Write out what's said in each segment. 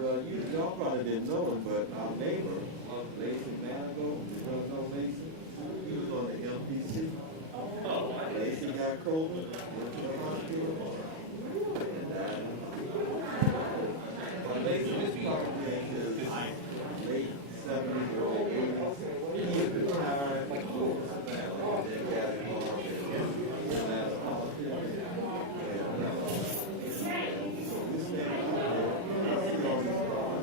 Well, y'all probably didn't know him, but our neighbor, Lacey Manigault, you don't know Lacey? He was on the LPC. Lacey got COVID, went to the hospital, and well, Lacey was probably in his late 70s or 80s. He had retired from Savannah, and then got involved in Savannah politics. And so we stayed out there. I see all these cars.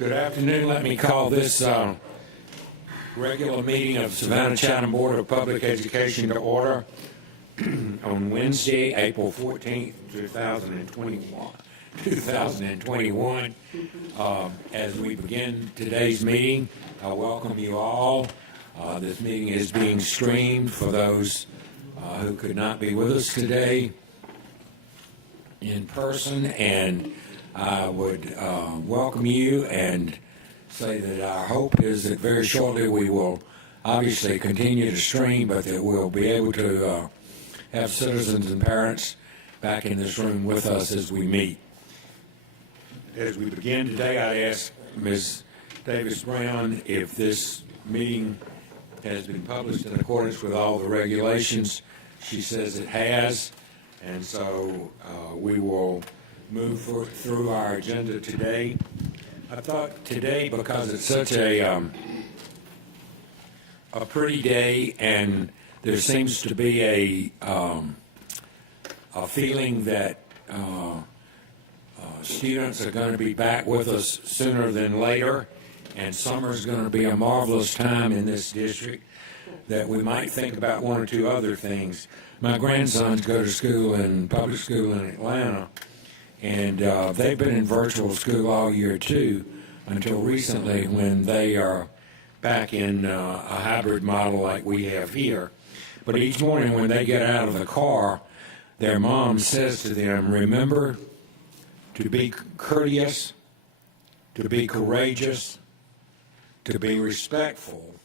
Good afternoon. Let me call this regular meeting of Savannah Chatham Board of Public Education to order on Wednesday, April 14th, 2021. As we begin today's meeting, I welcome you all. This meeting is being streamed for those who could not be with us today in person, and I would welcome you and say that our hope is that very shortly we will obviously continue to stream, but that we'll be able to have citizens and parents back in this room with us as we meet. As we begin today, I'd ask Ms. Davis-Brown if this meeting has been published in accordance with all the regulations. She says it has, and so we will move through our agenda today. I thought today, because it's such a pretty day, and there seems to be a feeling that students are going to be back with us sooner than later, and summer is going to be a marvelous time in this district, that we might think about one or two other things. My grandsons go to school in public school in Atlanta, and they've been in virtual school all year too, until recently when they are back in a hybrid model like we have here. But each morning when they get out of the car, their mom says to them, remember to be courteous, to be courageous, to be respectful,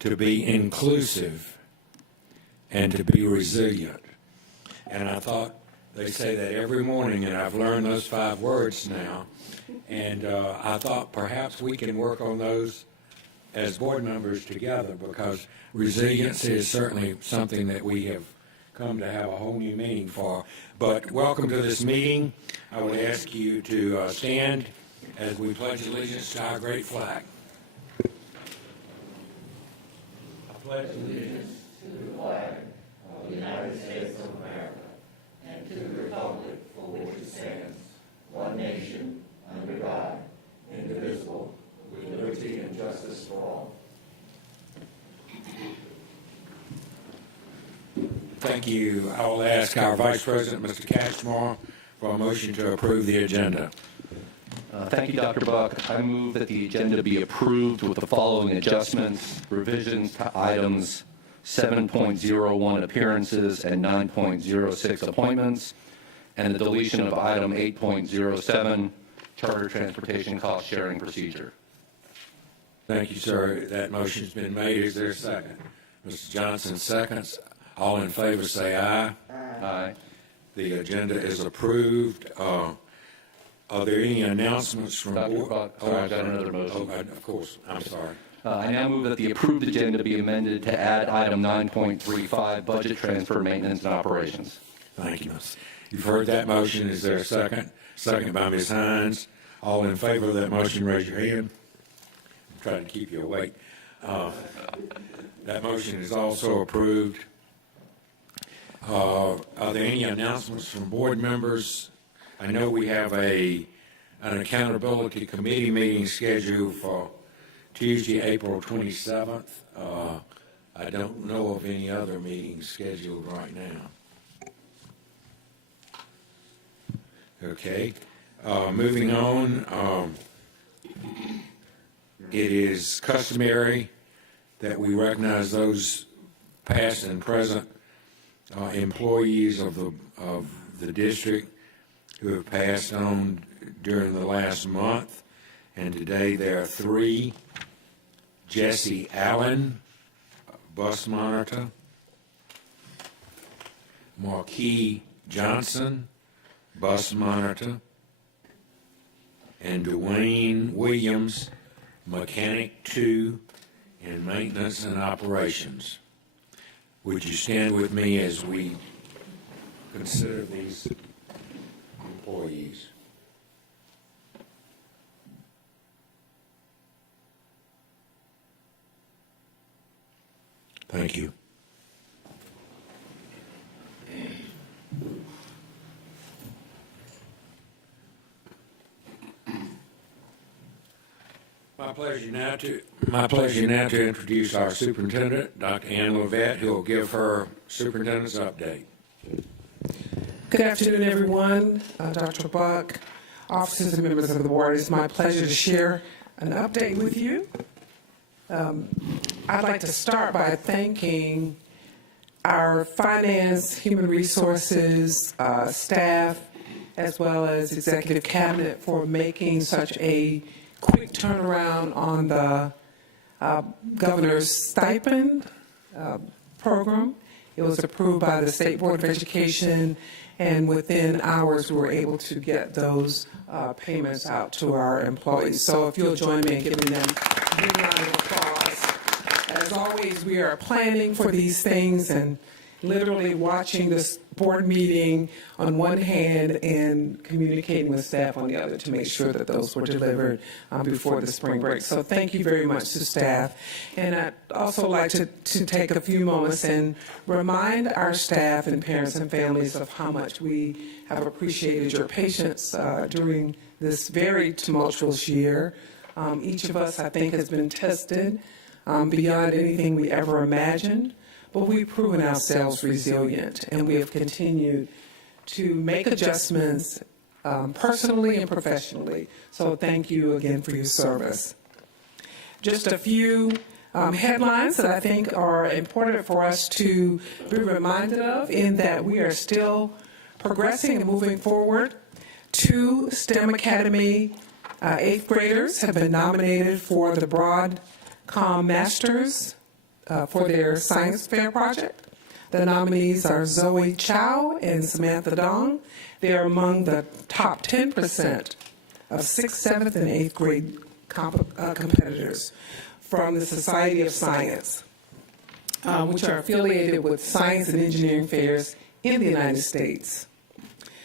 to be inclusive, and to be resilient. And I thought, they say that every morning, and I've learned those 5 words now, and I thought perhaps we can work on those as board members together, because resilience is certainly something that we have come to have a whole new meaning for. But welcome to this meeting. I would ask you to stand as we pledge allegiance to our great flag. I pledge allegiance to the flag of the United States of America and to the republic for which it stands, one nation, under God, indivisible, with liberty and justice for all. Thank you. I will ask our Vice President, Mr. Cashmore, for a motion to approve the agenda. Thank you, Dr. Buck. I move that the agenda be approved with the following adjustments: revisions to items 7.01 appearances and 9.06 appointments, and the deletion of item 8.07 charter transportation cost sharing procedure. Thank you, sir. That motion's been made. Is there a second? Mr. Johnson seconds. All in favor say aye. Aye. The agenda is approved. Are there any announcements from Dr. board? Buck, sorry, I've got another motion. Of course. I'm sorry. I now move that the approved agenda be amended to add item 9.35, budget transfer, maintenance, and operations. Thank you, Ms. You've heard that motion. Is there a second? Second by Ms. Hines. All in favor of that motion, raise your hand. I'm trying to keep you awake. That motion is also approved. Are there any announcements from board members? I know we have an accountability committee meeting scheduled for Tuesday, April 27th. I don't know of any other meetings scheduled right now. Okay. Moving on, it is customary that we recognize those past and present employees of the district who have passed on during the last month, and today there are 3. Jesse Allen, bus monitor; Marquis Johnson, bus monitor; and Dwayne Williams, mechanic 2 in maintenance and operations. Would you stand with me as we consider these employees? Thank you. My pleasure now to introduce our superintendent, Dr. Ann Levette, who will give her superintendent's update. Good afternoon, everyone. Dr. Buck, officers and members of the board, it's my pleasure to share an update with you. I'd like to start by thanking our finance, human resources, staff, as well as executive cabinet for making such a quick turnaround on the governor's stipend program. It was approved by the State Board of Education, and within hours we were able to get those payments out to our employees. So if you'll join me in giving them a big round of applause. As always, we are planning for these things and literally watching this board meeting on one hand and communicating with staff on the other to make sure that those were delivered before the spring break. So thank you very much to staff. And I'd also like to take a few moments and remind our staff and parents and families of how much we have appreciated your patience during this very tumultuous year. Each of us, I think, has been tested beyond anything we ever imagined. But we've proven ourselves resilient, and we have continued to make adjustments personally and professionally. So thank you again for your service. Just a few headlines that I think are important for us to be reminded of, in that we are still progressing and moving forward. 2 STEM Academy 8th graders have been nominated for the Broadcom Masters for their science fair project. The nominees are Zoe Chow and Samantha Dong. They are among the top 10% of 6th, 7th, and 8th grade competitors from the Society of Science, which are affiliated with science and engineering fairs in the United States.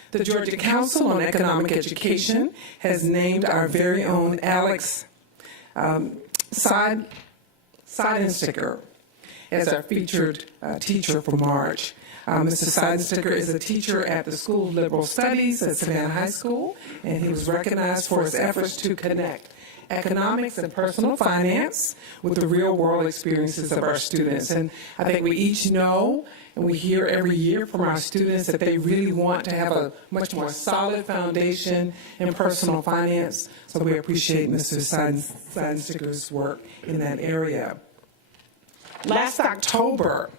The Georgia Council on Economic Education has named our very own Alex Seidensticker as our featured teacher for March. Mr. Seidensticker is a teacher at the School of Liberal Studies at Savannah High School, and he was recognized for his efforts to connect economics and personal finance with the real-world experiences of our students. And I think we each know, and we hear every year from our students, that they really want to have a much more solid foundation in personal finance. So we appreciate Mr. Seidensticker's work in that area. Last October,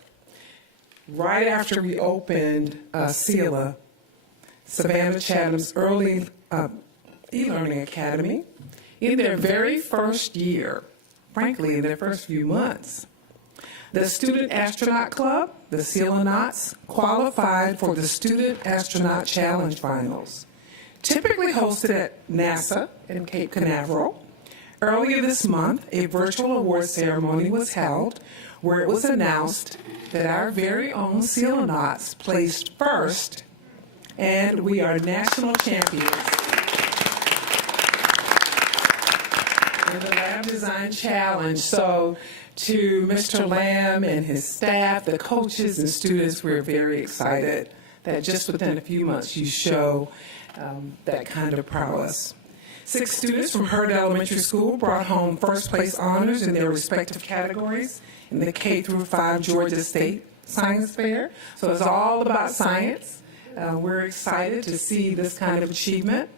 right after we opened SELA, Savannah Chatham's early e-learning academy, in their very first year, frankly, in their first few months, the Student Astronaut Club, the SELA-nauts, qualified for the Student Astronaut Challenge Finals, typically hosted at NASA in Cape Canaveral. Earlier this month, a virtual award ceremony was held where it was announced that our very own SELA-nauts placed first, and we are national champions in the Lab Design Challenge. So to Mr. Lamb and his staff, the coaches and students, we're very excited that just within a few months you show that kind of prowess. 6 students from Hurd Elementary School brought home first place honors in their respective categories in the K-5 Georgia State Science Fair. So it's all about science. We're excited to see this kind of achievement.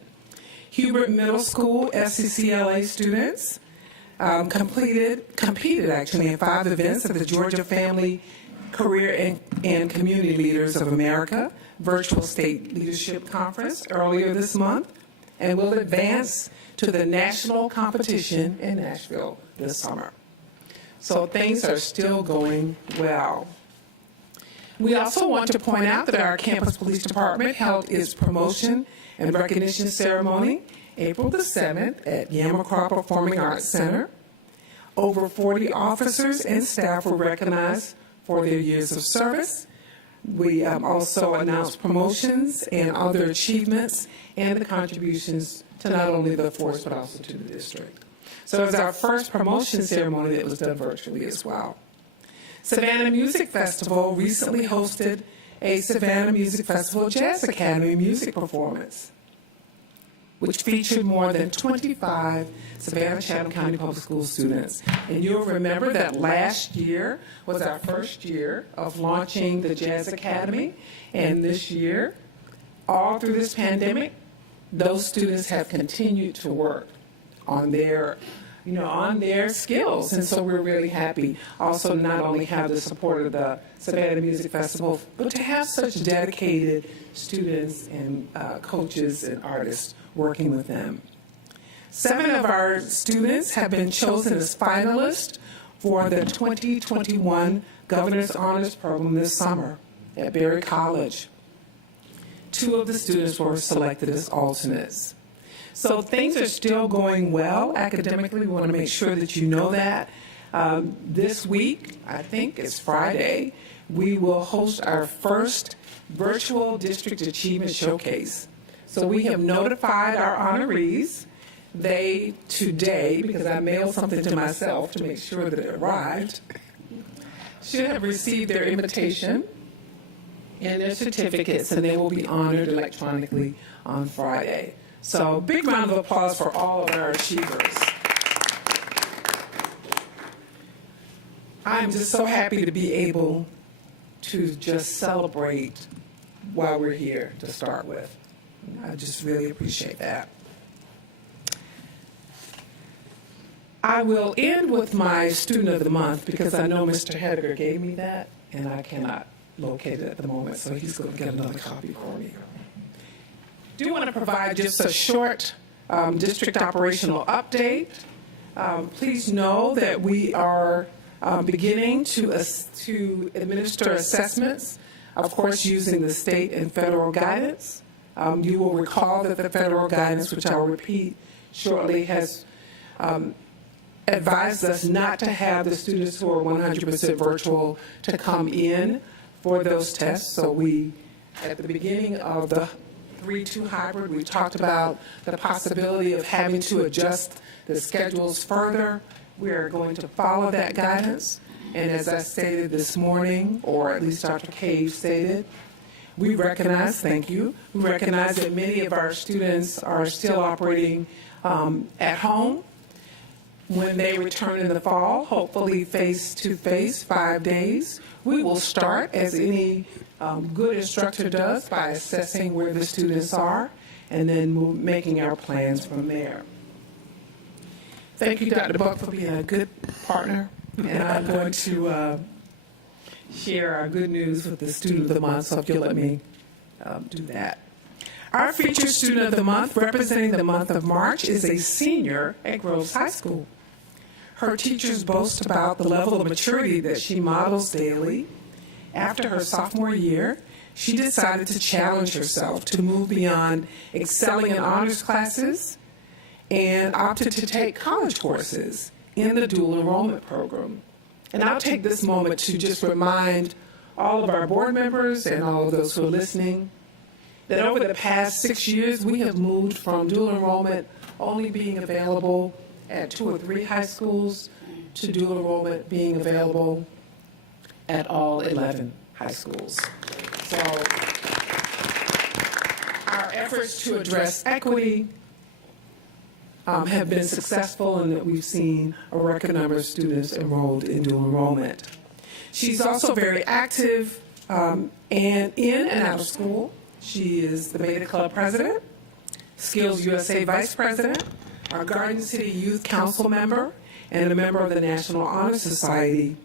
Hubert Middle School FCCLA students competed actually in 5 events at the Georgia Family Career and Community Leaders of America Virtual State Leadership Conference earlier this month, and will advance to the national competition in Nashville this summer. So things are still going well. We also want to point out that our campus police department held its promotion and recognition ceremony April the 7th at Yamacraw Performing Arts Center. Over 40 officers and staff were recognized for their years of service. We also announced promotions and other achievements and the contributions to not only the force but also to the district. So it was our first promotion ceremony that was done virtually as well. Savannah Music Festival recently hosted a Savannah Music Festival Jazz Academy music performance. which featured more than 25 Savannah Chatham County Public School students. And you'll remember that last year was our first year of launching the Jazz Academy, and this year, all through this pandemic, those students have continued to work on their skills, and so we're really happy also not only have the support of the Savannah Music Festival, but to have such dedicated students and coaches and artists working with them. 7 of our students have been chosen as finalists for the 2021 Governor's Honors Program this summer at Berry College. 2 of the students were selected as alternates. So things are still going well academically. We want to make sure that you know that. This week, I think it's Friday, we will host our first virtual district achievement showcase. So we have notified our honorees. They today, because I mailed something to myself to make sure that it arrived, should have received their invitation and their certificates, and they will be honored electronically on Friday. So big round of applause for all of our achievers. I'm just so happy to be able to just celebrate while we're here to start with. I just really appreciate that. I will end with my Student of the Month because I know Mr. Hediger gave me that, and I cannot locate it at the moment, so he's going to get another copy for me. I do want to provide just a short district operational update. Please know that we are beginning to administer assessments, of course, using the state and federal guidance. You will recall that the federal guidance, which I will repeat shortly, has advised us not to have the students who are 100% virtual to come in for those tests. So we, at the beginning of the 3-2 hybrid, we talked about the possibility of having to adjust the schedules further. We are going to follow that guidance. And as I stated this morning, or at least Dr. Cave stated, we recognize, thank you, we recognize that many of our students are still operating at home. When they return in the fall, hopefully face-to-face, 5 days, we will start, as any good instructor does, by assessing where the students are and then making our plans from there. Thank you, Dr. Buck, for being a good partner. And I'm going to share our good news with the Student of the Month, so if you'll let me do that. Our featured Student of the Month, representing the month of March, is a senior at Groves High School. Her teachers boast about the level of maturity that she models daily. After her sophomore year, she decided to challenge herself to move beyond excelling in honors classes and opted to take college courses in the dual enrollment program. And I'll take this moment to just remind all of our board members and all of those who are listening that over the past 6 years, we have moved from dual enrollment only being available at 2 or 3 high schools to dual enrollment being available at all 11 high schools. So our efforts to address equity have been successful, and that we've seen a record number of students enrolled in dual enrollment. She's also very active and in and out of school. She is the Beta Club president, Skills USA vice president, our Garden City Youth Council member, and a member of the National Honor Society.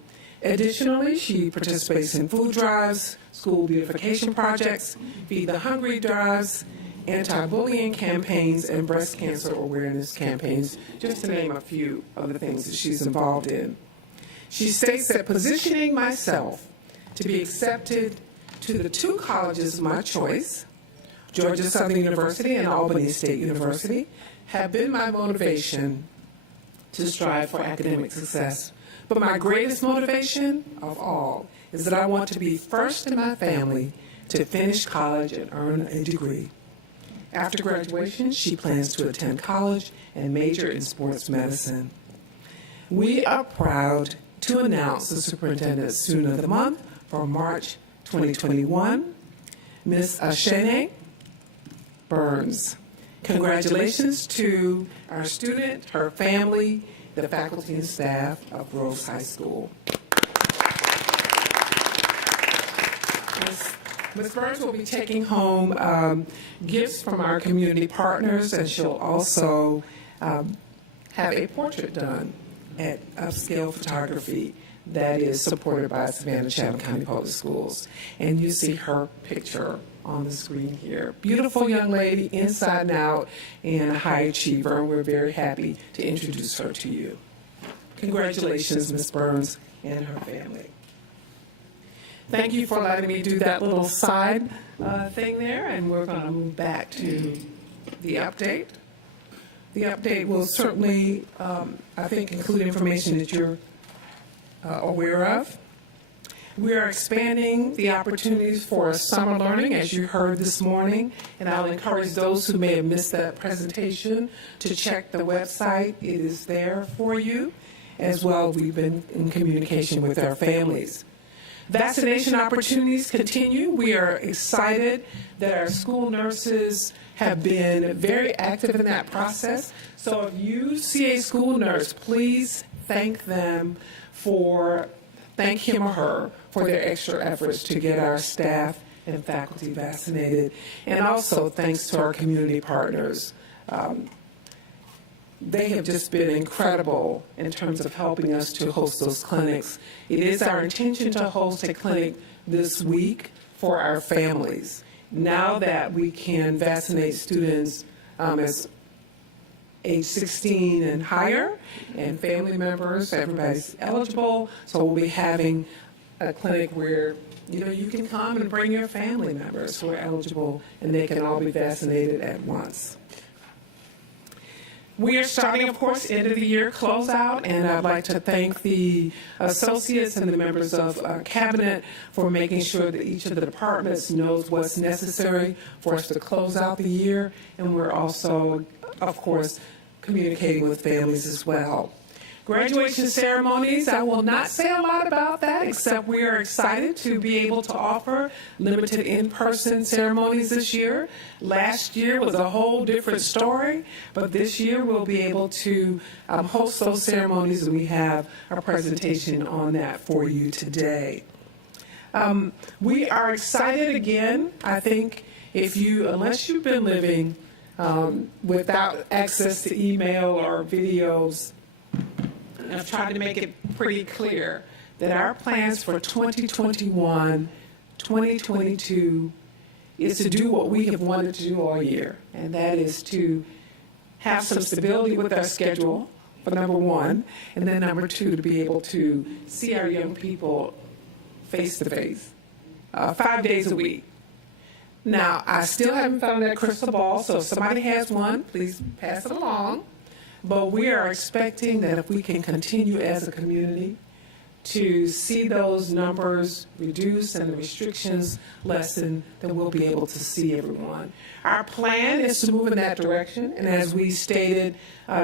Additionally, she participates in food drives, school beautification projects, Feed the Hungry drives, anti-bullying campaigns, and breast cancer awareness campaigns, just to name a few of the things that she's involved in. She states that positioning myself to be accepted to the 2 colleges of my choice, Georgia Southern University and Albany State University, have been my motivation to strive for academic success. But my greatest motivation of all is that I want to be first in my family to finish college and earn a degree. After graduation, she plans to attend college and major in sports medicine. We are proud to announce the Superintendent Student of the Month for March 2021, Ms. Ashene Burns. Congratulations to our student, her family, the faculty and staff of Groves High School. Ms. Burns will be taking home gifts from our community partners, and she'll also have a portrait done at Upscale Photography that is supported by Savannah Chatham County Public Schools. And you see her picture on the screen here. Beautiful young lady, inside and out, and a high achiever. We're very happy to introduce her to you. Congratulations, Ms. Burns and her family. Thank you for letting me do that little side thing there, and we're going to move back to the update. The update will certainly, I think, include information that you're aware of. We are expanding the opportunities for summer learning, as you heard this morning, and I'll encourage those who may have missed that presentation to check the website. It is there for you. As well, we've been in communication with our families. Vaccination opportunities continue. We are excited that our school nurses have been very active in that process. So if you see a school nurse, please thank him or her for their extra efforts to get our staff and faculty vaccinated. And also thanks to our community partners. They have just been incredible in terms of helping us to host those clinics. It is our intention to host a clinic this week for our families. Now that we can vaccinate students as age 16 and higher, and family members, everybody's eligible, so we'll be having a clinic where you can come and bring your family members who are eligible, and they can all be vaccinated at once. We are starting, of course, end of the year closeout, and I'd like to thank the associates and the members of Cabinet for making sure that each of the departments knows what's necessary for us to close out the year, and we're also, of course, communicating with families as well. Graduation ceremonies, I will not say a lot about that, except we are excited to be able to offer limited in-person ceremonies this year. Last year was a whole different story, but this year we'll be able to host those ceremonies, and we have a presentation on that for you today. We are excited again. I think unless you've been living without access to email or videos, I've tried to make it pretty clear that our plans for 2021, 2022 is to do what we have wanted to do all year, and that is to have some stability with our schedule, for number one, and then number two, to be able to see our young people face to face, 5 days a week. Now, I still haven't found that crystal ball, so if somebody has one, please pass it along. But we are expecting that if we can continue as a community to see those numbers reduce and the restrictions lessen, then we'll be able to see everyone. Our plan is to move in that direction, and as we stated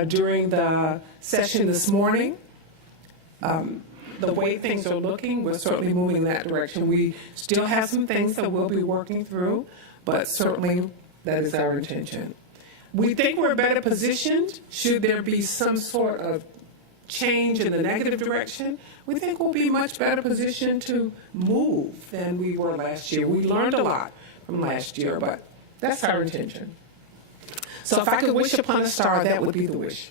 during the session this morning, the way things are looking, we're certainly moving in that direction. We still have some things that we'll be working through, but certainly that is our intention. We think we're better positioned should there be some sort of change in the negative direction. We think we'll be much better positioned to move than we were last year. We learned a lot from last year, but that's our intention. So if I could wish upon a star, that would be the wish.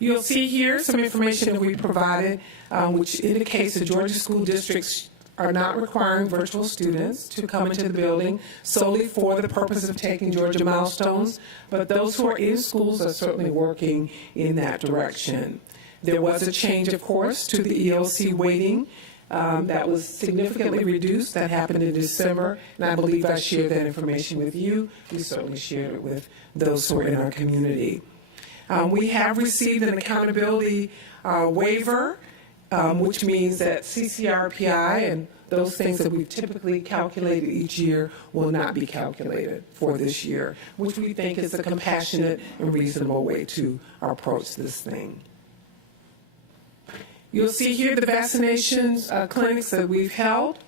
You'll see here some information that we provided, which indicates the Georgia school districts are not requiring virtual students to come into the building solely for the purpose of taking Georgia milestones, but those who are in schools are certainly working in that direction. There was a change, of course, to the ELC weighting that was significantly reduced. That happened in December, and I believe I shared that information with you. We certainly shared it with those who are in our community. We have received an accountability waiver, which means that CCRPI and those things that we've typically calculated each year will not be calculated for this year, which we think is a compassionate and reasonable way to approach this thing. You'll see here the vaccinations clinics that we've held,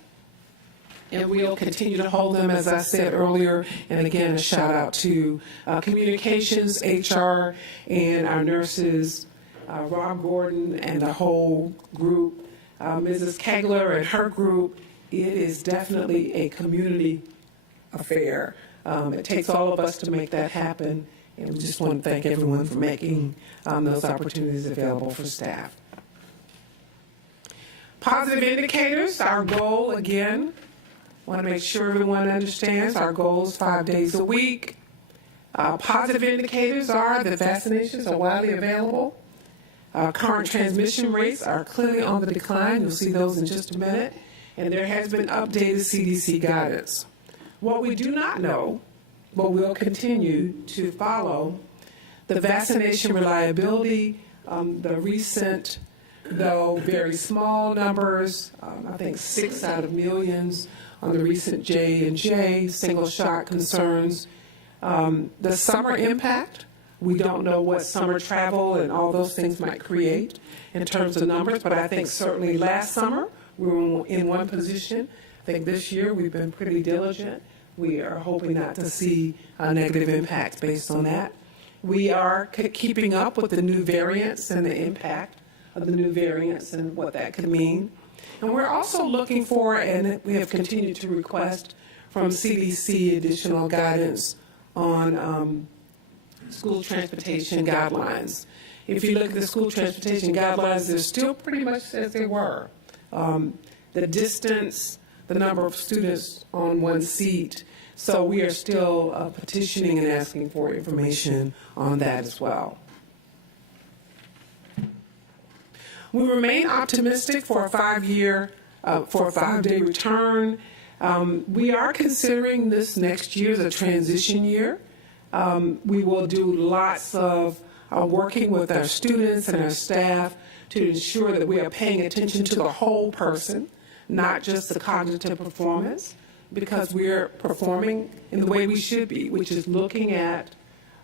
and we'll continue to hold them, as I said earlier. And again, a shout out to communications, HR, and our nurses, Rob Gordon and the whole group, Mrs. Kegler and her group. It is definitely a community affair. It takes all of us to make that happen, and we just want to thank everyone for making those opportunities available for staff. Positive indicators, our goal, again, want to make sure everyone understands our goal is 5 days a week. Positive indicators are that vaccinations are widely available. Current transmission rates are clearly on the decline. You'll see those in just a minute. And there has been updated CDC guidance. What we do not know, but we'll continue to follow, the vaccination reliability, the recent, though very small numbers, I think 6 out of millions on the recent J&J single shot concerns. The summer impact, we don't know what summer travel and all those things might create in terms of numbers, but I think certainly last summer we were in one position. I think this year we've been pretty diligent. We are hoping not to see negative impacts based on that. We are keeping up with the new variants and the impact of the new variants and what that could mean. And we're also looking for, and we have continued to request from CDC additional guidance on school transportation guidelines. If you look at the school transportation guidelines, they're still pretty much as they were. The distance, the number of students on one seat. So we are still petitioning and asking for information on that as well. We remain optimistic for a 5-day return. We are considering this next year as a transition year. We will do lots of working with our students and our staff to ensure that we are paying attention to the whole person, not just the cognitive performance, because we're performing in the way we should be, which is looking at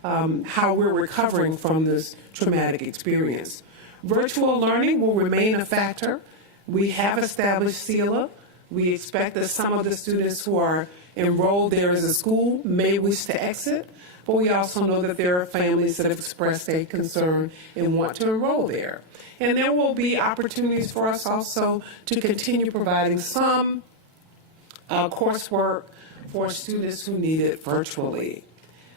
how we're recovering from this traumatic experience. Virtual learning will remain a factor. We have established CELA. We expect that some of the students who are enrolled there as a school may wish to exit, but we also know that there are families that have expressed a concern and want to enroll there. And there will be opportunities for us also to continue providing some coursework for students who need it virtually.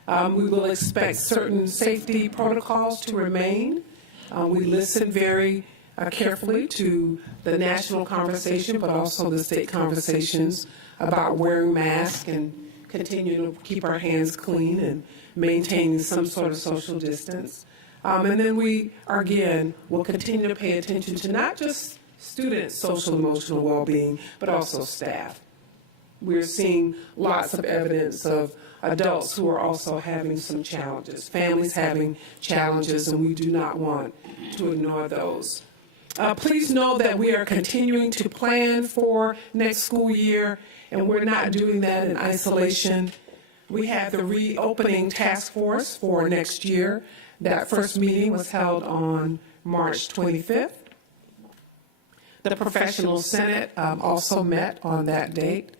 We will expect certain safety protocols to remain. We listen very carefully to the national conversation, but also the state conversations about wearing masks and continue to keep our hands clean and maintaining some sort of social distance. And then we, again, will continue to pay attention to not just students' social emotional well-being, but also staff. We're seeing lots of evidence of adults who are also having some challenges, families having challenges, and we do not want to ignore those. Please know that we are continuing to plan for next school year, and we're not doing that in isolation. We have the reopening task force for next year. That first meeting was held on March 25th. The Professional Senate also met on that date.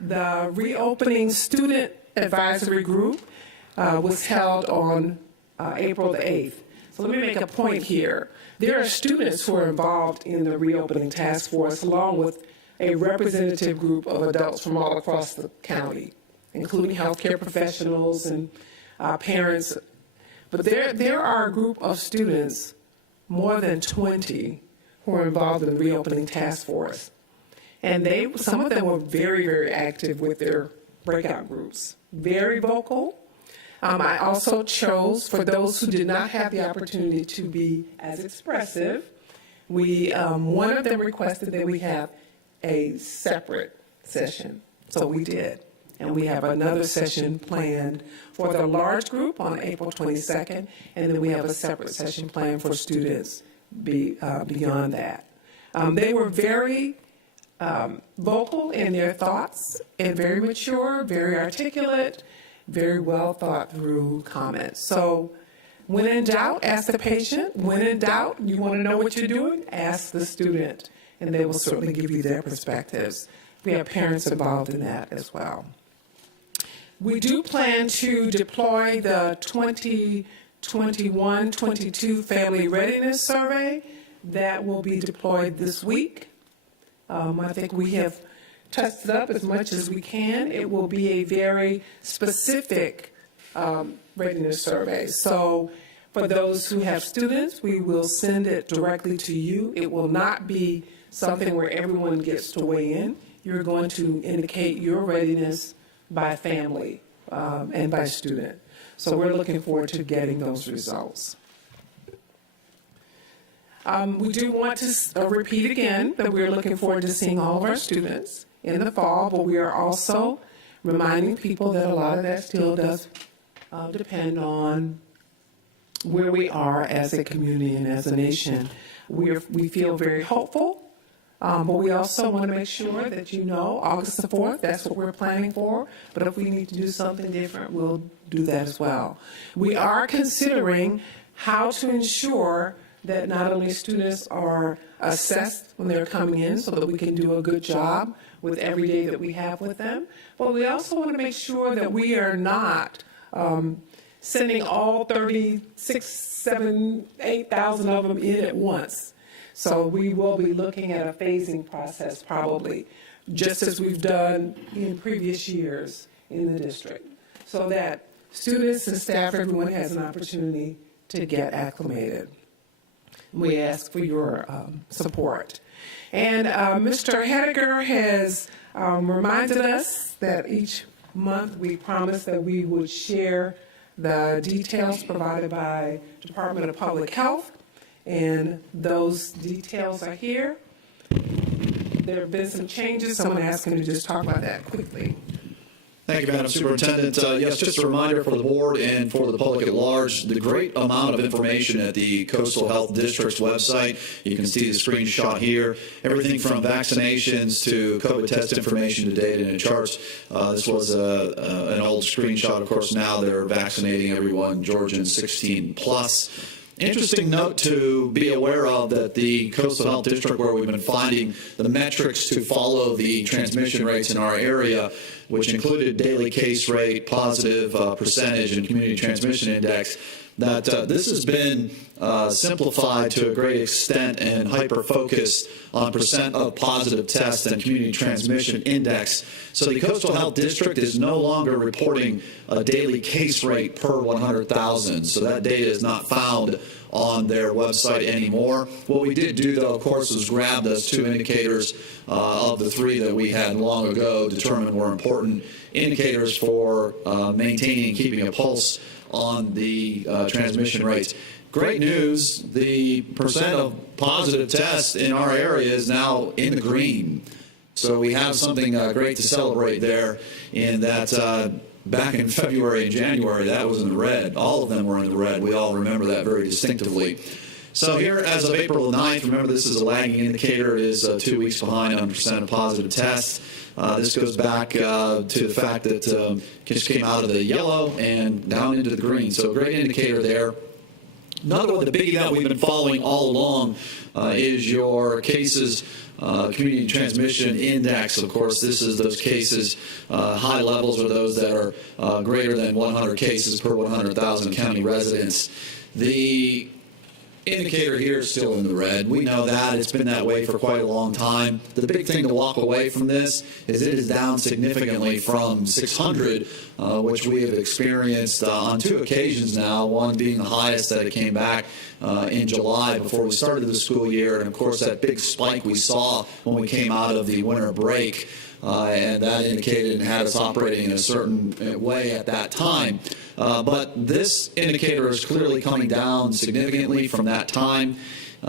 The reopening student advisory group was held on April the 8th. So let me make a point here. There are students who are involved in the reopening task force, along with a representative group of adults from all across the county, including healthcare professionals and parents. But there are a group of students, more than 20, who are involved in the reopening task force. And some of them were very, very active with their breakout groups, very vocal. I also chose, for those who did not have the opportunity to be as expressive, one of them requested that we have a separate session. So we did. And we have another session planned for the large group on April 22nd, and then we have a separate session planned for students beyond that. They were very vocal in their thoughts and very mature, very articulate, very well thought through comments. So when in doubt, ask the patient. When in doubt, you want to know what you're doing, ask the student, and they will certainly give you their perspectives. we have parents involved in that as well. We do plan to deploy the 2021-22 Family Readiness Survey. That will be deployed this week. I think we have touched it up as much as we can. It will be a very specific readiness survey. So for those who have students, we will send it directly to you. It will not be something where everyone gets to weigh in. You're going to indicate your readiness by family and by student. So we're looking forward to getting those results. We do want to repeat again that we're looking forward to seeing all of our students in the fall, but we are also reminding people that a lot of that still does depend on where we are as a community and as a nation. We feel very hopeful, but we also want to make sure that you know August the 4th, that's what we're planning for. But if we need to do something different, we'll do that as well. We are considering how to ensure that not only students are assessed when they're coming in so that we can do a good job with every day that we have with them, but we also want to make sure that we are not sending all 36, 7, 8,000 of them in at once. So we will be looking at a phasing process probably, just as we've done in previous years in the district, so that students and staff, everyone has an opportunity to get acclimated. We ask for your support. And Mr. Hediger has reminded us that each month we promised that we would share the details provided by Department of Public Health, and those details are here. There have been some changes, so I'm going to ask him to just talk about that quickly. Thank you, Madam Superintendent. Yes, just a reminder for the board and for the public at large, the great amount of information at the Coastal Health District's website. You can see the screenshot here. Everything from vaccinations to COVID test information to data and charts. This was an old screenshot. Of course, now they're vaccinating everyone, Georgians 16 plus. Interesting note to be aware of that the Coastal Health District, where we've been finding the metrics to follow the transmission rates in our area, which included daily case rate, positive percentage, and community transmission index, that this has been simplified to a great extent and hyper-focused on percent of positive tests and community transmission index. So the Coastal Health District is no longer reporting a daily case rate per 100,000. So that data is not found on their website anymore. What we did do, though, of course, was grab those two indicators of the three that we had long ago determined were important indicators for maintaining and keeping a pulse on the transmission rates. Great news, the percent of positive tests in our area is now in the green. So we have something great to celebrate there in that back in February and January, that was in the red. All of them were in the red. We all remember that very distinctively. So here, as of April 9th, remember this is a lagging indicator, is 2 weeks behind on percent of positive tests. This goes back to the fact that just came out of the yellow and down into the green. So a great indicator there. Another one, the biggie that we've been following all along is your cases, community transmission index. Of course, this is those cases, high levels are those that are greater than 100 cases per 100,000 county residents. The indicator here is still in the red. We know that. It's been that way for quite a long time. The big thing to walk away from this is it is down significantly from 600, which we have experienced on 2 occasions now, one being the highest that it came back in July before we started the school year, and of course that big spike we saw when we came out of the winter break. And that indicated and had us operating in a certain way at that time. But this indicator is clearly coming down significantly from that time.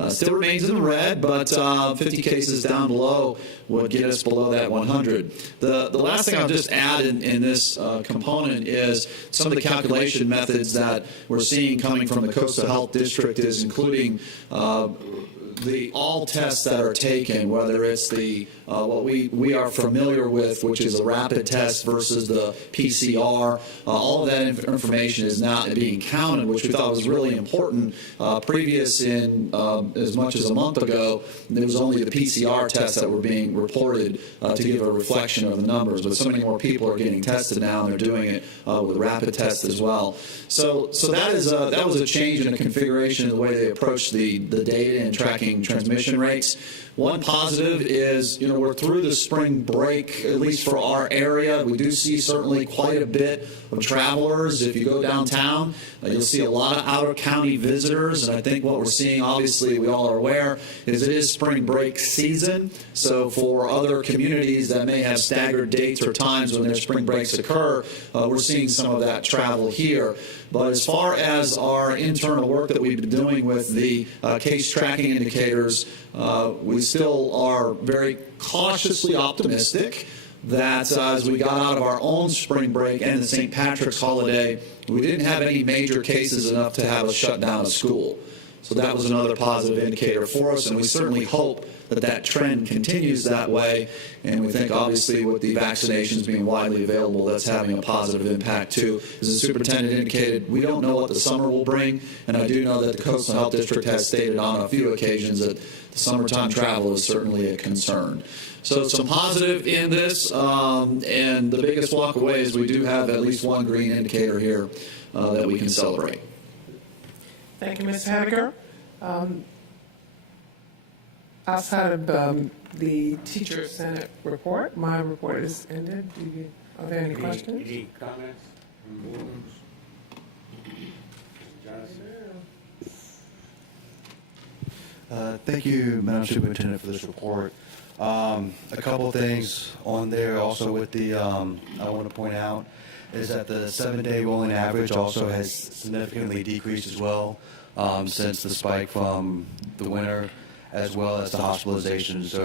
Still remains in the red, but 50 cases down below would get us below that 100. The last thing I'll just add in this component is some of the calculation methods that we're seeing coming from the Coastal Health District is including all tests that are taken, whether it's the what we are familiar with, which is a rapid test versus the PCR. All of that information is now being counted, which we thought was really important. Previous in as much as a month ago, there was only the PCR tests that were being reported to give a reflection of the numbers, but so many more people are getting tested now, and they're doing it with rapid tests as well. So that was a change in the configuration of the way they approach the data and tracking transmission rates. One positive is, we're through the spring break, at least for our area. We do see certainly quite a bit of travelers. If you go downtown, you'll see a lot of out-of-county visitors, and I think what we're seeing, obviously, we all are aware, is it is spring break season. So for other communities that may have staggered dates or times when their spring breaks occur, we're seeing some of that travel here. But as far as our internal work that we've been doing with the case tracking indicators, we still are very cautiously optimistic that as we got out of our own spring break and the St. Patrick's holiday, we didn't have any major cases enough to have us shut down a school. So that was another positive indicator for us, and we certainly hope that that trend continues that way. And we think, obviously, with the vaccinations being widely available, that's having a positive impact, too. As the superintendent indicated, we don't know what the summer will bring, and I do know that the Coastal Health District has stated on a few occasions that the summertime travel is certainly a concern. So some positive in this, and the biggest walk away is we do have at least one green indicator here that we can celebrate. Thank you, Mr. Henniger. Outside of the Teacher Senate report, my report is ended. Are there any questions? Any comments? Thank you, Madam Superintendent, for this report. A couple of things on there also with the, I want to point out, is that the 7-day rolling average also has significantly decreased as well since the spike from the winter, as well as the hospitalizations.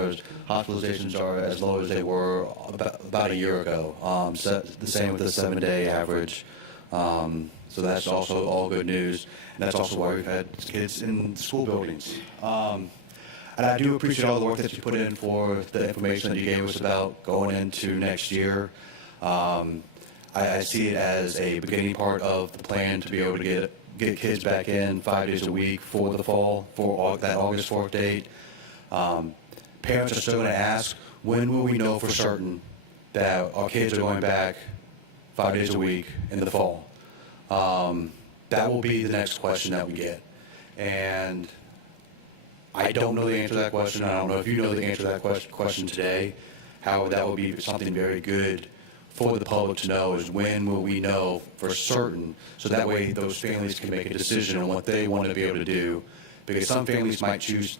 Hospitalizations are as low as they were about a year ago. So the same with the 7-day average. So that's also all good news. And that's also why we've had kids in school buildings. And I do appreciate all the work that you put in for the information that you gave us about going into next year. I see it as a beginning part of the plan to be able to get kids back in 5 days a week for the fall, for that August 4th date. Parents are still going to ask, when will we know for certain that our kids are going back 5 days a week in the fall? That will be the next question that we get. And I don't know the answer to that question. I don't know if you know the answer to that question today. However, that would be something very good for the public to know, is when will we know for certain, so that way those families can make a decision on what they want to be able to do. Because some families might choose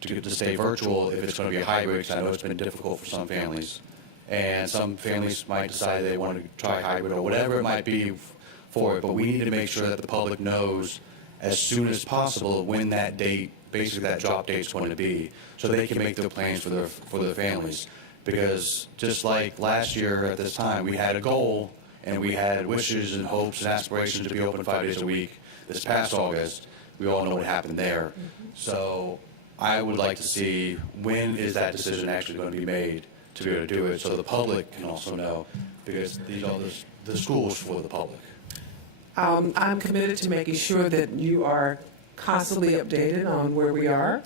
to stay virtual if it's going to be a hybrid, because I know it's been difficult for some families. And some families might decide they want to try hybrid or whatever it might be for it. But we need to make sure that the public knows as soon as possible when that date, basically that drop date, is going to be, so they can make their plans for their families. Because just like last year at this time, we had a goal and we had wishes and hopes and aspirations to be open 5 days a week. This past August, we all know what happened there. So I would like to see, when is that decision actually going to be made to be able to do it, so the public can also know, because these are the schools for the public. I'm committed to making sure that you are constantly updated on where we are.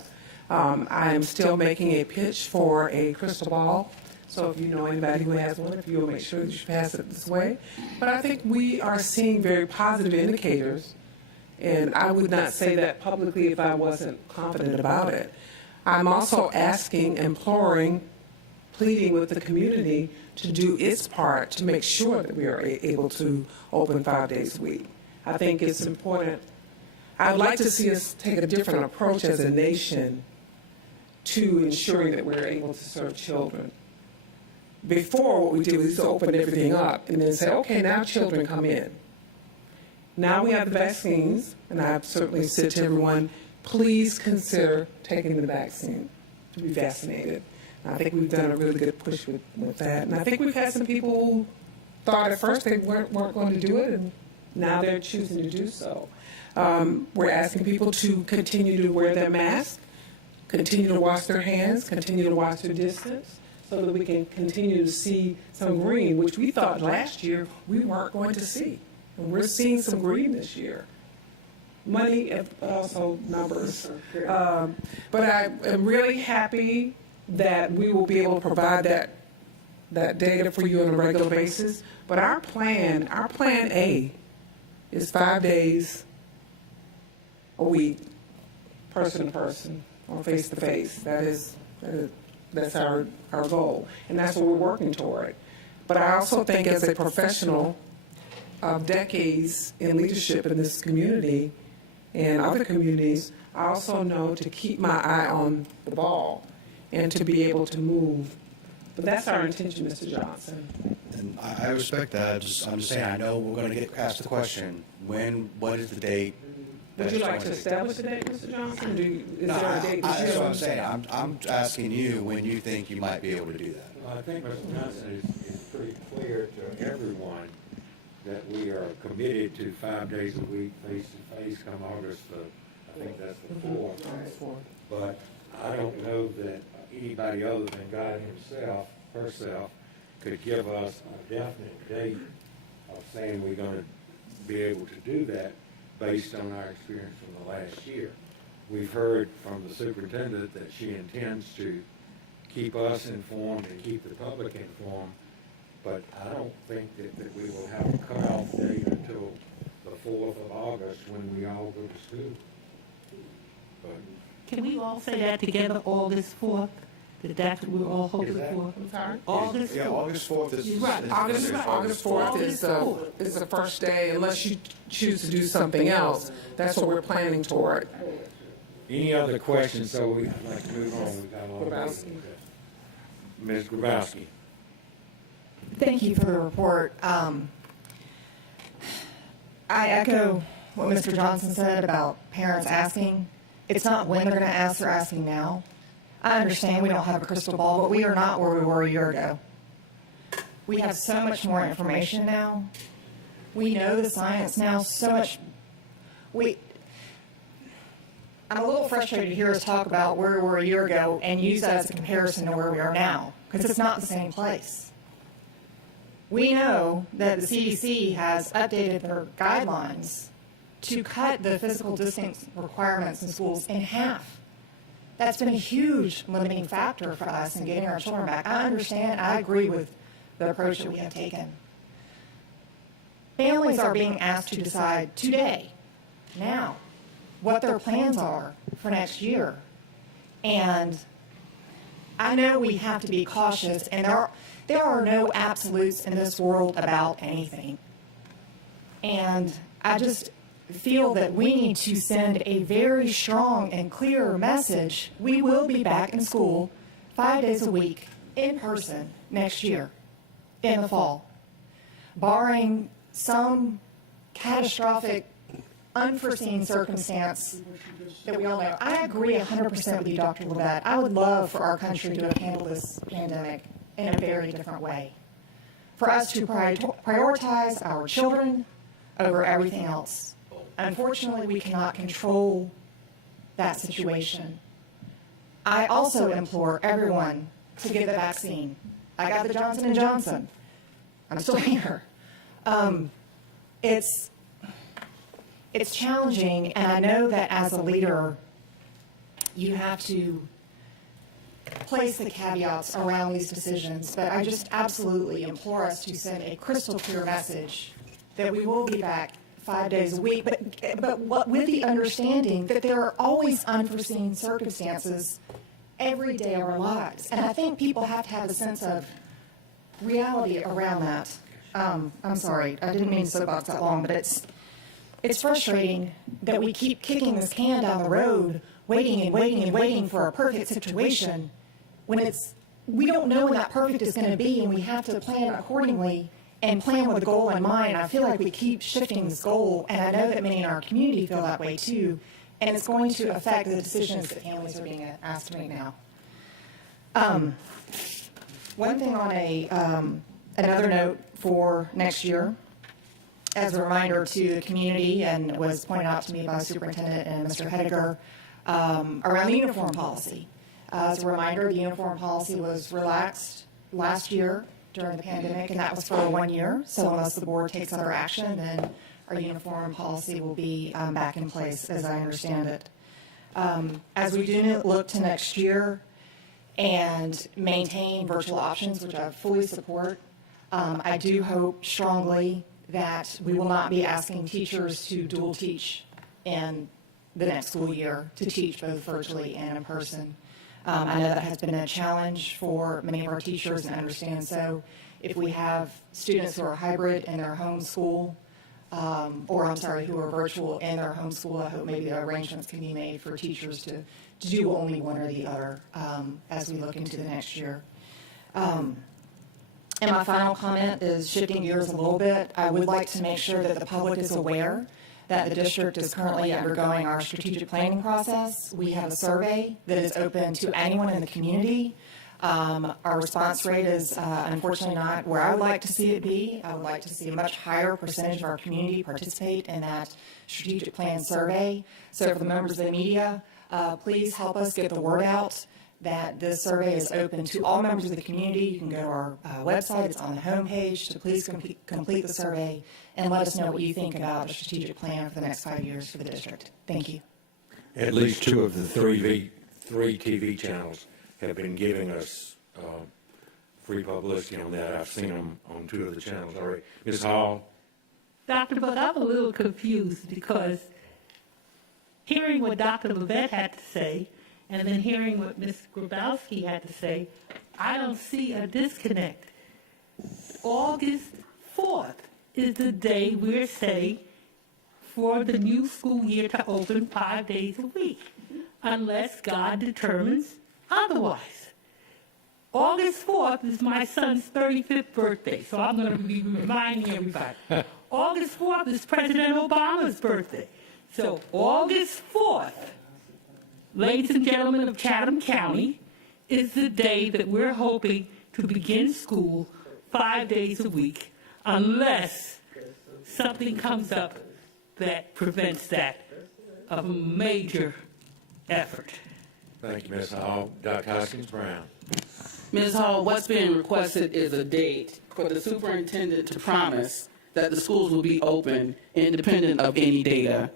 I am still making a pitch for a crystal ball. So if you know anybody who has one, if you'll make sure that you pass it this way. But I think we are seeing very positive indicators, and I would not say that publicly if I wasn't confident about it. I'm also asking, imploring, pleading with the community to do its part to make sure that we are able to open 5 days a week. I think it's important. I would like to see us take a different approach as a nation to ensuring that we're able to serve children. Before, what we did was open everything up and then say, okay, now children come in. Now we have the vaccines, and I've certainly said to everyone, please consider taking the vaccine to be vaccinated. And I think we've done a really good push with that. And I think we've had some people who thought at first they weren't going to do it, and now they're choosing to do so. We're asking people to continue to wear their mask, continue to wash their hands, continue to watch their distance, so that we can continue to see some green, which we thought last year we weren't going to see. And we're seeing some green this year. Money and also numbers. But I am really happy that we will be able to provide that data for you on a regular basis. But our plan A is 5 days a week, person to person, or face to face. That's our goal, and that's what we're working toward. But I also think, as a professional of decades in leadership in this community and other communities, I also know to keep my eye on the ball and to be able to move. But that's our intention, Mr. Johnson. And I respect that. I'm just saying, I know we're going to get asked the question, what is the date? Would you like to establish a date, Mr. Johnson? Is there a date? That's what I'm saying. I'm asking you when you think you might be able to do that. Well, I think Mr. Johnson is pretty clear to everyone that we are committed to 5 days a week, face-to-face, come August, I think that's the 4th. But I don't know that anybody other than God himself, herself, could give us a definite date of saying we're going to be able to do that based on our experience from the last year. We've heard from the superintendent that she intends to keep us informed and keep the public informed, but I don't think that we will have a cutoff date until the 4th of August when we all go to school. But Can we all say that together, August 4th? That's what we're all hoping for? I'm sorry? August Yeah, 4th. August 4th is. Right. August 4th is the first day, unless you choose to do something else. That's what we're planning toward. any other questions? So I'd like to move on. We've got a lot of Grabowski. Ms. Grabowski. Thank you for the report. I echo what Mr. Johnson said about parents asking. It's not when they're going to ask, they're asking now. I understand we don't have a crystal ball, but we are not where we were a year ago. We have so much more information now. We know the science now so much. I'm a little frustrated to hear us talk about where we were a year ago and use that as a comparison to where we are now, because it's not the same place. We know that the CDC has updated their guidelines to cut the physical distance requirements in schools in half. That's been a huge limiting factor for us in getting our children back. I understand, I agree with the approach that we have taken. Families are being asked to decide today, now, what their plans are for next year. And I know we have to be cautious, and there are no absolutes in this world about anything. And I just feel that we need to send a very strong and clear message. We will be back in school 5 days a week in person next year in the fall, barring some catastrophic, unforeseen circumstance that we all know. I agree 100% with you, Dr. Levette. I would love for our country to have handled this pandemic in a very different way, for us to prioritize our children over everything else. Unfortunately, we cannot control that situation. I also implore everyone to get the vaccine. I got the Johnson & Johnson. I'm still here. It's challenging, and I know that as a leader, you have to place the caveats around these decisions, but I just absolutely implore us to send a crystal clear message that we will be back 5 days a week, but with the understanding that there are always unforeseen circumstances every day of our lives. And I think people have to have a sense of reality around that. I'm sorry, I didn't mean to soapbox that long, but it's frustrating that we keep kicking this can down the road, waiting and waiting and waiting for a perfect situation when we don't know when that perfect is going to be, and we have to plan accordingly and plan with a goal in mind. I feel like we keep shifting this goal, and I know that many in our community feel that way too, and it's going to affect the decisions that families are being asked to make now. One thing on another note for next year, as a reminder to the community, and was pointed out to me by the superintendent and Mr. Hediger, around the uniform policy. As a reminder, the uniform policy was relaxed last year during the pandemic, and that was for 1 year. So unless the board takes other action, then our uniform policy will be back in place, as I understand it. As we do look to next year and maintain virtual options, which I fully support, I do hope strongly that we will not be asking teachers to dual teach in the next school year, to teach both virtually and in person. I know that has been a challenge for many of our teachers, and I understand so. If we have students who are hybrid in their home school, who are virtual in their home school, I hope maybe the arrangements can be made for teachers to do only one or the other as we look into the next year. And my final comment is shifting gears a little bit. I would like to make sure that the public is aware that the district is currently undergoing our strategic planning process. We have a survey that is open to anyone in the community. Our response rate is unfortunately not where I would like to see it be. I would like to see a much higher percentage of our community participate in that strategic plan survey. So for the members of the media, please help us get the word out that this survey is open to all members of the community. You can go to our website. It's on the homepage. So please complete the survey and let us know what you think about the strategic plan for the next 5 years for the district. Thank you. At least 2 of the three TV channels have been giving us free publicity on that. I've seen them on 2 of the channels already. Ms. Hall? Dr. Buck, I'm a little confused because hearing what Dr. Levette had to say and then hearing what Ms. Grabowski had to say, I don't see a disconnect. August 4th is the day we're setting for the new school year to open 5 days a week, unless God determines otherwise. August 4th is my son's 35th birthday, so I'm going to be reminding everybody. August 4th is President Obama's birthday. So August 4th, ladies and gentlemen of Chatham County, is the day that we're hoping to begin school 5 days a week, unless something comes up that prevents that of a major effort. Thank you, Ms. Hall. Dr. Hoskins-Brown. Ms. Hall, what's being requested is a date for the superintendent to promise that the schools will be open independent of any data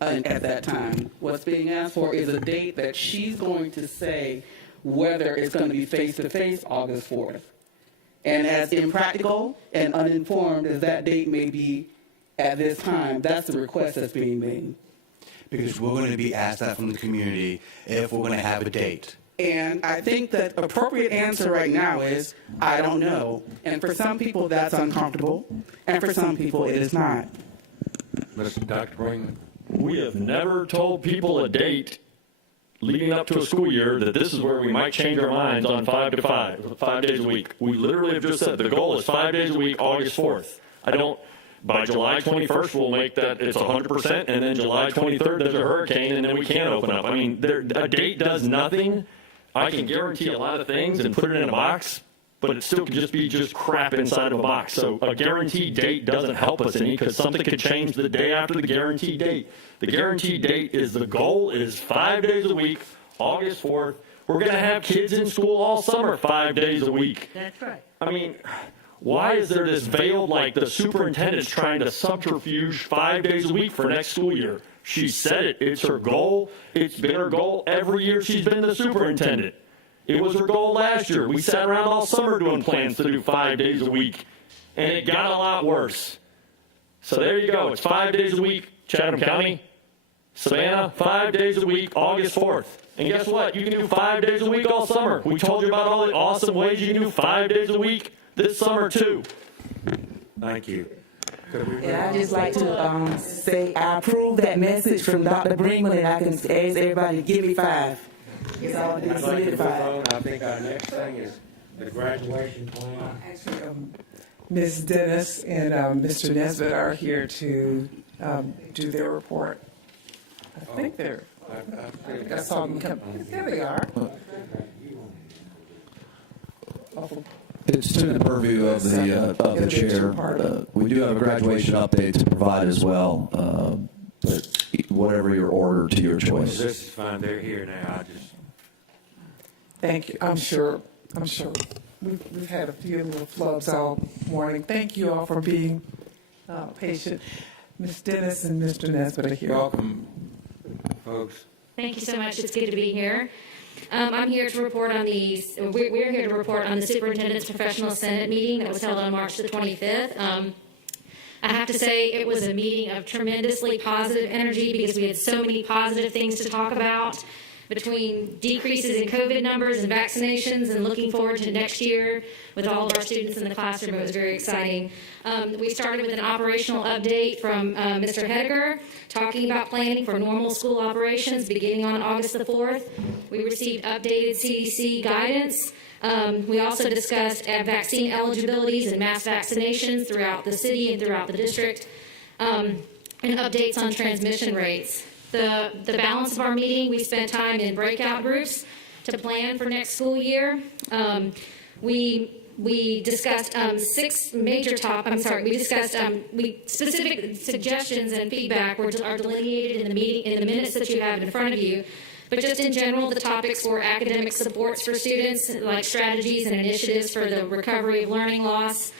at that time. What's being asked for is a date that she's going to say whether it's going to be face-to-face August 4th. And as impractical and uninformed as that date may be at this time, that's the request that's being made. Because we're going to be asked that from the community if we're going to have a date. And I think that appropriate answer right now is, I don't know. And for some people, that's uncomfortable. And for some people, it is not. Dr. Brinkman. We have never told people a date leading up to a school year that this is where we might change our minds on 5 days a week. We literally have just said the goal is 5 days a week, August 4th. By July 21st, we'll make that it's 100%, and then July 23rd, there's a hurricane, and then we can't open up. I mean, a date does nothing. I can guarantee a lot of things and put it in a box, but it still could just be crap inside of a box. So a guaranteed date doesn't help us any because something could change the day after the guaranteed date. The guaranteed date is the goal is 5 days a week, August 4th. We're going to have kids in school all summer 5 days a week. That's right. I mean, why is there this veiled, like the superintendent's trying to subterfuge 5 days a week for next school year? She said it. It's her goal. It's been her goal every year she's been the superintendent. It was her goal last year. We sat around all summer doing plans to do 5 days a week, and it got a lot worse. So there you go. It's 5 days a week, Chatham County. Savannah, 5 days a week, August 4th. And guess what? You can do 5 days a week all summer. We told you about all the awesome ways you can do 5 days a week this summer, too. Thank you. And I'd just like to say I approve that message from Dr. Brinkman, and I can ask everybody to give me 5. It's all I'd like to vote. I think our next thing is the graduation plan. Actually, Ms. Dennis and Mr. Nesbitt are here to do their report. I think I saw them come. There they are. It's to the purview of the chair. We do have a graduation update to provide as well, but whatever your order to your choice. This is fine. They're here now. Thank you. I'm sure. We've had a few little flubs all morning. Thank you all for being patient. Ms. Dennis and Mr. Nesbitt are here. Welcome, folks. Thank you so much. It's good to be here. I'm here to report on we're here to report on the Superintendent's Professional Senate meeting that was held on March the 25th. I have to say it was a meeting of tremendously positive energy because we had so many positive things to talk about, between decreases in COVID numbers and vaccinations and looking forward to next year with all of our students in the classroom. It was very exciting. We started with an operational update from Mr. Hedeker, talking about planning for normal school operations beginning on August the 4th. We received updated CDC guidance. We also discussed vaccine eligibilities and mass vaccinations throughout the city and throughout the district, and updates on transmission rates. The balance of our meeting, we spent time in breakout groups to plan for next school year. We discussed specific suggestions and feedback are delineated in the minutes that you have in front of you. But just in general, the topics were academic supports for students, like strategies and initiatives for the recovery of learning loss,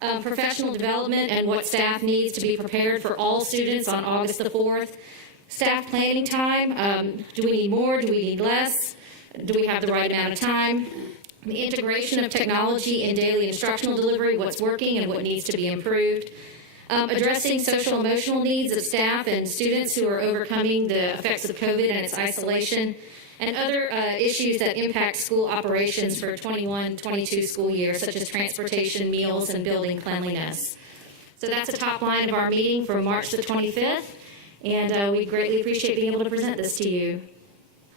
professional development and what staff needs to be prepared for all students on August the 4th, staff planning time, do we need more, do we need less, do we have the right amount of time, the integration of technology in daily instructional delivery, what's working and what needs to be improved, addressing social emotional needs of staff and students who are overcoming the effects of COVID and its isolation, and other issues that impact school operations for 21-22 school year, such as transportation, meals, and building cleanliness. So that's the top line of our meeting for March the 25th, and we greatly appreciate being able to present this to you.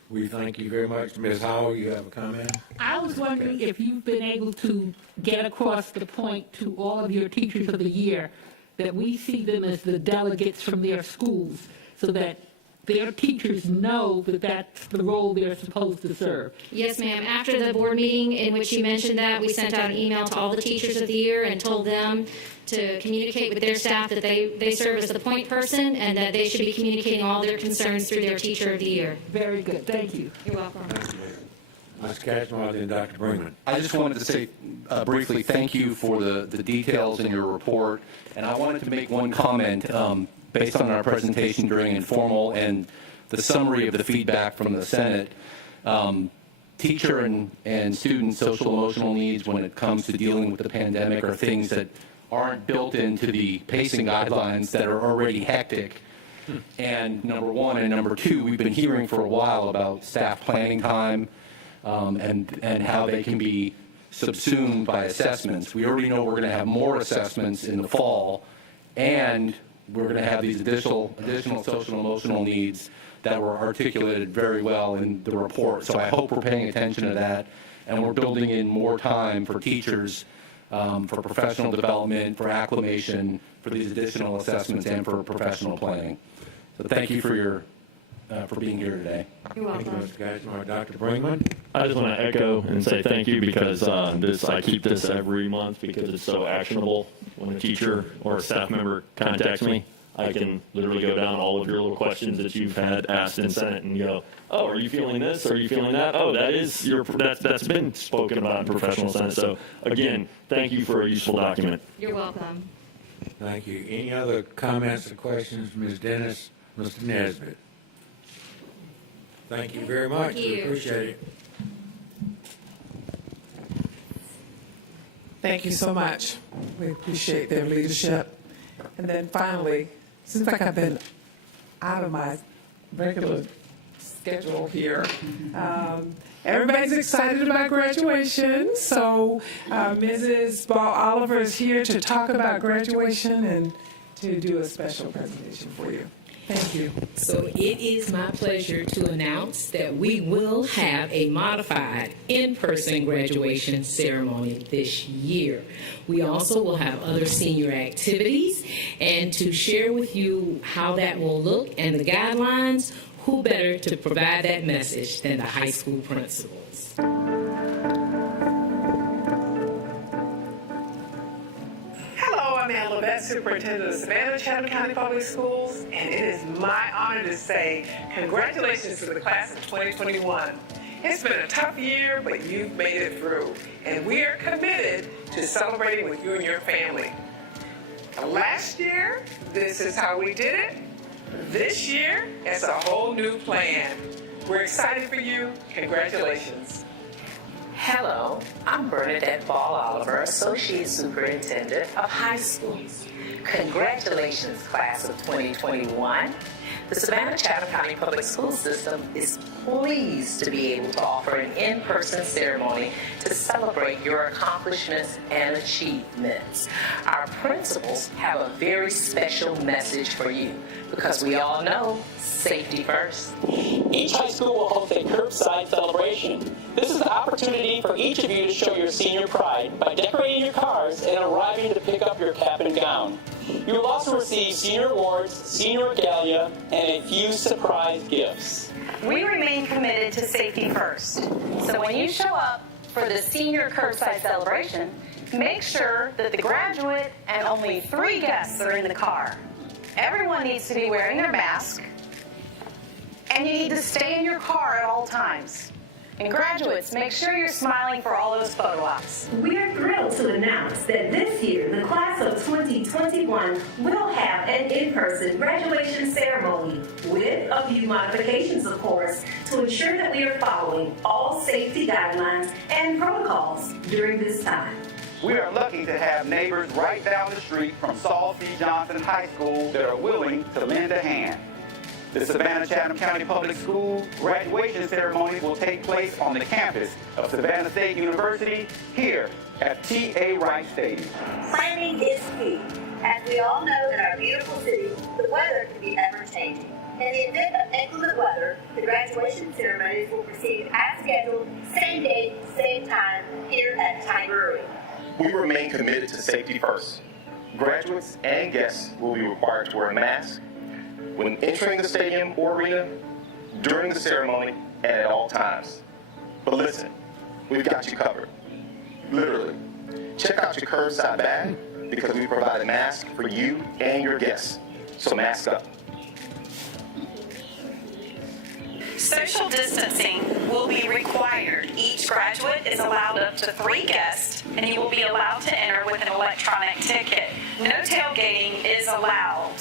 We thank you very much. Ms. Howell, you have a comment? I was wondering if you've been able to get across the point to all of your teachers of the year that we see them as the delegates from their schools, so that their teachers know that that's the role they're supposed to serve. Yes, ma'am. After the board meeting in which you mentioned that, we sent out an email to all the teachers of the year and told them to communicate with their staff that they serve as the point person and that they should be communicating all their concerns through their teacher of the year. Very good. Thank you. You're welcome. Ms. Cashmore, then Dr. Brinkman. I just wanted to say briefly thank you for the details in your report, and I wanted to make one comment based on our presentation during informal and the summary of the feedback from the Senate. Teacher and student social emotional needs when it comes to dealing with the pandemic are things that aren't built into the pacing guidelines that are already hectic. And number one, and number two, we've been hearing for a while about staff planning time, and how they can be subsumed by assessments. We already know we're going to have more assessments in the fall, and we're going to have these additional social emotional needs that were articulated very well in the report. So I hope we're paying attention to that, and we're building in more time for teachers, for professional development, for acclimation, for these additional assessments, and for professional planning. So thank you for being here today. You're welcome. Thank you, Ms. Cashmore. Dr. Brinkman? I just want to echo and say thank you because I keep this every month because it's so actionable. When a teacher or a staff member contacts me, I can literally go down all of your little questions that you've had asked in Senate and go, oh, are you feeling this? Are you feeling that? Oh, that's been spoken about in professional Senate. So again, thank you for a useful document. You're welcome. Thank you. Any other comments or questions, Ms. Dennis, Mr. Nesbitt? Thank you very much. Thank you. We appreciate it. Thank you so much. We appreciate their leadership. And then finally, seems like I've been out of my regular schedule here. Everybody's excited about graduation, so Mrs. Ball Oliver is here to talk about graduation and to do a special presentation for you. Thank you. So it is my pleasure to announce that we will have a modified in-person graduation ceremony this year. We also will have other senior activities, and to share with you how that will look and the guidelines, who better to provide that message than the high school principals. I'm Ann Levette, Superintendent of Savannah, Chatham County Public Schools, and it is my honor to say congratulations to the class of 2021. It's been a tough year, but you've made it through, and we are committed to celebrating with you and your family. Last year, this is how we did it. This year, it's a whole new plan. We're excited for you. Congratulations. Hello, I'm Bernadette Ball Oliver, Associate Superintendent of High Schools. Congratulations, class of 2021. The Savannah Chatham County Public School System is pleased to be able to offer an in-person ceremony to celebrate your accomplishments and achievements. Our principals have a very special message for you because we all know safety first. Each high school will host a Curbside celebration. This is the opportunity for each of you to show your senior pride by decorating your cars and arriving to pick up your cap and gown. You will also receive senior awards, senior regalia, and a few surprise gifts. We remain committed to safety first. So when you show up for the senior Curbside celebration, make sure that the graduate and only 3 guests are in the car. Everyone needs to be wearing their mask, and you need to stay in your car at all times. And graduates, make sure you're smiling for all those photo ops. We are thrilled to announce that this year, the class of 2021 will have an in-person graduation ceremony with a few modifications, of course, to ensure that we are following all safety guidelines and protocols during this time. We are lucky to have neighbors right down the street from Saul C. Johnson High School that are willing to lend a hand. The Savannah Chatham County Public School graduation ceremony will take place on the campus of Savannah State University here at T.A. Wright Stadium. Planning is key. As we all know in our beautiful city, the weather can be ever-changing. In the event of inclement weather, the graduation ceremonies will proceed as scheduled, same date, same time, here at Tiger. We remain committed to safety first. Graduates and guests will be required to wear a mask when entering the stadium or arena, during the ceremony, and at all times. But listen, we've got you covered. Literally. Check out your Curbside bag because we provide a mask for you and your guests. So mask up. Social distancing will be required. Each graduate is allowed up to 3 guests, and you will be allowed to enter with an electronic ticket. No tailgating is allowed.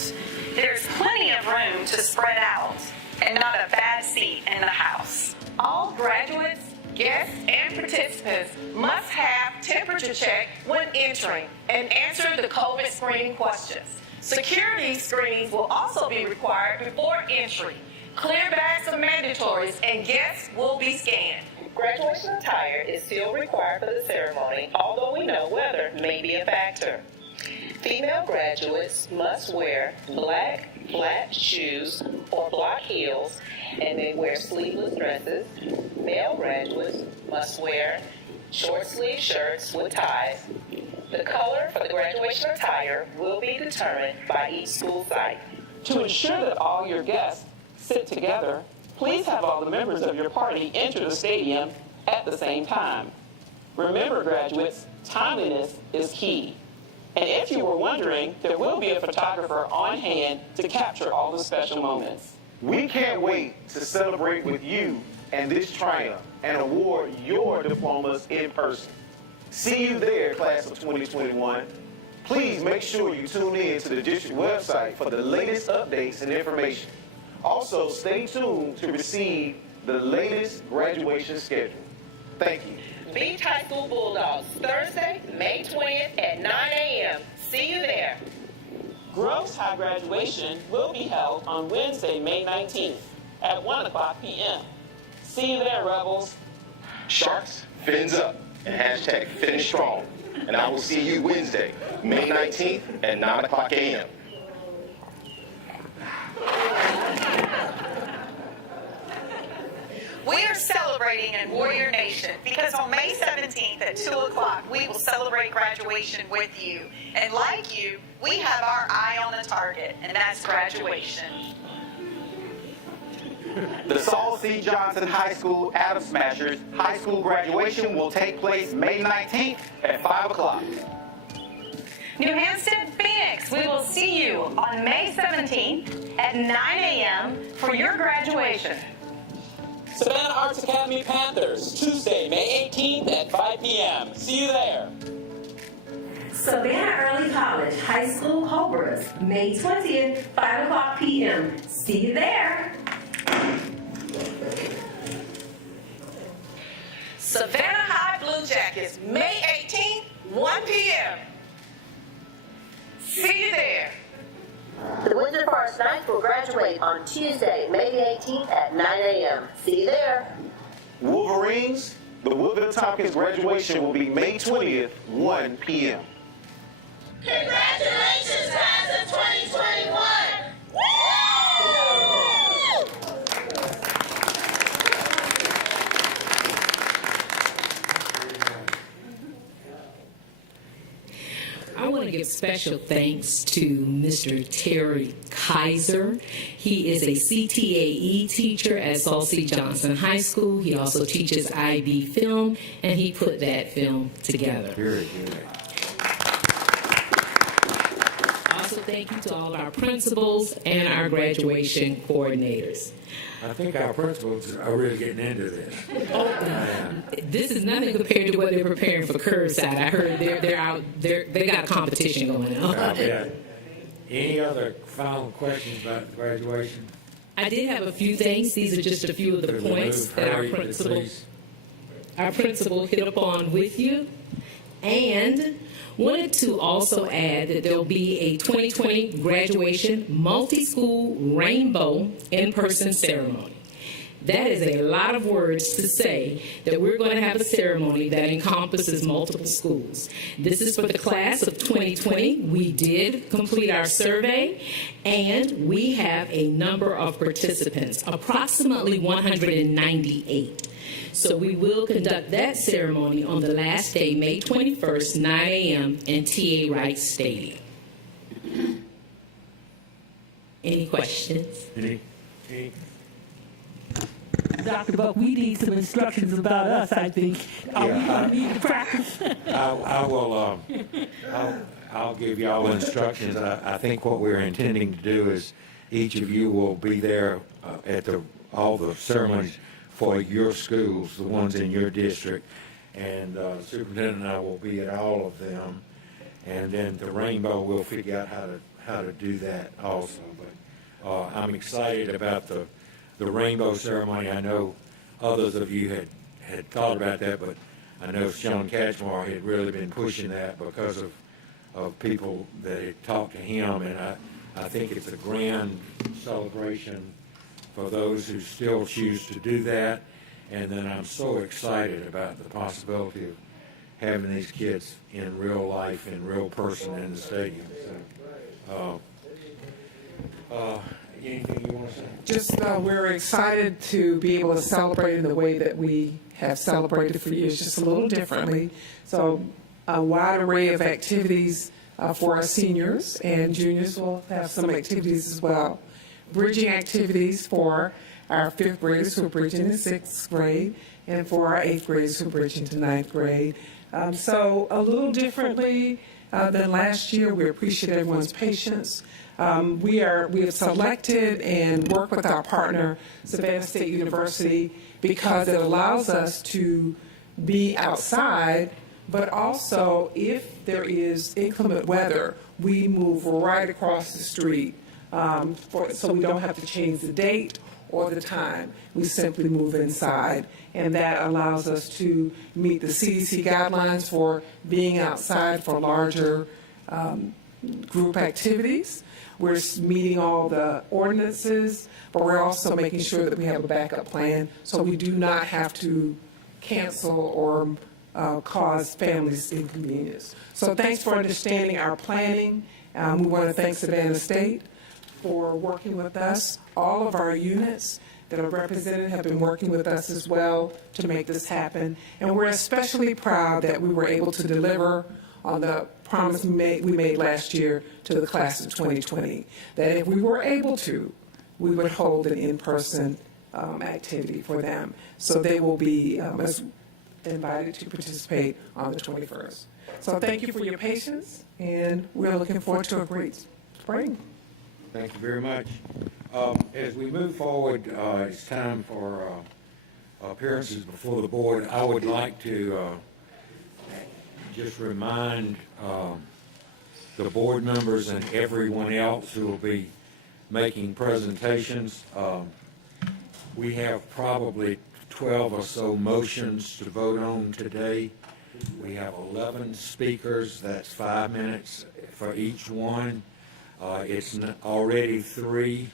There's plenty of room to spread out and not a bad seat in the house. All graduates, guests, and participants must have temperature check when entering and answer the COVID screening questions. Security screenings will also be required before entry. Clear bags are mandatory, and guests will be scanned. Graduation attire is still required for the ceremony, although we know weather may be a factor. Female graduates must wear black flat shoes or block heels, and they wear sleeveless dresses. Male graduates must wear short sleeve shirts with ties. The color for the graduation attire will be determined by each school site. To ensure that all your guests sit together, please have all the members of your party enter the stadium at the same time. Remember, graduates, timeliness is key. And if you were wondering, there will be a photographer on hand to capture all the special moments. We can't wait to celebrate with you and this triumph and award your diplomas in person. See you there, class of 2021. Please make sure you tune in to the district website for the latest updates and information. Also, stay tuned to receive the latest graduation schedule. Thank you. Beach High School Bulldogs, Thursday, May 20th at 9 a.m. See you there. Groves High graduation will be held on Wednesday, May 19th at 1:00 p.m. See you there, Rebels. Sharks, fins up, and hashtag finish strong. And I will see you Wednesday, May 19th at 9:00 a.m. We are celebrating in Warrior Nation because on May 17th at 2 o'clock, we will celebrate graduation with you. And like you, we have our eye on the target, and that's graduation. The Saul C. Johnson High School Adam Smashers high school graduation will take place May 19th at 5 o'clock. New Hampstead, Phoenix, we will see you on May 17th at 9 a.m. for your graduation. Savannah Arts Academy Panthers, Tuesday, May 18th at 5 p.m. See you there. Savannah Early College High School Cobras, May 20th, 5 o'clock p.m. See you there. Savannah High Blue Jackets, May 18th, 1 p.m. See you there. The Windsor Forest Knights will graduate on Tuesday, May the 18th at 9 a.m. See you there. Wolverines, the Woodville Tompkins graduation will be May 20th, 1 p.m. Congratulations, class of 2021! Woo! I want to give special thanks to Mr. Terry Kaiser. He is a CTAE teacher at Salcie Johnson High School. He also teaches IB film, and he put that film together. Very good. Also, thank you to all of our principals and our graduation coordinators. I think our principals are really getting into this. This is nothing compared to what they're preparing for Curbside. I heard they're out there. They got a competition going on. Any other final questions about the graduation? I did have a few things. These are just a few of the points that our principal hit upon with you. And wanted to also add that there will be a 2020 graduation multi-school rainbow in-person ceremony. That is a lot of words to say that we're going to have a ceremony that encompasses multiple schools. This is for the class of 2020. We did complete our survey, and we have a number of participants, approximately 198. So we will conduct that ceremony on the last day, May 21st, 9 a.m. in T.A. Wright Stadium. Any questions? Any? Dr. Buck, we need some instructions about us, I think. Are we going to need to practice? I'll give you all instructions. I think what we're intending to do is each of you will be there at all the ceremonies for your schools, the ones in your district, and the superintendent and I will be at all of them, and then the rainbow, we'll figure out how to do that also. But I'm excited about the rainbow ceremony. I know others of you had thought about that, but I know Sean Catchmore had really been pushing that because of people that had talked to him, and I think it's a grand celebration for those who still choose to do that. And then I'm so excited about the possibility of having these kids in real life, in real person in the stadium. So, anything you want to say? Just we're excited to be able to celebrate in the way that we have celebrated for years, just a little differently. So a wide array of activities for our seniors, and juniors will have some activities as well. Bridging activities for our 5th graders who are bridging in 6th grade, and for our 8th graders who are bridging to 9th grade. So a little differently than last year. We appreciate everyone's patience. We have selected and worked with our partner, Savannah State University, because it allows us to be outside, but also if there is inclement weather, we move right across the street. So we don't have to change the date or the time. We simply move inside, and that allows us to meet the CDC guidelines for being outside for larger group activities. We're meeting all the ordinances, but we're also making sure that we have a backup plan so we do not have to cancel or cause families inconvenience. So thanks for understanding our planning. We want to thank Savannah State for working with us. All of our units that are represented have been working with us as well to make this happen. And we're especially proud that we were able to deliver on the promise we made last year to the class of 2020, that if we were able to, we would hold an in-person activity for them. So they will be invited to participate on the 21st. So thank you for your patience, and we're looking forward to a great spring. Thank you very much. As we move forward, it's time for appearances before the board, I would like to just remind the board members and everyone else who will be making presentations. We have probably 12 or so motions to vote on today. We have 11 speakers. That's 5 minutes for each one. It's already 3.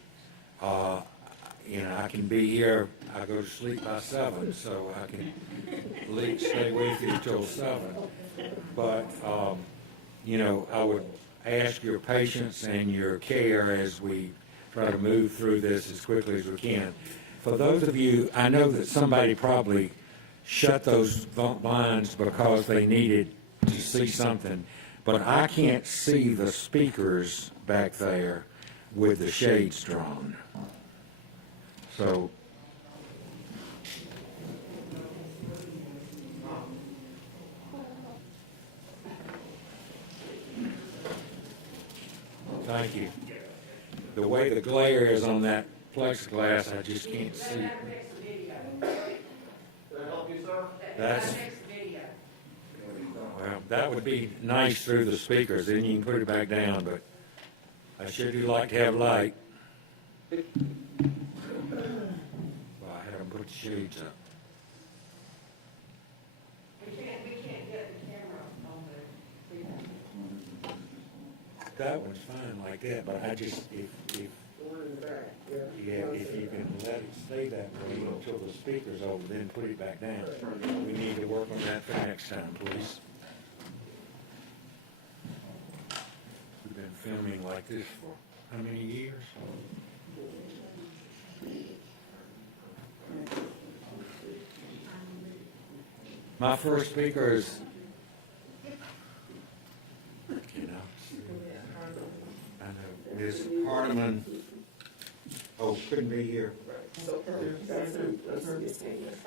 I can be here. I go to sleep by 7, so I can stay with you till 7. But, I would ask your patience and your care as we try to move through this as quickly as we can. For those of you, I know that somebody probably shut those blinds because they needed to see something, but I can't see the speakers back there with the shades drawn. So, thank you. The way the glare is on that plexiglass, I just can't see. That's, well, that would be nice through the speakers, then you can put it back down, but I sure do like to have light. Well, I had them put the shades up. We can't get the camera on the. That one's fine like that, but I just, if you can let it stay that way until the speaker's over, then put it back down. We need to work on that for next time, please. We've been filming like this for how many years? My first speaker is, I know, Ms. Hardeman. Oh, couldn't be here.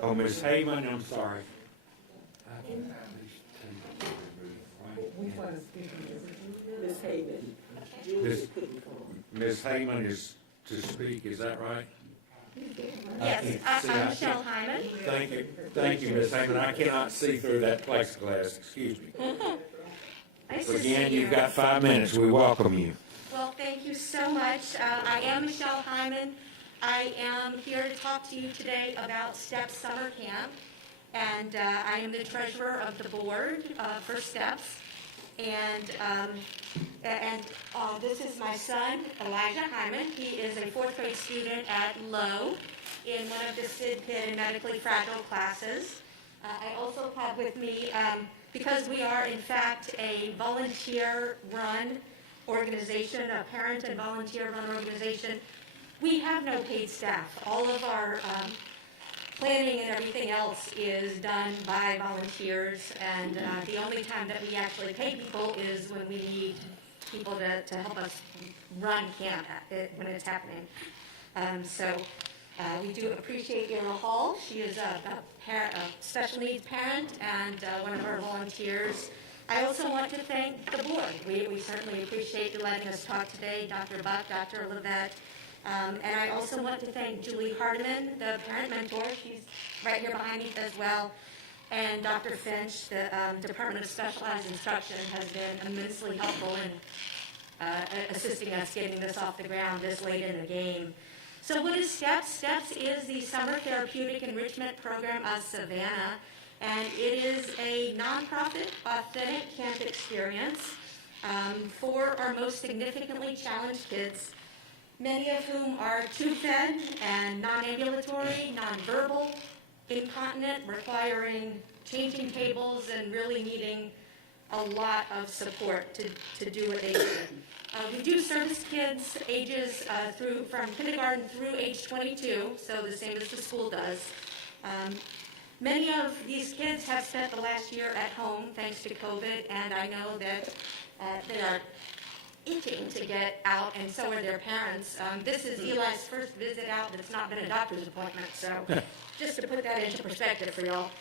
Oh, Ms. Heyman, I'm sorry. Ms. Haven. Ms. Heyman is to speak, is that right? Yes, I'm Michelle Hyman. Thank you, Ms. Heyman. I cannot see through that plexiglass, excuse me. Nice But to see again, you. you've got 5 minutes. We welcome you. Well, thank you so much. I am Michelle Hyman. I am here to talk to you today about STEPS Summer Camp, and I am the treasurer of the board for STEPS. And this is my son, Elijah Hyman. He is a 4th grade student at Lowe in one of the Sid Pitt and medically fragile classes. I also have with me, because we are in fact a volunteer-run organization, a parent and volunteer-run organization, we have no paid staff. All of our planning and everything else is done by volunteers, and the only time that we actually pay people is when we need people to help us run camp when it's happening. We do appreciate Ira Hall. She is a special needs parent and one of our volunteers. I also want to thank the board. We certainly appreciate you letting us talk today, Dr. Buck, Dr. Levette. And I also want to thank Julie Hardeman, the parent mentor. She's right here behind me as well. And Dr. Finch, the Department of Specialized Instruction, has been immensely helpful in assisting us getting this off the ground this late in the game. So what is STEPS? STEPS is the Summer Therapeutic Enrichment Program of Savannah, and it is a nonprofit, authentic camp experience for our most significantly challenged kids, many of whom are tube-fed and non-ambulatory, non-verbal, incontinent, requiring changing tables and really needing a lot of support to do what they do. We do service kids ages from kindergarten through age 22, so the same as the school does. Many of these kids have spent the last year at home thanks to COVID, and I know that they are itching to get out, and so are their parents. This is Eli's first visit out that's not been a doctor's appointment, so just to put that into perspective for y'all.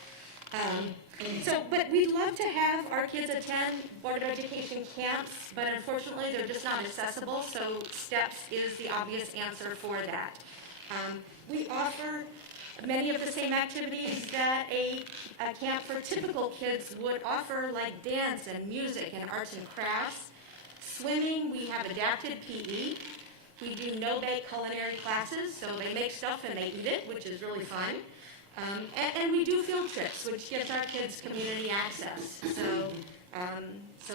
But we'd love to have our kids attend Board of Education camps, but unfortunately they're just not accessible, so STEPS is the obvious answer for that. We offer many of the same activities that a camp for typical kids would offer, like dance and music and arts and crafts. Swimming, we have adapted PE. We do no-bake culinary classes, so they make stuff and they eat it, which is really fun. And we do field trips, which gives our kids community access. So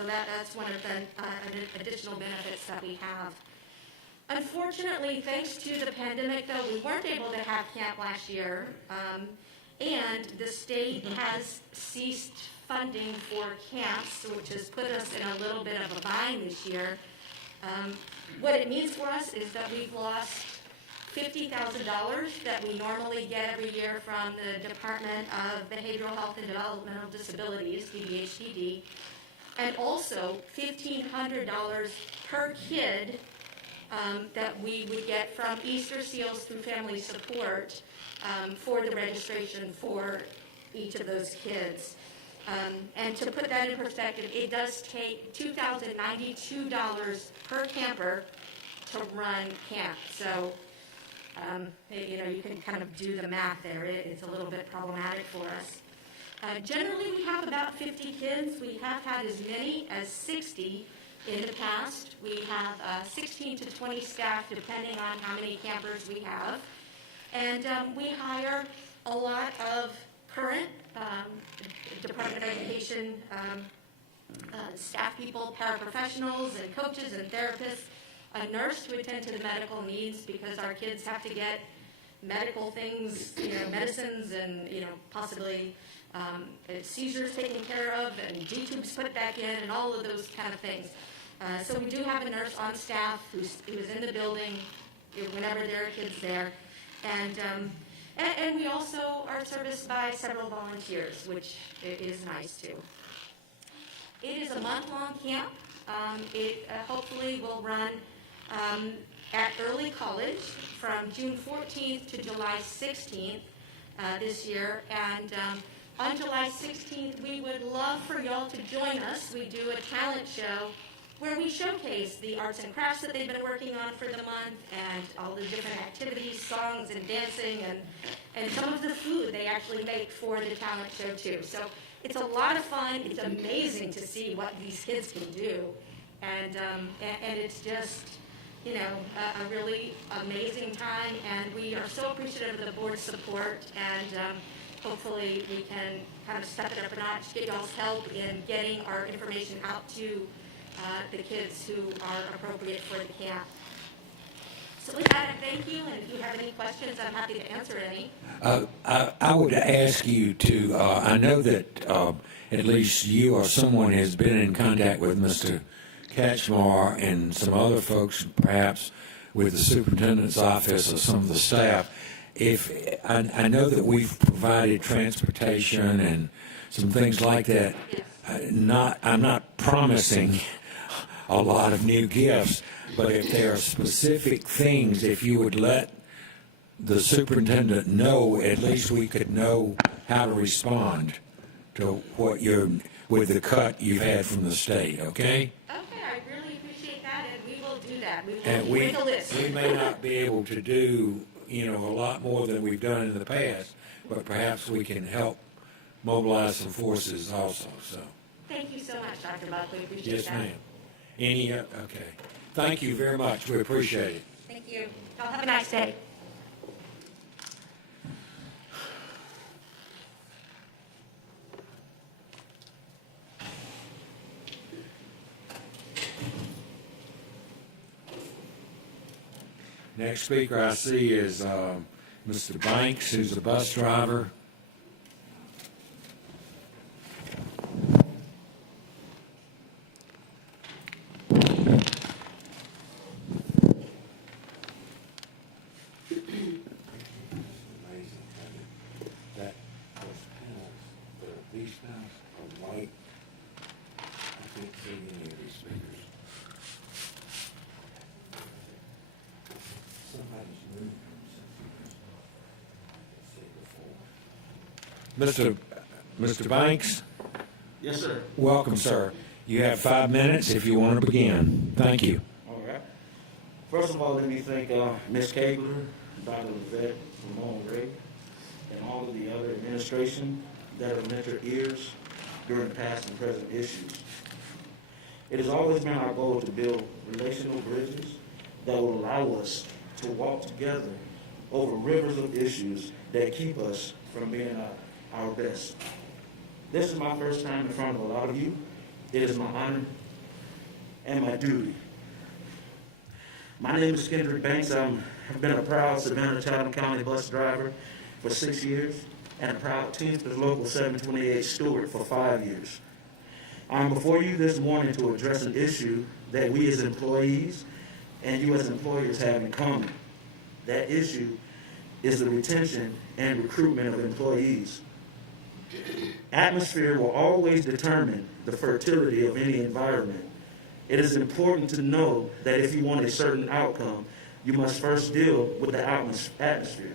that's one of the additional benefits that we have. Unfortunately, thanks to the pandemic, though, we weren't able to have camp last year, and the state has ceased funding for camps, which has put us in a little bit of a bind this year. What it means for us is that we've lost $50,000 that we normally get every year from the Department of Behavioral Health and Developmental Disabilities, DBHDD, and also $1,500 per kid that we would get from Easter Seals through Family Support for the registration for each of those kids. And to put that in perspective, it does take $2,092 per camper to run camp. So, you can kind of do the math there. It's a little bit problematic for us. Generally, we have about 50 kids. We have had as many as 60 in the past. We have 16 to 20 staff, depending on how many campers we have. And we hire a lot of current Department of Education staff people, paraprofessionals and coaches and therapists, a nurse to attend to the medical needs because our kids have to get medical things, medicines and, possibly seizures taken care of and G-tubes put back in and all of those kind of things. So we do have a nurse on staff who's in the building whenever there are kids there. And we also are serviced by several volunteers, which is nice too. It is a month-long camp. It hopefully will run at early college from June 14th to July 16th this year. And on July 16th, we would love for y'all to join us. We do a talent show where we showcase the arts and crafts that they've been working on for the month and all the different activities, songs and dancing, and some of the food they actually make for the talent show too. So it's a lot of fun. It's amazing to see what these kids can do. And it's just, a really amazing time. And we are so appreciative of the board's support. And hopefully we can kind of step it up a notch, get y'all's help in getting our information out to the kids who are appropriate for the camp. So with that, I thank you, and if you have any questions, I'm happy to answer any. I would ask you to, I know that at least you or someone has been in contact with Mr. Ketchmar and some other folks, perhaps with the superintendent's office or some of the staff. If I know that we've provided transportation and some things like that. Yes. I'm not promising a lot of new gifts, but if there are specific things, if you would let the superintendent know, at least we could know how to respond to what with the cut you've had from the state, okay? Okay, I really appreciate that, and we will do that. We will make a list. We may not be able to do, a lot more than we've done in the past, but perhaps we can help mobilize some forces also, so. Thank you so much, Dr. Buck. We appreciate that. Yes, ma'am. Okay. Thank you very much. We appreciate it. Thank you. Y'all have a nice day. Next speaker I see is Mr. Banks, who's a bus driver. Mr. Banks? Yes, sir. Welcome, sir. You have 5 minutes if you want to begin. Thank you. All right. First of all, let me thank Ms. Kabler, Dr. Levette, Ramon Ray, the other administration that have lent their ears during past and present issues. It has always been our goal to build relational bridges that will allow us to walk together over rivers of issues that keep us from being our best. This is my first time in front of a lot of you. It is my honor and my duty. My name is Kendrick Banks. I've been a proud Savannah Chatham County bus driver for 6 years and a proud Teamsters Local 728 steward for 5 years. I'm before you this morning to address an issue that we as employees and you as employers have in common. That issue is the retention and recruitment of employees. Atmosphere will always determine the fertility of any environment. It is important to know that if you want a certain outcome, you must first deal with the atmosphere.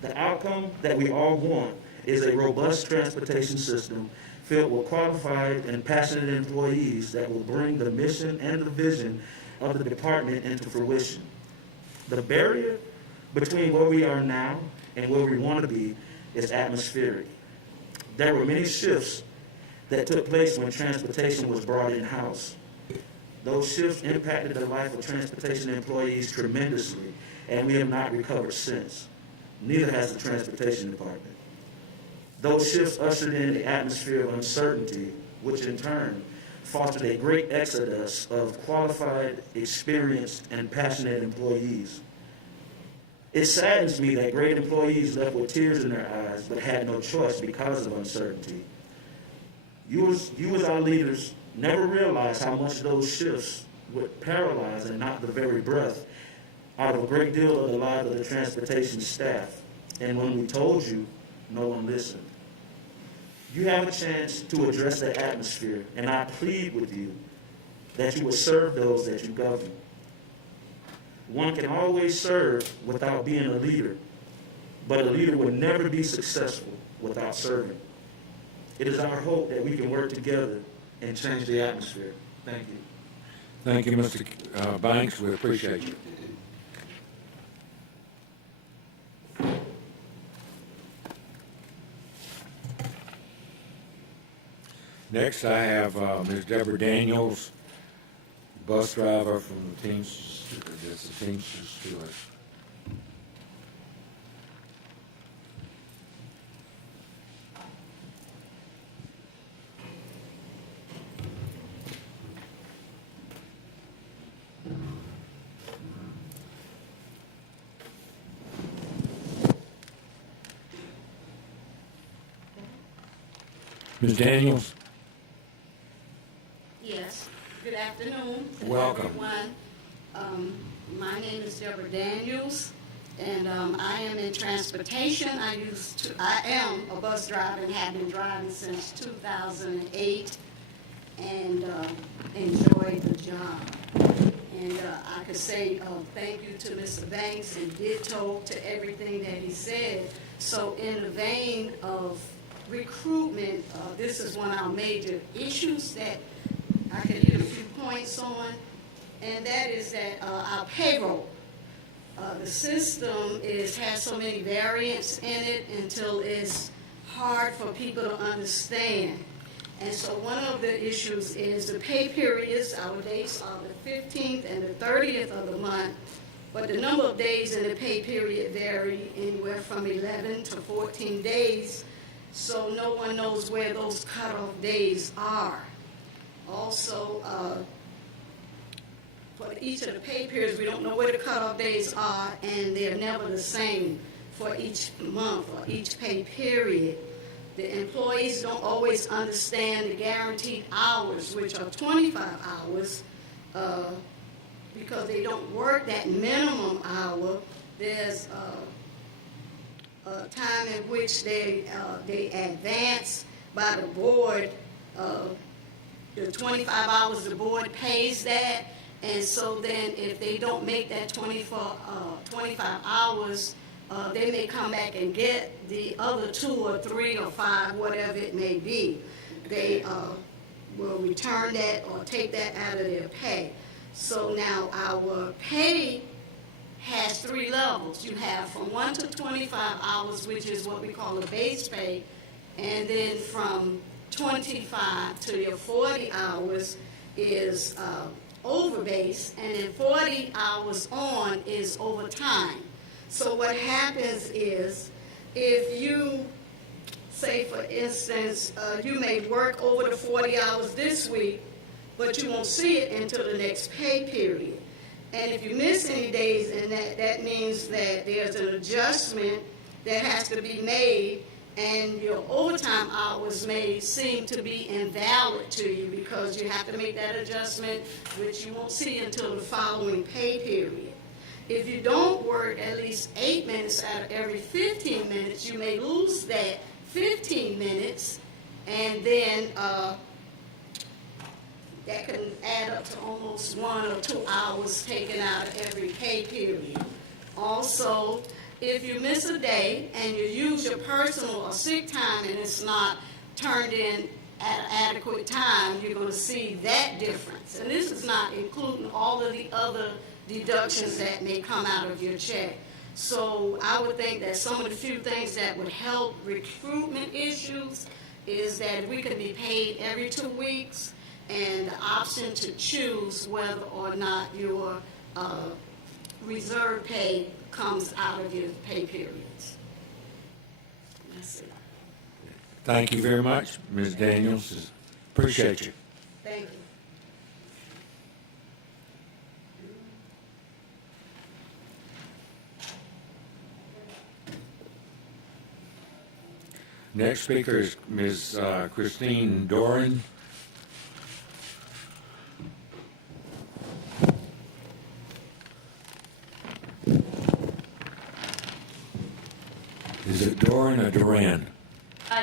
The outcome that we all want is a robust transportation system filled with qualified and passionate employees that will bring the mission and the vision of the department into fruition. The barrier between where we are now and where we want to be is atmospheric. There were many shifts that took place when transportation was brought in-house. Those shifts impacted the life of transportation employees tremendously, and we have not recovered since. Neither has the transportation department. Those shifts ushered in the atmosphere of uncertainty, which in turn fostered a great exodus of qualified, experienced, and passionate employees. It saddens me that great employees left with tears in their eyes but had no choice because of uncertainty. You as our leaders never realized how much those shifts would paralyze and knock the very breath out of a great deal of the lives of the transportation staff. And when we told you, no one listened. You have a chance to address that atmosphere, and I plead with you that you would serve those that you govern. One can always serve without being a leader, but a leader will never be successful without serving. It is our hope that we can work together and change the atmosphere. Thank you. Thank you, Mr. Banks. We appreciate you. Next, I have Ms. Deborah Daniels, bus driver from the Teamsters Steward. Ms. Daniels? Yes. Good afternoon. Welcome. Everyone. My name is Deborah Daniels, and I am in transportation. I am a bus driver and have been driving since 2008, and enjoy the job. And I could say thank you to Mr. Banks and ditto to everything that he said. So in the vein of recruitment, this is one of our major issues that I can hit a few points on, and that is that our payroll. The system has so many variants in it until it's hard for people to understand. And so one of the issues is the pay periods. Our dates are the 15th and the 30th of the month, but the number of days in the pay period vary anywhere from 11 to 14 days, so no one knows where those cutoff days are. Also, for each of the pay periods, we don't know where the cutoff days are, and they're never the same for each month or each pay period. The employees don't always understand the guaranteed hours, which are 25 hours, because they don't work that minimum hour. There's a time in which they advance by the board. The 25 hours, the board pays that, and so then if they don't make that 25 hours, they may come back and get the other 2 or 3 or 5, whatever it may be. They will return that or take that out of their pay. So now our pay has 3 levels. You have from 1 to 25 hours, which is what we call a base pay, and then from 25 to your 40 hours is over base, and then 40 hours on is overtime. So what happens is, if you, say for instance, you may work over the 40 hours this week, but you won't see it until the next pay period. And if you miss any days in that, that means that there's an adjustment that has to be made, and your overtime hours may seem to be invalid to you because you have to make that adjustment, which you won't see until the following pay period. If you don't work at least 8 minutes out of every 15 minutes, you may lose that 15 minutes, and then that can add up to almost 1 or 2 hours taken out of every pay period. Also, if you miss a day and you use your personal or sick time and it's not turned in at an adequate time, you're going to see that difference. And this is not including all of the other deductions that may come out of your check. So I would think that some of the few things that would help recruitment issues is that if we could be paid every 2 weeks, and the option to choose whether or not your reserve pay comes out of your pay periods. That's it. Thank you very much, Ms. Daniels. Appreciate you. Thank you. Next speaker is Ms. Christine Doran. Is it Doran or Duran?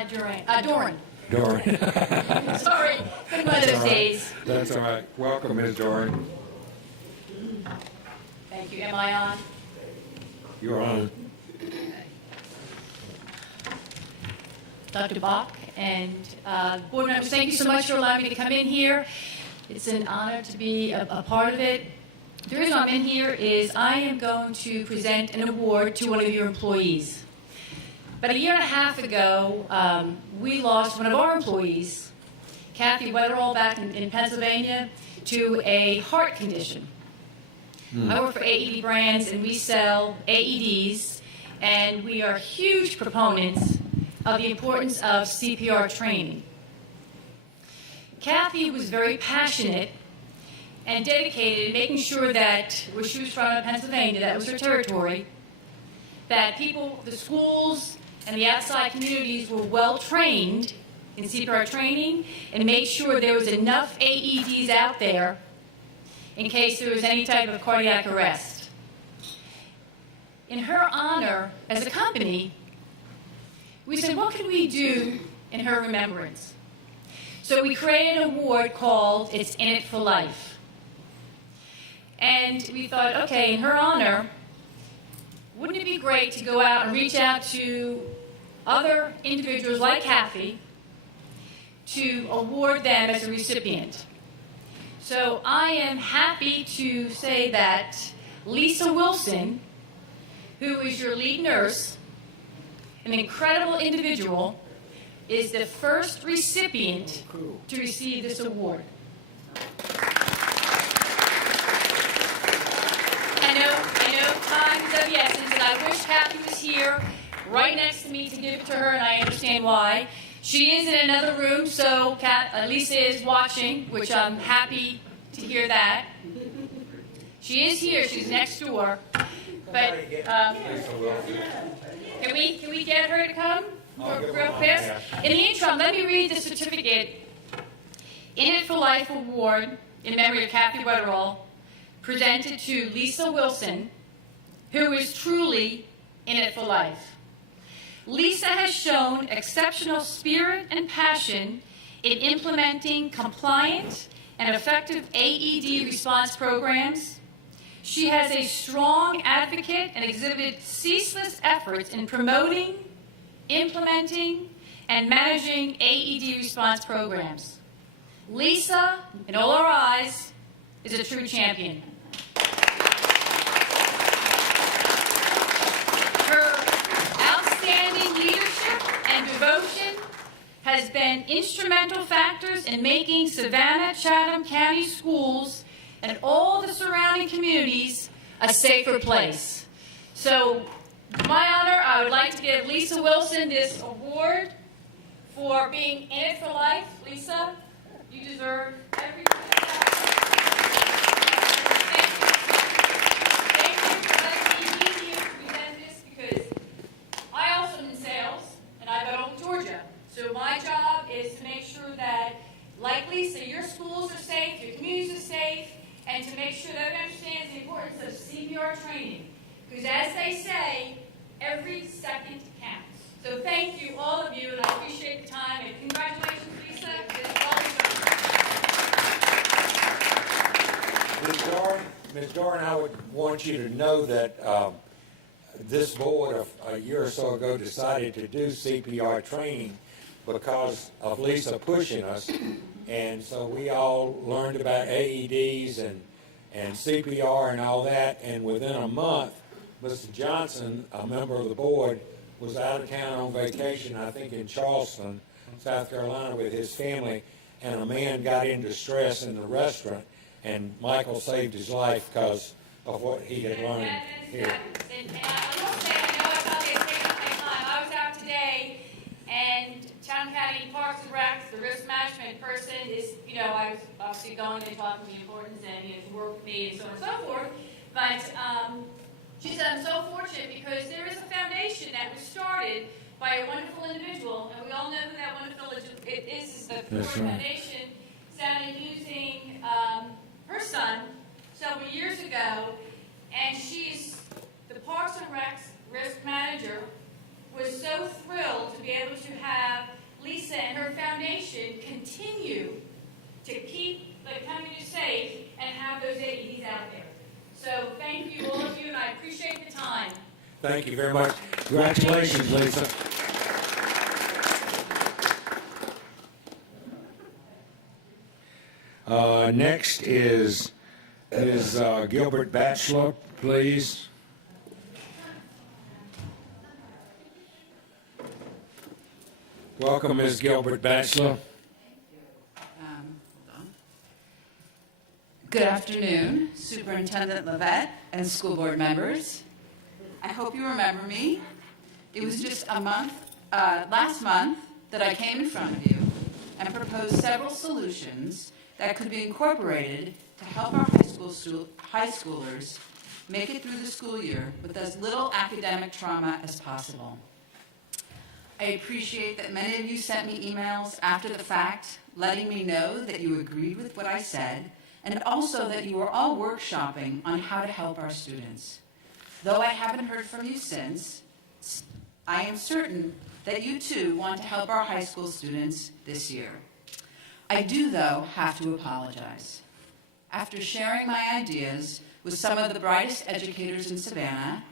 Doran. Doran. Sorry, been one of those days. That's all right. Welcome, Ms. Doran. Thank you. Am I on? You're on. Dr. Bach and board members, thank you so much for allowing me to come in here. It's an honor to be a part of it. The reason I'm in here is I am going to present an award to one of your employees. About a year and a half ago, we lost one of our employees, Kathy Wetterall, back in Pennsylvania, to a heart condition. I work for AED Brands, and we sell AEDs, and we are huge proponents of the importance of CPR training. Kathy was very passionate and dedicated in making sure that, where she was from in Pennsylvania, that was her territory, that people, the schools, and the outside communities were well trained in CPR training and made sure there was enough AEDs out there in case there was any type of cardiac arrest. In her honor, as a company, we said, what can we do in her remembrance? So we created an award called It's In It for Life. And we thought, okay, in her honor, wouldn't it be great to go out and reach out to other individuals like Kathy to award them as a recipient? So I am happy to say that Lisa Wilson, who is your lead nurse, an incredible individual, is the first recipient to receive this award. I know time is of the essence, and I wish Kathy was here right next to me to give it to her, and I understand why. She is in another room, so Lisa is watching, which I'm happy to hear that. She is here. She's next door. But can we get her to come real fast? In the interim, let me read the certificate. In It for Life Award in memory of Kathy Wetterall, presented to Lisa Wilson, who is truly in it for life. Lisa has shown exceptional spirit and passion in implementing compliant and effective AED response programs. She has a strong advocate and exhibited ceaseless efforts in promoting, implementing, and managing AED response programs. Lisa, in all our eyes, is a true champion. has been instrumental factors in making Savannah, Chatham County schools and all the surrounding communities a safer place. So, my honor, I would like to give Lisa Wilson this award for being in it for life. Lisa, you deserve everything. Thank you for letting me be here to present this, because I also am in sales and I go to Georgia. So my job is to make sure that, like Lisa, your schools are safe, your communities are safe, and to make sure that everyone understands the importance of CPR training. Because as they say, every second counts. So thank you, all of you, and I appreciate the time, and congratulations, Lisa. It's well deserved. Ms. Doran, I would want you to know that this board a year or so ago decided to do CPR training because of Lisa pushing us. And so we all learned about AEDs and CPR and all that. And within a month, Mr. Johnson, a member of the board, was out of town on vacation, I think in Charleston, South Carolina, with his family. And a man got in distress in the restaurant. And Michael saved his life because of what he had learned here. And I will say, I know I probably have taken up my time. I was out today, and Chatham County Parks and Recs, the risk management person is, I was obviously going and talking the importance and to work with me and so on and so forth. But she said, I'm so fortunate because there is a foundation that was started by a wonderful individual, and we all know who that wonderful it is the Ford Foundation, started using her son several years ago, and she's the Parks and Recs risk manager, was so thrilled to be able to have Lisa and her foundation continue to keep the community safe and have those AEDs out there. So thank you, all of you, and I appreciate the time. Thank you very much. Congratulations, Lisa. Next is Gilbert Batchelor, please. Welcome, Ms. Gilbert Batchelor. Good afternoon, Superintendent Levette and school board members. I hope you remember me. It was just last month, that I came in front of you and proposed several solutions that could be incorporated to help our high schoolers make it through the school year with as little academic trauma as possible. I appreciate that many of you sent me emails after the fact letting me know that you agreed with what I said, and also that you were all workshopping on how to help our students. Though I haven't heard from you since, I am certain that you too want to help our high school students this year. I do, though, have to apologize. After sharing my ideas with some of the brightest educators in Savannah,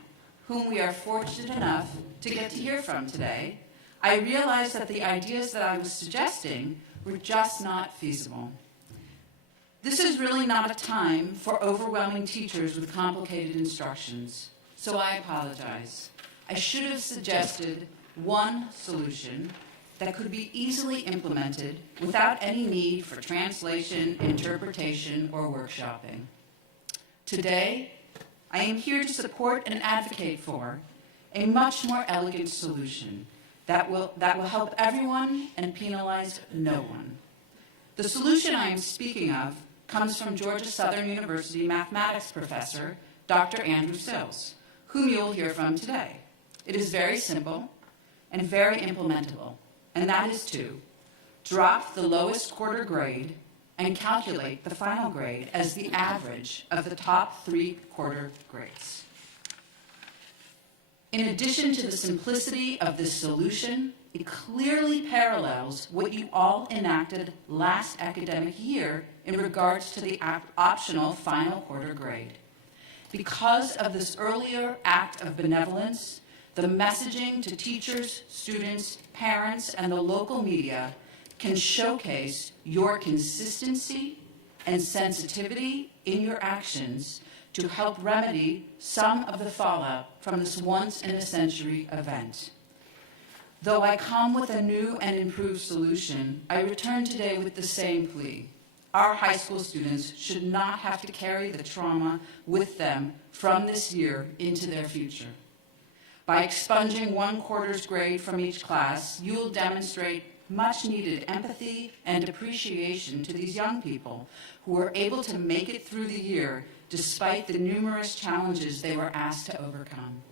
whom we are fortunate enough to get to hear from today, I realized that the ideas that I was suggesting were just not feasible. This is really not a time for overwhelming teachers with complicated instructions, so I apologize. I should have suggested one solution that could be easily implemented without any need for translation, interpretation, or workshopping. Today, I am here to support and advocate for a much more elegant solution that will help everyone and penalize no one. The solution I am speaking of comes from Georgia Southern University mathematics professor, Dr. Andrew Sills, whom you will hear from today. It is very simple and very implementable, and that is to drop the lowest quarter grade and calculate the final grade as the average of the top 3 quarter grades. In addition to the simplicity of this solution, it clearly parallels what you all enacted last academic year in regards to the optional final quarter grade. Because of this earlier act of benevolence, the messaging to teachers, students, parents, and the local media can showcase your consistency and sensitivity in your actions to help remedy some of the fallout from this once-in-a-century event. Though I come with a new and improved solution, I return today with the same plea. Our high school students should not have to carry the trauma with them from this year into their future. By expunging 1/4 grade from each class, you will demonstrate much needed empathy and appreciation to these young people who were able to make it through the year despite the numerous challenges they were asked to overcome.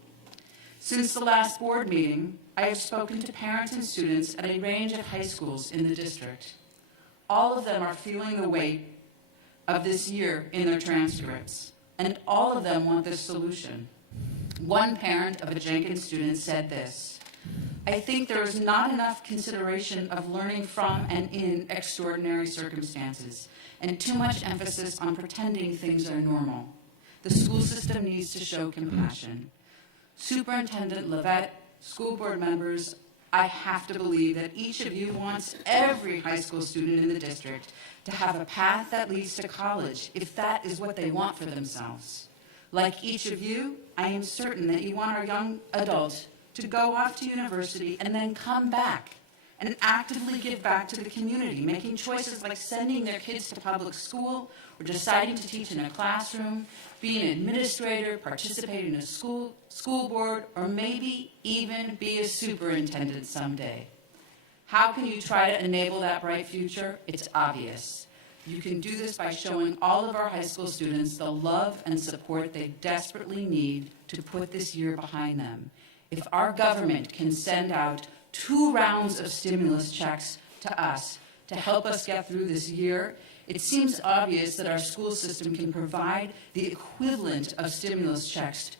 Since the last board meeting, I have spoken to parents and students at a range of high schools in the district. All of them are feeling the weight of this year in their transcripts, and all of them want this solution. One parent of a Jenkins student said this: I think there is not enough consideration of learning from and in extraordinary circumstances, and too much emphasis on pretending things are normal. The school system needs to show compassion. Superintendent Levette, school board members, I have to believe that each of you wants every high school student in the district to have a path that leads to college, if that is what they want for themselves. Like each of you, I am certain that you want our young adults to go off to university and then come back and actively give back to the community, making choices like sending their kids to public school or deciding to teach in a classroom, be an administrator, participate in a school board, or maybe even be a superintendent someday. How can you try to enable that bright future? It's obvious. You can do this by showing all of our high school students the love and support they desperately need to put this year behind them. If our government can send out 2 rounds of stimulus checks to us to help us get through this year, it seems obvious that our school system can provide the equivalent of stimulus checks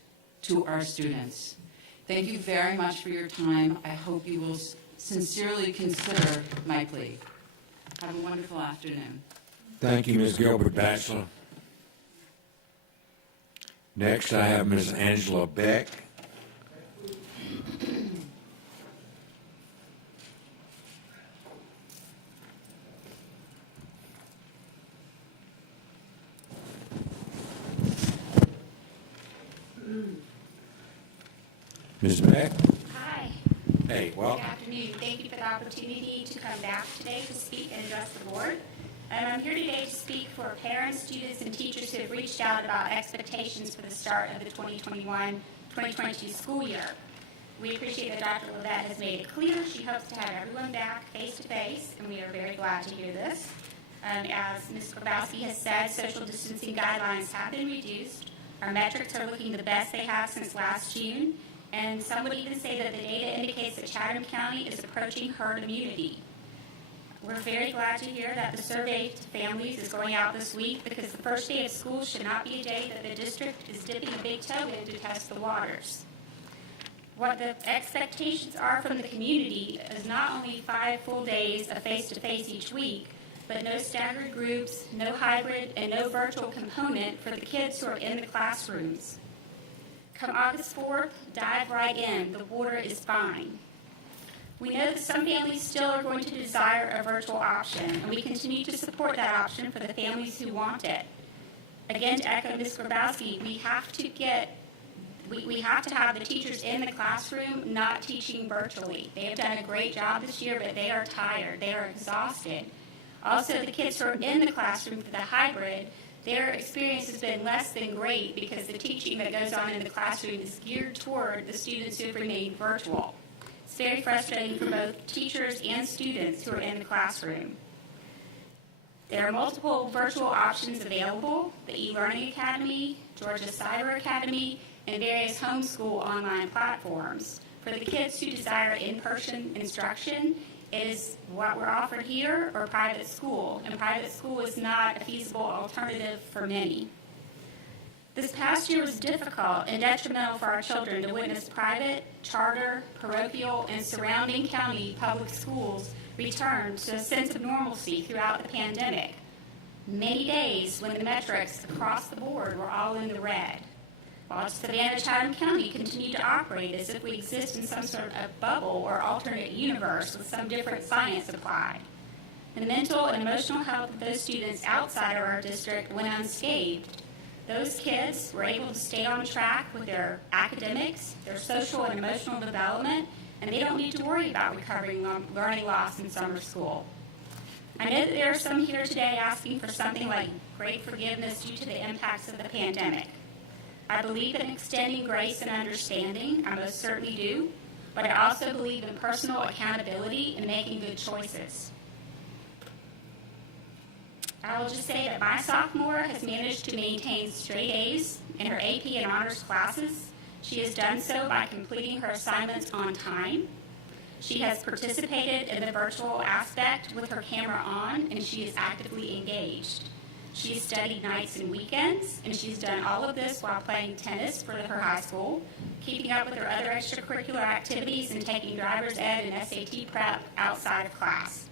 to our students. Thank you very much for your time. I hope you will sincerely consider my plea. Have a wonderful afternoon. Thank you, Ms. Gilbert-Batchelor. Next, I have Ms. Angela Beck. Ms. Beck? Hi. Hey, welcome. Good afternoon. Thank you for the opportunity to come back today to speak and address the board. I'm here today to speak for parents, students, and teachers who have reached out about expectations for the start of the 2021-2022 school year. We appreciate that Dr. Levette has made it clear she hopes to have everyone back face-to-face, and we are very glad to hear this. As Ms. Grabowski has said, social distancing guidelines have been reduced. Our metrics are looking the best they have since last June, and some would even say that the data indicates that Chatham County is approaching herd immunity. We're very glad to hear that the survey to families is going out this week, because the first day of school should not be a day that the district is dipping a big toe in to test the waters. What the expectations are from the community is not only 5 full days of face-to-face each week, but no staggered groups, no hybrid, and no virtual component for the kids who are in the classrooms. Come August 4th, dive right in. The water is fine. We know that some families still are going to desire a virtual option, and we continue to support that option for the families who want it. Again, to echo Ms. Grabowski, we have to have the teachers in the classroom not teaching virtually. They have done a great job this year, but they are tired. They are exhausted. Also, the kids who are in the classroom for the hybrid, their experience has been less than great because the teaching that goes on in the classroom is geared toward the students who have remained virtual. It's very frustrating for both teachers and students who are in the classroom. There are multiple virtual options available: the e-learning academy, Georgia Cyber Academy, and various homeschool online platforms. For the kids who desire in-person instruction, it is what we're offered here or private school, and private school is not a feasible alternative for many. This past year was difficult and detrimental for our children to witness private, charter, parochial, and surrounding county public schools return to a sense of normalcy throughout the pandemic. Many days when the metrics across the board were all in the red, while Savannah, Chatham County continued to operate as if we exist in some sort of bubble or alternate universe with some different science applied. The mental and emotional health of those students outside of our district went unscathed. Those kids were able to stay on track with their academics, their social and emotional development, and they don't need to worry about recovering learning loss in summer school. I know that there are some here today asking for something like great forgiveness due to the impacts of the pandemic. I believe in extending grace and understanding, I most certainly do, but I also believe in personal accountability and making good choices. I will just say that my sophomore has managed to maintain straight A's in her AP and honors classes. She has done so by completing her assignments on time. She has participated in the virtual aspect with her camera on, and she is actively engaged. She has studied nights and weekends, and she's done all of this while playing tennis for her high school, keeping up with her other extracurricular activities, and taking driver's ed and SAT prep outside of class.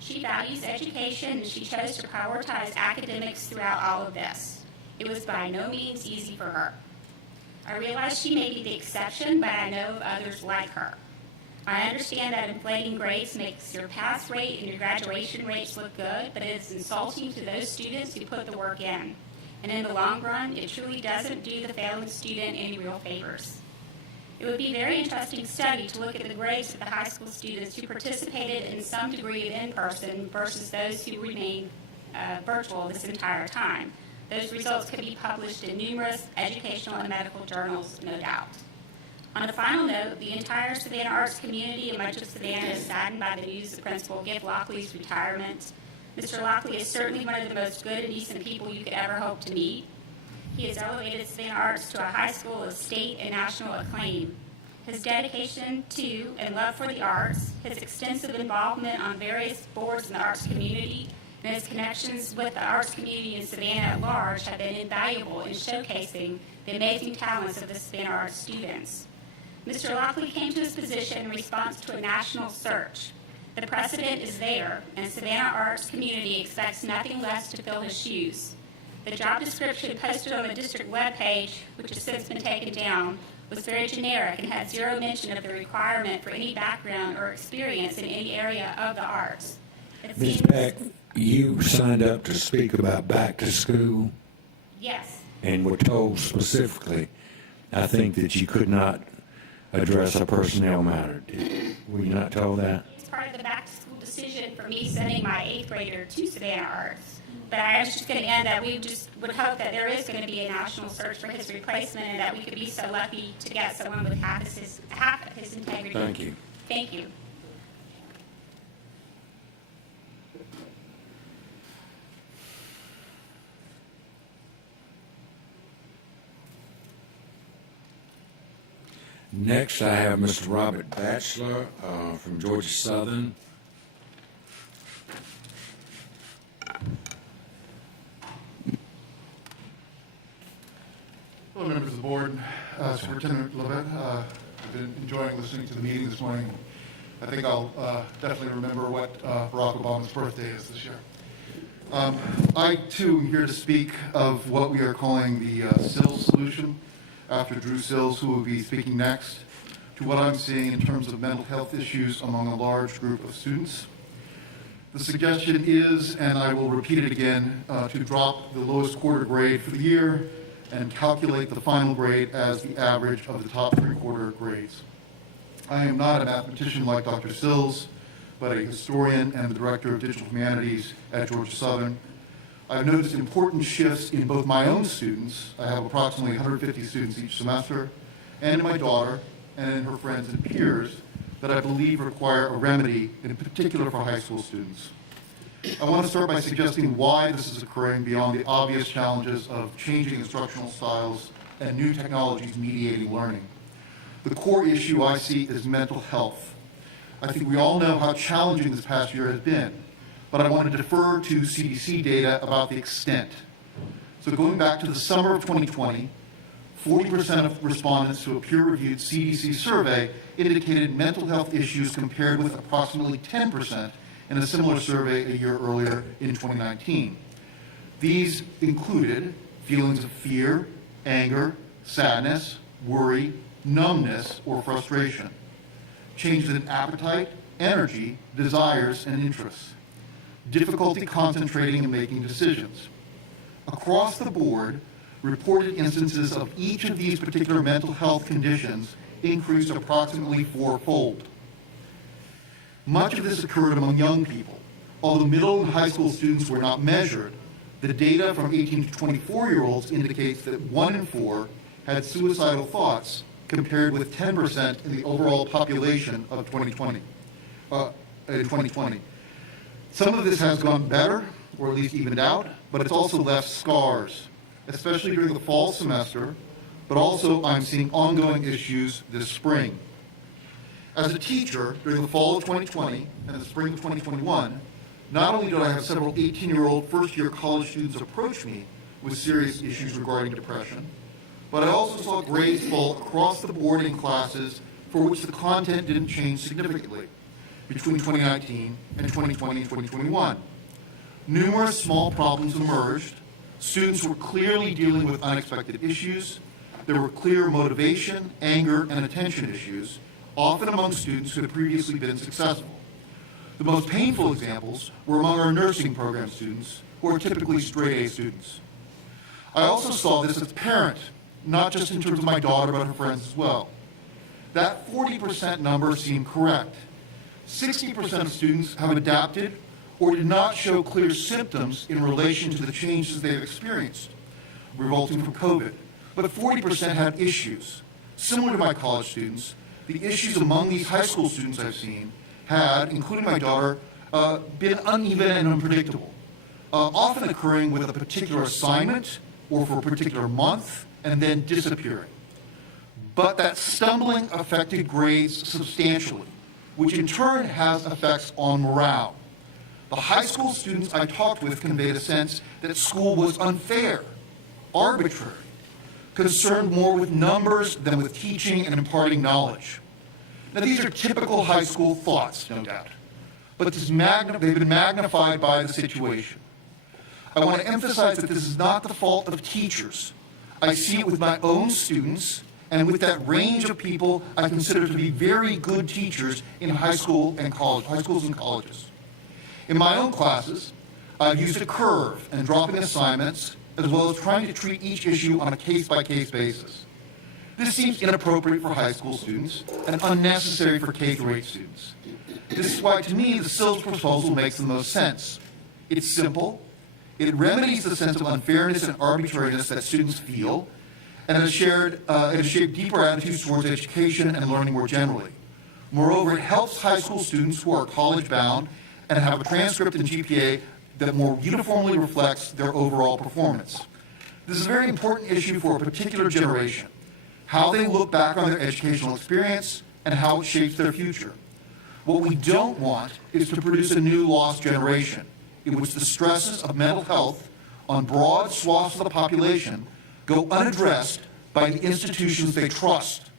She values education, and she chose to prioritize academics throughout all of this. It was by no means easy for her. I realize she may be the exception, but I know of others like her. I understand that inflating grades makes your pass rate and your graduation rates look good, but it is insulting to those students who put the work in. And in the long run, it truly doesn't do the failing student any real favors. It would be a very interesting study to look at the grades of the high school students who participated in some degree of in-person versus those who remained virtual this entire time. Those results could be published in numerous educational and medical journals, no doubt. On a final note, the entire Savannah arts community and much of Savannah is saddened by the news of Principal Giff Lockley's retirement. Mr. Lockley is certainly one of the most good and decent people you could ever hope to meet. He has elevated Savannah arts to a high school of state and national acclaim. His dedication to and love for the arts, his extensive involvement on various boards in the arts community, and his connections with the arts community in Savannah at large have been invaluable in showcasing the amazing talents of the Savannah arts students. Mr. Lockley came to his position in response to a national search. The precedent is there, and Savannah arts community expects nothing less to fill his shoes. The job description posted on the district webpage, which has since been taken down, was very generic and had zero mention of the requirement for any background or experience in any area of the arts. Ms. Beck, you signed up to speak about back to school Yes. and were told specifically, I think, that you could not address a personnel matter. Were you not told that? It's part of the back-to-school decision for me sending my 8th grader to Savannah Arts. But I was just going to end that we just would hope that there is going to be a national search for his replacement and that we could be so lucky to get someone with half of his integrity. Thank you. Thank you. Next, I have Mr. Robert Batchelor from Georgia Southern. Hello, members of the board. Superintendent Lovett, I've been enjoying listening to the meeting this morning. I think I'll definitely remember what Barack Obama's birthday is this year. I, too, am here to speak of what we are calling the Sills solution, after Drew Sills, who will be speaking next, to what I'm seeing in terms of mental health issues among a large group of students. The suggestion is, and I will repeat it again, to drop the lowest quarter grade for the year and calculate the final grade as the average of the top 3 quarter grades. I am not a mathematician like Dr. Sills, but a historian and the director of digital humanities at Georgia Southern. I've noticed important shifts in both my own students. I have approximately 150 students each semester, and in my daughter, and in her friends and peers, that I believe require a remedy, in particular for high school students. I want to start by suggesting why this is occurring beyond the obvious challenges of changing instructional styles and new technologies mediating learning. The core issue I see is mental health. I think we all know how challenging this past year has been, but I want to defer to CDC data about the extent. So going back to the summer of 2020, 40% of respondents to a peer-reviewed CDC survey indicated mental health issues compared with approximately 10% in a similar survey a year earlier in 2019. These included feelings of fear, anger, sadness, worry, numbness, or frustration, changes in appetite, energy, desires, and interests, difficulty concentrating and making decisions. Across the board, reported instances of each of these particular mental health conditions increased approximately fourfold. Much of this occurred among young people. Although middle and high school students were not measured, the data from 18 to 24-year-olds indicates that 1 in 4 had suicidal thoughts, compared with 10% in the overall population of 2020. Some of this has gone better, or at least evened out, but it's also left scars, especially during the fall semester, but also I'm seeing ongoing issues this spring. As a teacher, during the fall of 2020 and the spring of 2021, not only did I have several 18-year-old first-year college students approach me with serious issues regarding depression, but I also saw grades fall across the board in classes for which the content didn't change significantly between 2019 and 2020 and 2021. Numerous small problems emerged. Students were clearly dealing with unexpected issues. There were clear motivation, anger, and attention issues, often among students who had previously been successful. The most painful examples were among our nursing program students, who are typically straight A students. I also saw this as a parent, not just in terms of my daughter, but her friends as well. That 40% number seemed correct. 60% of students have adapted or did not show clear symptoms in relation to the changes they've experienced resulting from COVID. But 40% had issues. Similar to my college students, the issues among these high school students I've seen had, including my daughter, been uneven and unpredictable, often occurring with a particular assignment or for a particular month and then disappearing. But that stumbling affected grades substantially, which in turn has effects on morale. The high school students I talked with conveyed a sense that school was unfair, arbitrary, concerned more with numbers than with teaching and imparting knowledge. Now, these are typical high school thoughts, no doubt, but they've been magnified by the situation. I want to emphasize that this is not the fault of teachers. I see it with my own students and with that range of people I consider to be very good teachers in high schools and colleges. In my own classes, I've used a curve and dropping assignments, as well as trying to treat each issue on a case-by-case basis. This seems inappropriate for high school students and unnecessary for K-8 students. This is why, to me, the Sills proposal makes the most sense. It's simple, it remedies the sense of unfairness and arbitrariness that students feel, and it has shaped deeper attitudes towards education and learning more generally. Moreover, it helps high school students who are college-bound and have a transcript and GPA that more uniformly reflects their overall performance. This is a very important issue for a particular generation, how they look back on their educational experience and how it shapes their future. What we don't want is to produce a new lost generation in which the stresses of mental health on broad swaths of the population go unaddressed by the institutions they trust.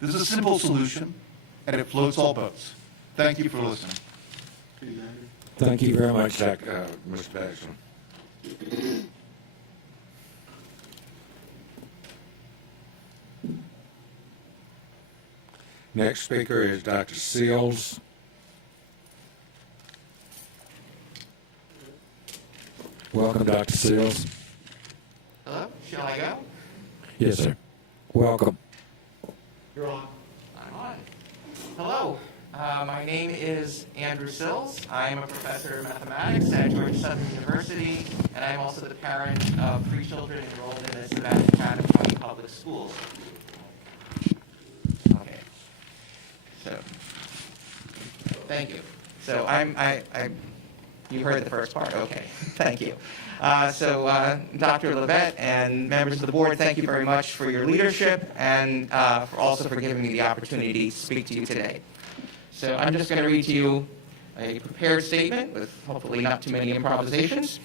This is a simple solution, and it floats all boats. Thank you for listening. Thank you very much, Mr. Baxter. Next speaker is Dr. Seals. Welcome, Dr. Seals. Hello, shall I go? Yes, sir. Welcome. You're on. I'm on. Hello, my name is Andrew Sills. I am a professor of mathematics at Georgia Southern University, and I'm also the parent of 3 children enrolled in the Savannah Chatham County Public Schools. Okay. So, thank you. So you heard the first part. Okay. Thank you. So Dr. Levette and members of the board, thank you very much for your leadership and also for giving me the opportunity to speak to you today. So I'm just going to read to you a prepared statement with hopefully not too many improvisations.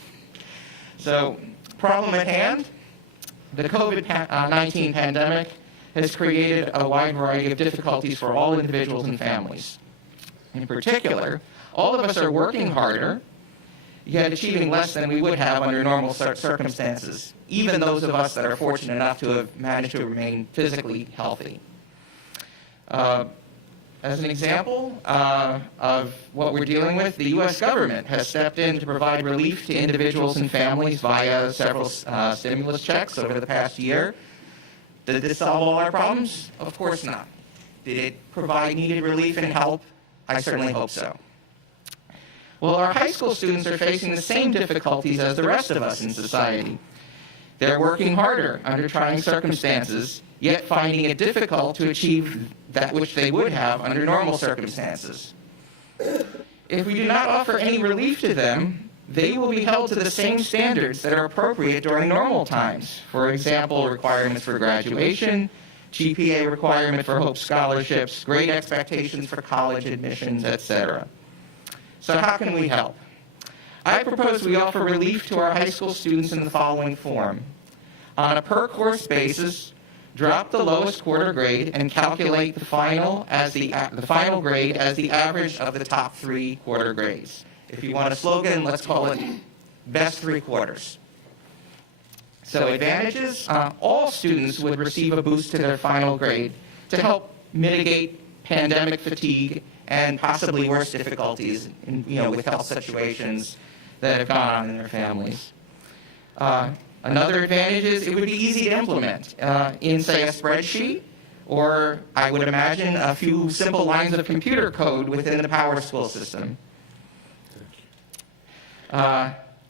So, problem at hand, the COVID-19 pandemic has created a wide variety of difficulties for all individuals and families. In particular, all of us are working harder, yet achieving less than we would have under normal circumstances, even those of us that are fortunate enough to have managed to remain physically healthy. As an example of what we're dealing with, the U.S. government has stepped in to provide relief to individuals and families via several stimulus checks over the past year. Did this solve all our problems? Of course not. Did it provide needed relief and help? I certainly hope so. Well, our high school students are facing the same difficulties as the rest of us in society. They're working harder under trying circumstances, yet finding it difficult to achieve that which they would have under normal circumstances. If we do not offer any relief to them, they will be held to the same standards that are appropriate during normal times. For example, requirements for graduation, GPA requirement for Hope scholarships, grade expectations for college admissions, etc. So how can we help? I propose we offer relief to our high school students in the following form. On a per-course basis, drop the lowest quarter grade and calculate the final grade as the average of the top 3 quarter grades. If you want a slogan, let's call it best 3 quarters. So advantages, all students would receive a boost to their final grade to help mitigate pandemic fatigue and possibly worse difficulties with health situations that have gone on in their families. Another advantage is it would be easy to implement in, say, a spreadsheet, or I would imagine a few simple lines of computer code within the Power School system.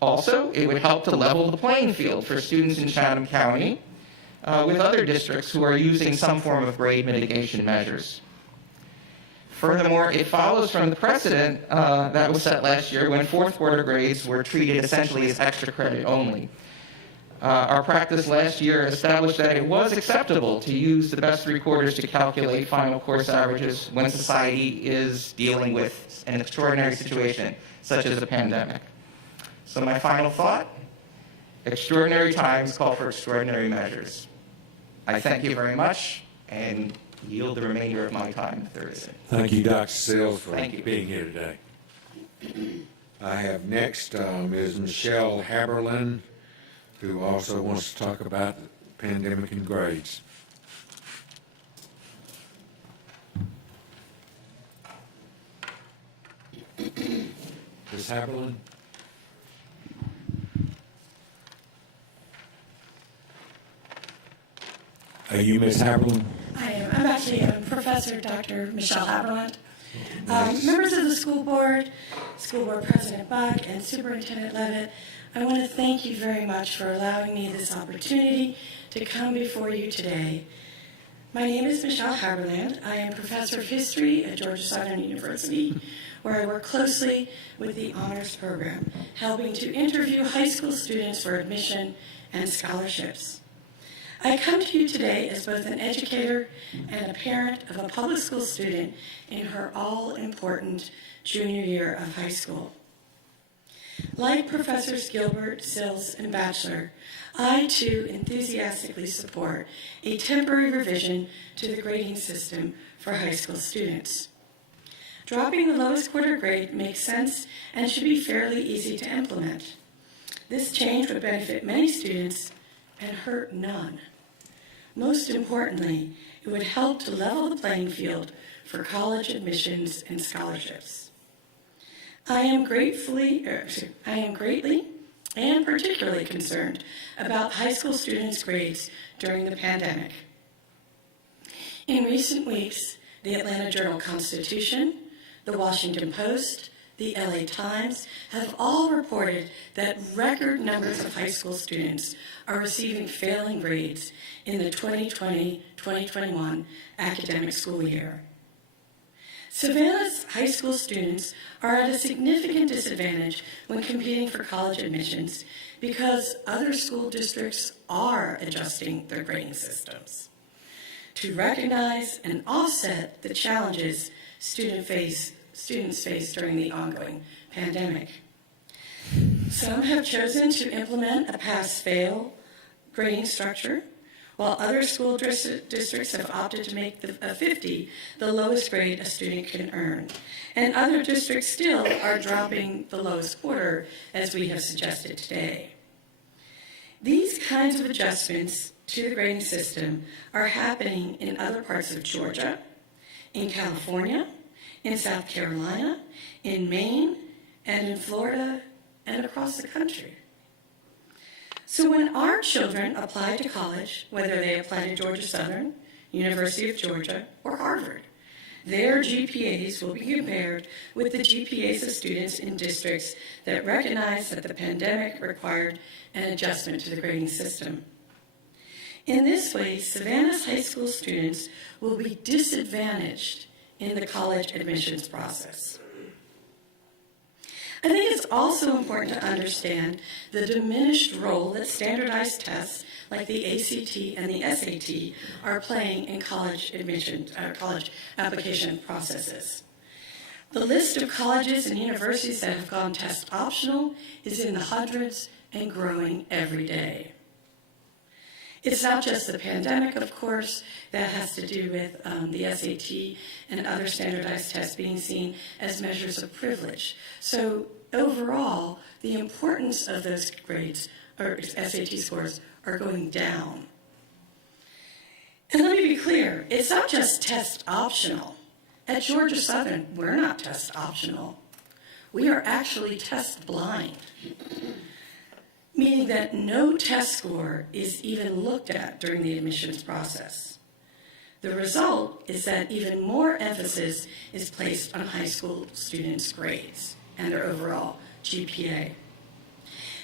Also, it would help to level the playing field for students in Chatham County with other districts who are using some form of grade mitigation measures. Furthermore, it follows from the precedent that was set last year when 4th quarter grades were treated essentially as extra credit only. Our practice last year established that it was acceptable to use the best 3 quarters to calculate final course averages when society is dealing with an extraordinary situation, such as a pandemic. So my final thought, extraordinary times call for extraordinary measures. I thank you very much and yield the remainder of my time if there is it. Thank you, Dr. Sills, for Thank you. being here today. I have next Ms. Michelle Haberlin, who also wants to talk about the pandemic and grades. Ms. Haberlin? Are you Ms. Haberlin? I am. I'm actually Professor Dr. Michelle Haberlin. Members of the school board President Buck, and Superintendent Levitt, I want to thank you very much for allowing me this opportunity to come before you today. My name is Michelle Haberland. I am Professor of History at Georgia Southern University, where I work closely with the Honors Program, helping to interview high school students for admission and scholarships. I come to you today as both an educator and a parent of a public school student in her all-important junior year of high school. Like Professors Gilbert, Sills, and Batchelor, I too enthusiastically support a temporary revision to the grading system for high school students. Dropping the lowest quarter grade makes sense and should be fairly easy to implement. This change would benefit many students and hurt none. Most importantly, it would help to level the playing field for college admissions and scholarships. I am greatly and particularly concerned about high school students' grades during the pandemic. In recent weeks, the Atlanta Journal-Constitution, the Washington Post, the LA Times have all reported that record numbers of high school students are receiving failing grades in the 2020-2021 academic school year. Savannah's high school students are at a significant disadvantage when competing for college admissions because other school districts are adjusting their grading systems to recognize and offset the challenges students face during the ongoing pandemic. Some have chosen to implement a pass-fail grading structure, while other school districts have opted to make a 50 the lowest grade a student can earn. And other districts still are dropping the lowest quarter, as we have suggested today. These kinds of adjustments to the grading system are happening in other parts of Georgia, in California, in South Carolina, in Maine, and in Florida, and across the country. So when our children apply to college, whether they apply to Georgia Southern, University of Georgia, or Harvard, their GPAs will be compared with the GPAs of students in districts that recognize that the pandemic required an adjustment to the grading system. In this way, Savannah's high school students will be disadvantaged in the college admissions process. I think it's also important to understand the diminished role that standardized tests like the ACT and the SAT are playing in college college application processes. The list of colleges and universities that have gone test optional is in the hundreds and growing every day. It's not just the pandemic, of course, that has to do with the SAT and other standardized tests being seen as measures of privilege. So overall, the importance of those grades, or SAT scores, are going down. And let me be clear, it's not just test optional. At Georgia Southern, we're not test optional. We are actually test blind, meaning that no test score is even looked at during the admissions process. The result is that even more emphasis is placed on high school students' grades and their overall GPA.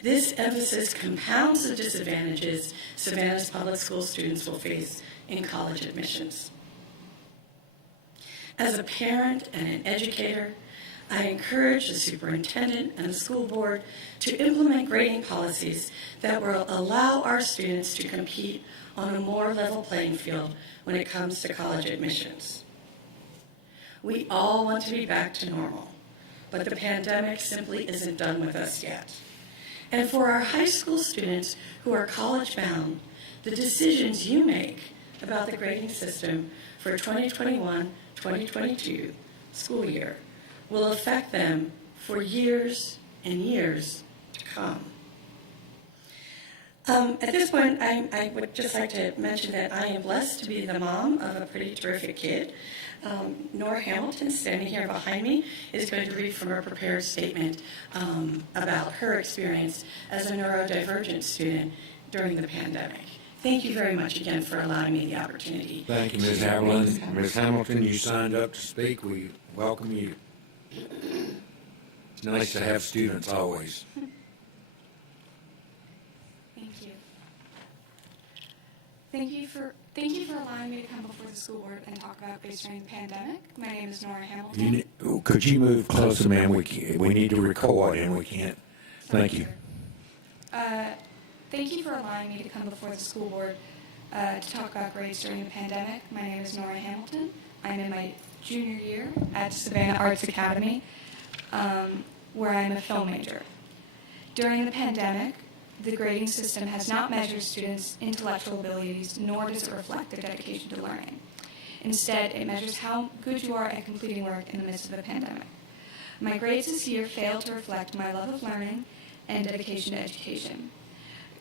This emphasis compounds the disadvantages Savannah's public school students will face in college admissions. As a parent and an educator, I encourage the superintendent and the school board to implement grading policies that will allow our students to compete on a more level playing field when it comes to college admissions. We all want to be back to normal, but the pandemic simply isn't done with us yet. And for our high school students who are college bound, the decisions you make about the grading system for 2021-2022 school year will affect them for years and years to come. At this point, I would just like to mention that I am blessed to be the mom of a pretty terrific kid. Nora Hamilton, standing here behind me, is going to read from her prepared statement about her experience as a neurodivergent student during the pandemic. Thank you very much again for allowing me the opportunity. Thank you, Ms. Haberlin. Ms. Hamilton, you signed up to speak. We welcome you. It's nice to have students always. Thank you. Thank you for allowing me to come before the school board and talk about grades during the pandemic. My name is Nora Hamilton. Could you move closer, ma'am? We need to record, and we can't. Thank you. Thank you for allowing me to come before the school board to talk about grades during the pandemic. My name is Nora Hamilton. I'm in my junior year at Savannah Arts Academy, where I'm a film major. During the pandemic, the grading system has not measured students' intellectual abilities, nor does it reflect their dedication to learning. Instead, it measures how good you are at completing work in the midst of a pandemic. My grades this year fail to reflect my love of learning and dedication to education.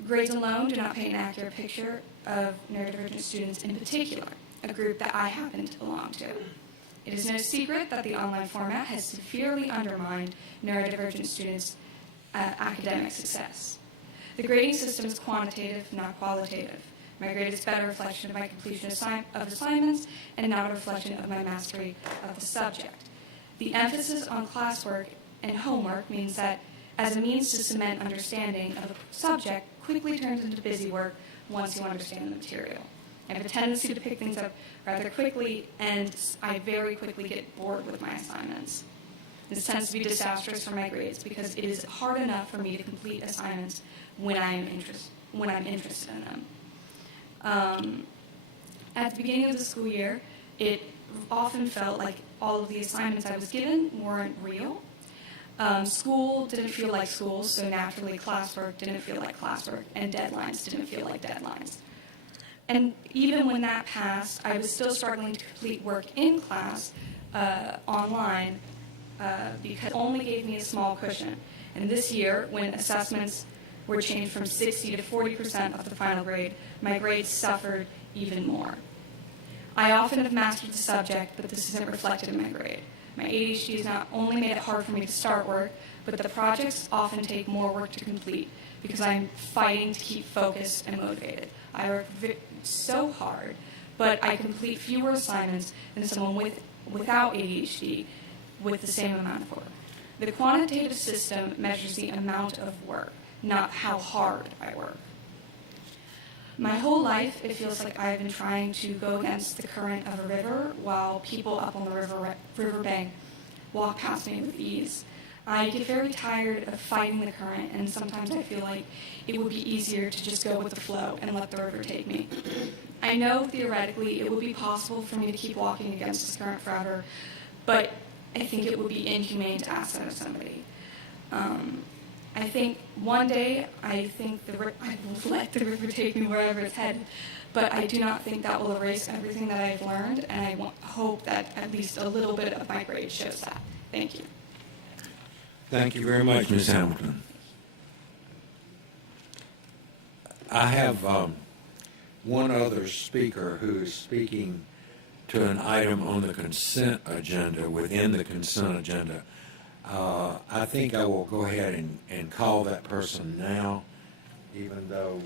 Grades alone do not paint an accurate picture of neurodivergent students in particular, a group that I happen to belong to. It is no secret that the online format has severely undermined neurodivergent students' academic success. The grading system is quantitative, not qualitative. My grade is a better reflection of my completion of assignments and not a reflection of my mastery of the subject. The emphasis on classwork and homework means that as a means to cement understanding of a subject quickly turns into busy work once you understand the material. I have a tendency to pick things up rather quickly, and I very quickly get bored with my assignments. This tends to be disastrous for my grades because it is hard enough for me to complete assignments when I'm interested in them. At the beginning of the school year, it often felt like all of the assignments I was given weren't real. School didn't feel like school, so naturally classwork didn't feel like classwork, and deadlines didn't feel like deadlines. And even when that passed, I was still struggling to complete work in class online because it only gave me a small cushion. And this year, when assessments were changed from 60 to 40% of the final grade, my grades suffered even more. I often have mastered the subject, but this isn't reflected in my grade. My ADHD has not only made it hard for me to start work, but the projects often take more work to complete because I'm fighting to keep focused and motivated. I work so hard, but I complete fewer assignments than someone without ADHD with the same amount of work. The quantitative system measures the amount of work, not how hard I work. My whole life, it feels like I've been trying to go against the current of a river while people up on the riverbank walk past me with ease. I get very tired of fighting the current, and sometimes I feel like it would be easier to just go with the flow and let the river take me. I know theoretically it would be possible for me to keep walking against this current forever, but I think it would be inhumane to ask that of somebody. I think one day, I will let the river take me wherever it's headed, but I do not think that will erase everything that I've learned, and I hope that at least a little bit of my grade shows that. Thank you. Thank you very much, Ms. Hamilton. I have one other speaker who is speaking to an item on the consent agenda, within the consent agenda. I think I will go ahead and call that person now, even though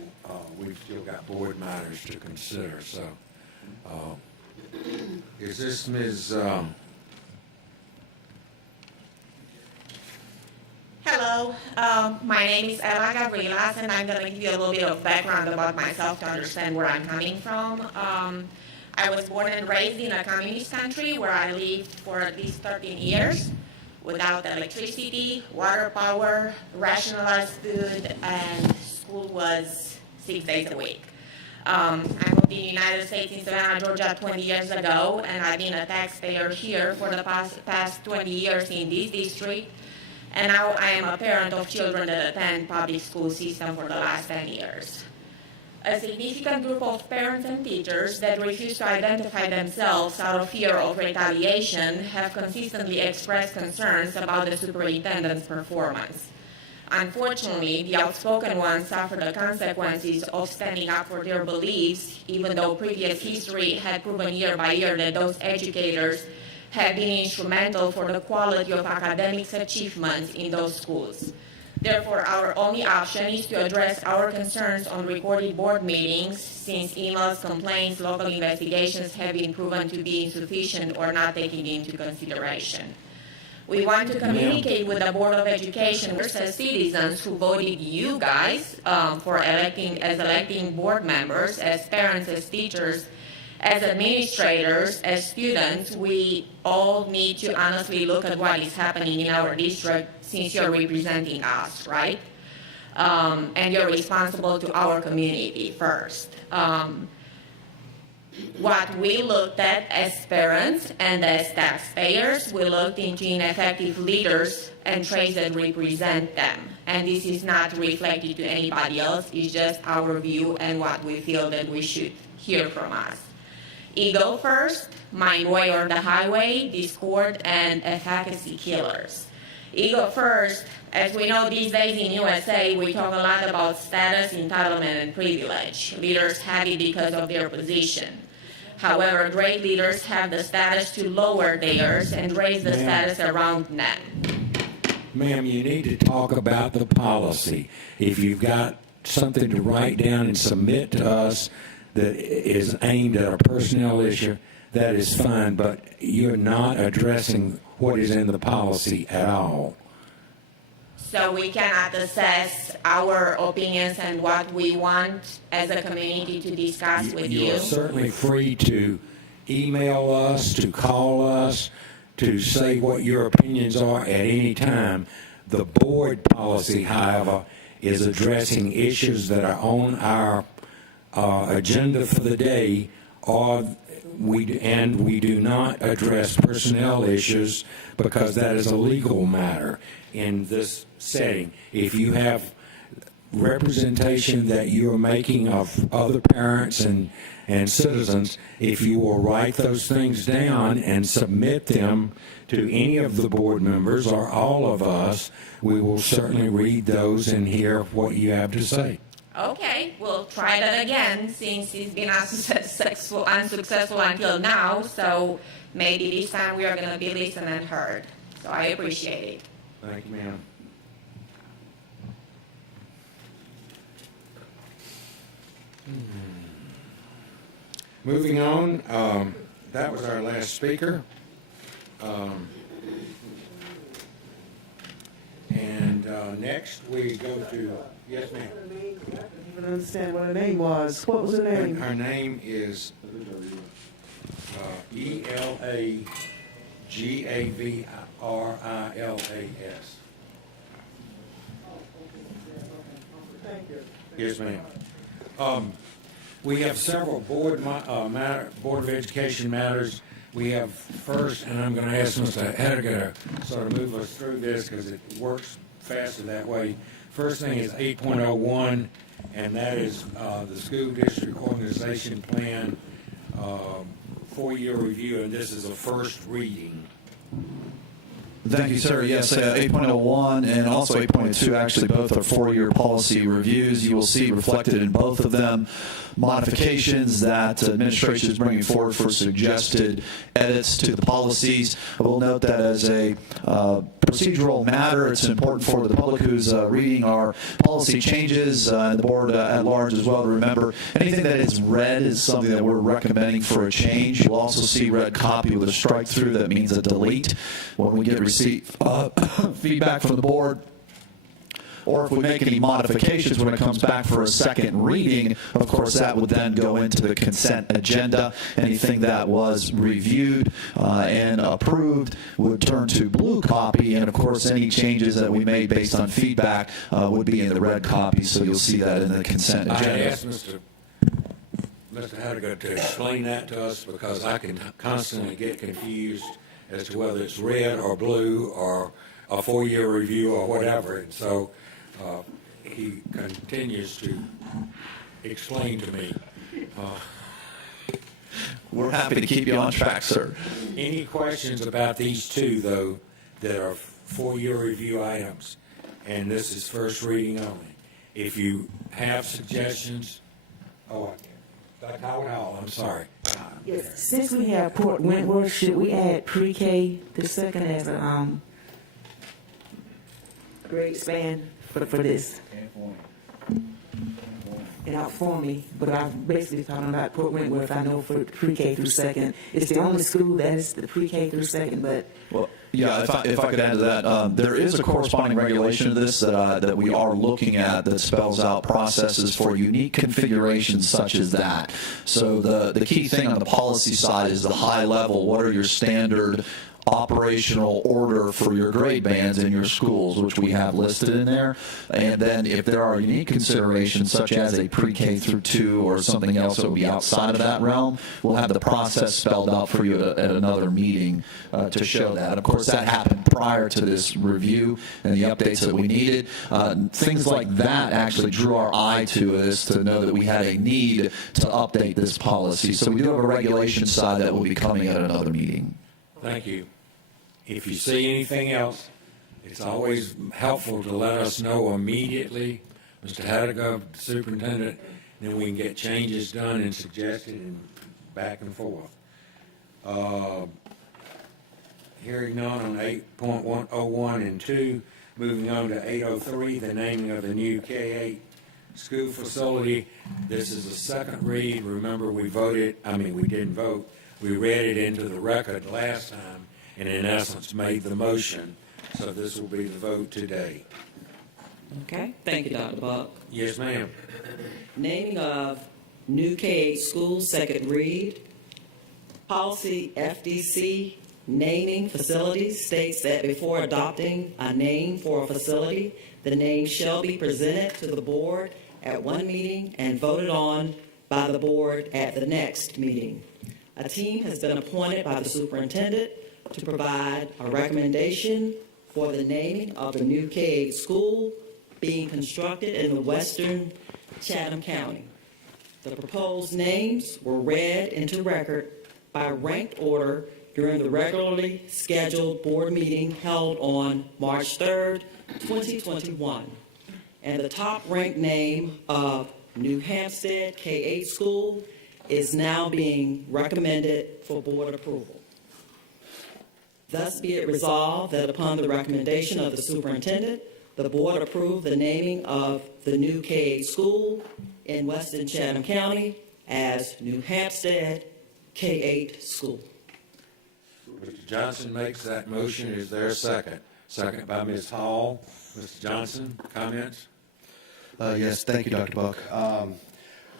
we've still got board matters to consider. So, is this Ms. Hello, my name is Ella Gabrielas, and I'm going to give you a little bit of background about myself to understand where I'm coming from. I was born and raised in a communist country where I lived for at least 13 years without electricity, water power, rationalized food, and school was 6 days a week. I moved in the United States in Savannah, Georgia 20 years ago, and I've been a taxpayer here for the past 20 years in this district. And now I am a parent of children that attend public school system for the last 10 years. A significant group of parents and teachers that refuse to identify themselves out of fear of retaliation have consistently expressed concerns about the superintendent's performance. Unfortunately, the outspoken ones suffer the consequences of standing up for their beliefs, even though previous history had proven year by year that those educators have been instrumental for the quality of academic achievements in those schools. Therefore, our only option is to address our concerns on recorded board meetings, since emails, complaints, local investigations have been proven to be insufficient or not taken into consideration. We want to communicate with the Board of Education as citizens who voted you guys for electing board members, as parents, as teachers, as administrators, as students. We all need to honestly look at what is happening in our district, since you're representing us, right? And you're responsible to our community first. What we looked at as parents and as taxpayers, we looked into ineffective leaders and traits that represent them. And this is not reflected to anybody else, it's just our view and what we feel that we should hear from us. Ego first, my way or the highway, discord, and efficacy killers. Ego first, as we know these days in USA, we talk a lot about status, entitlement, and privilege. Leaders have it because of their position. However, great leaders have the status to lower theirs and raise the status around them. Ma'am, you need to talk about the policy. If you've got something to write down and submit to us that is aimed at a personnel issue, that is fine, but you're not addressing what is in the policy at all. So we cannot assess our opinions and what we want as a community to discuss with you. You're certainly free to email us, to call us, to say what your opinions are at any time. The board policy, however, is addressing issues that are on our agenda for the day, and we do not address personnel issues because that is a legal matter in this setting. If you have representation that you're making of other parents and citizens, if you will write those things down and submit them to any of the board members or all of us, we will certainly read those and hear what you have to say. Okay, we'll try that again, since it's been unsuccessful until now, so maybe this time we are going to be listened and heard. So I appreciate it. Thank you, ma'am. Moving on, that was our last speaker. And next we go to, yes ma'am. I didn't even understand what her name was. What was her name? Her name is ELAGAVRILAS. Thank you. Yes, ma'am. We have several board of education matters. We have first, and I'm going to ask Mr. Hediger to sort of move us through this because it works faster that way. First thing is 8.01, and that is the school district organization plan 4-year review, and this is a first reading. Thank you, sir. Yes, 8.01 and also 8.2 actually both are 4-year policy reviews. You will see reflected in both of them modifications that administration is bringing forward for suggested edits to the policies. I will note that as a procedural matter, it's important for the public who's reading our policy changes and the board at large as well to remember anything that is red is something that we're recommending for a change. You'll also see red copy with a strike through that means a delete when we receive feedback from the board, or if we make any modifications when it comes back for a second reading. Of course, that would then go into the consent agenda. Anything that was reviewed and approved would turn to blue copy, and of course any changes that we made based on feedback would be in the red copy, so you'll see that in the consent agenda. I asked Mr. Hediger to explain that to us because I can constantly get confused as to whether it's red or blue or a 4-year review or whatever. And so he continues to explain to me. We're happy to keep you on track, sir. Any questions about these two, though, that are 4-year review items? And this is first reading only. If you have suggestions, Dr. Howard Howell, I'm sorry. Yes, since we have Port Wentworth, should we add pre-K to second as a grade span for this? And out for me, but I'm basically talking about Port Wentworth. I know for pre-K through second, it's the only school that is the pre-K through second, but. Well, yeah, if I could add to that, there is a corresponding regulation to this that we are looking at that spells out processes for unique configurations such as that. So the key thing on the policy side is the high level. What are your standard operational order for your grade bands in your schools, which we have listed in there. And then if there are unique considerations, such as a pre-K through 2 or something else that would be outside of that realm, we'll have the process spelled out for you at another meeting to show that. Of course, that happened prior to this review and the updates that we needed. Things like that actually drew our eye to us to know that we had a need to update this policy. So we do have a regulation side that will be coming at another meeting. Thank you. If you see anything else, it's always helpful to let us know immediately, Mr. Hediger, Superintendent, then we can get changes done and suggested and back and forth. Hearing none on 8.101 and 2, moving on to 803, the naming of the new K-8 school facility. This is a second read. Remember, we didn't vote. We read it into the record last time and in essence made the motion. So this will be the vote today. Okay. Thank you, Dr. Buck. Yes, ma'am. Naming of new K-8 school, second read. Policy FDC, naming facilities, states that before adopting a name for a facility, the name shall be presented to the board at one meeting and voted on by the board at the next meeting. A team has been appointed by the superintendent to provide a recommendation for the naming of the new K-8 school being constructed in the western Chatham County. The proposed names were read into record by ranked order during the regularly scheduled board meeting held on March 3rd, 2021. And the top-ranked name of New Hampstead K-8 School is now being recommended for board approval. Thus be it resolved that upon the recommendation of the superintendent, the board approved the naming of the new K-8 school in Western Chatham County as New Hampstead K-8 School. Mr. Johnson makes that motion. Is there a second? Second by Ms. Hall. Mr. Johnson, comments? Yes, thank you, Dr. Buck.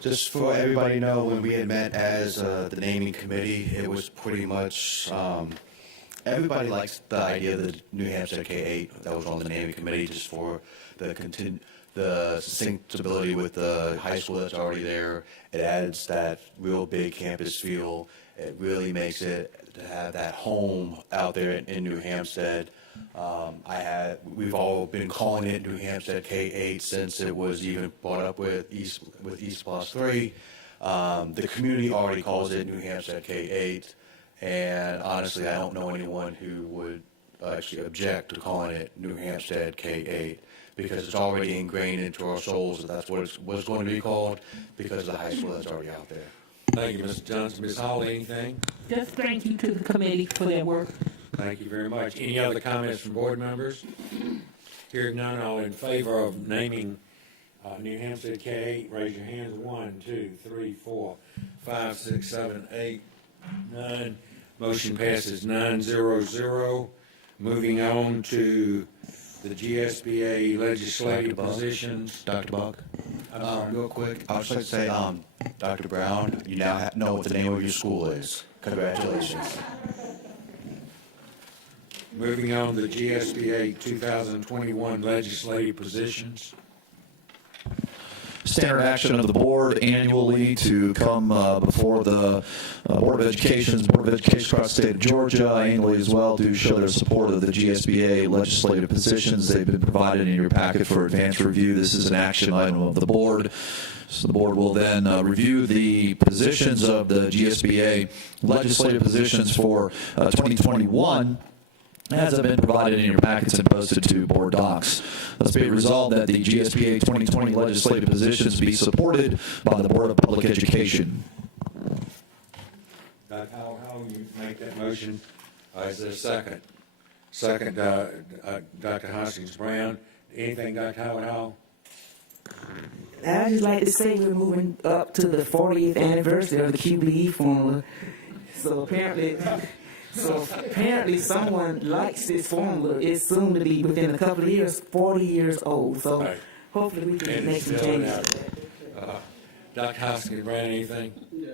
Just for everybody to know, when we had met as the naming committee, it was pretty much everybody likes the idea of the New Hampshire K-8 that was on the naming committee, just for the sustainability with the high school that's already there. It adds that real big campus feel. It really makes it to have that home out there in New Hampstead. We've all been calling it New Hampstead K-8 since it was even brought up with East Plus 3. The community already calls it New Hampstead K-8, and honestly, I don't know anyone who would actually object to calling it New Hampstead K-8 because it's already ingrained into our souls that that's what it's going to be called because of the high school that's already out there. Thank you, Mr. Johnson. Ms. Hall, anything? Just thank you to the committee for their work. Thank you very much. Any other comments from board members? Hearing none, all in favor of naming New Hampstead K-8, raise your hands. 1, 2, 3, 4, 5, 6, 7, 8, 9. Motion passes 9-0-0. Moving on to the GSBA legislative positions. Dr. Buck, real quick, I would just like to say, Dr. Brown, you now know what the name of your school is. Congratulations. Moving on to the GSBA 2021 legislative positions. Standard action of the board annually to come before the Board of Education across the state of Georgia annually as well to show their support of the GSBA legislative positions. They've been provided in your packet for advanced review. This is an action item of the board. So the board will then review the positions of the GSBA legislative positions for 2021. As have been provided in your packets and posted to board docs. Let's be it resolved that the GSBA 2020 legislative positions be supported by the Board of Public Education. Dr. Howell, how will you make that motion? Is there a second? Second, Dr. Hoskins-Brown. Anything, Dr. Howell? I'd just like to say we're moving up to the 40th anniversary of the QBE formula. So apparently someone likes this formula. It's soon to be, within a couple of years, 40 years old. So right. Hopefully we can make some changes. Dr. Hoskins-Brown, anything? Yeah,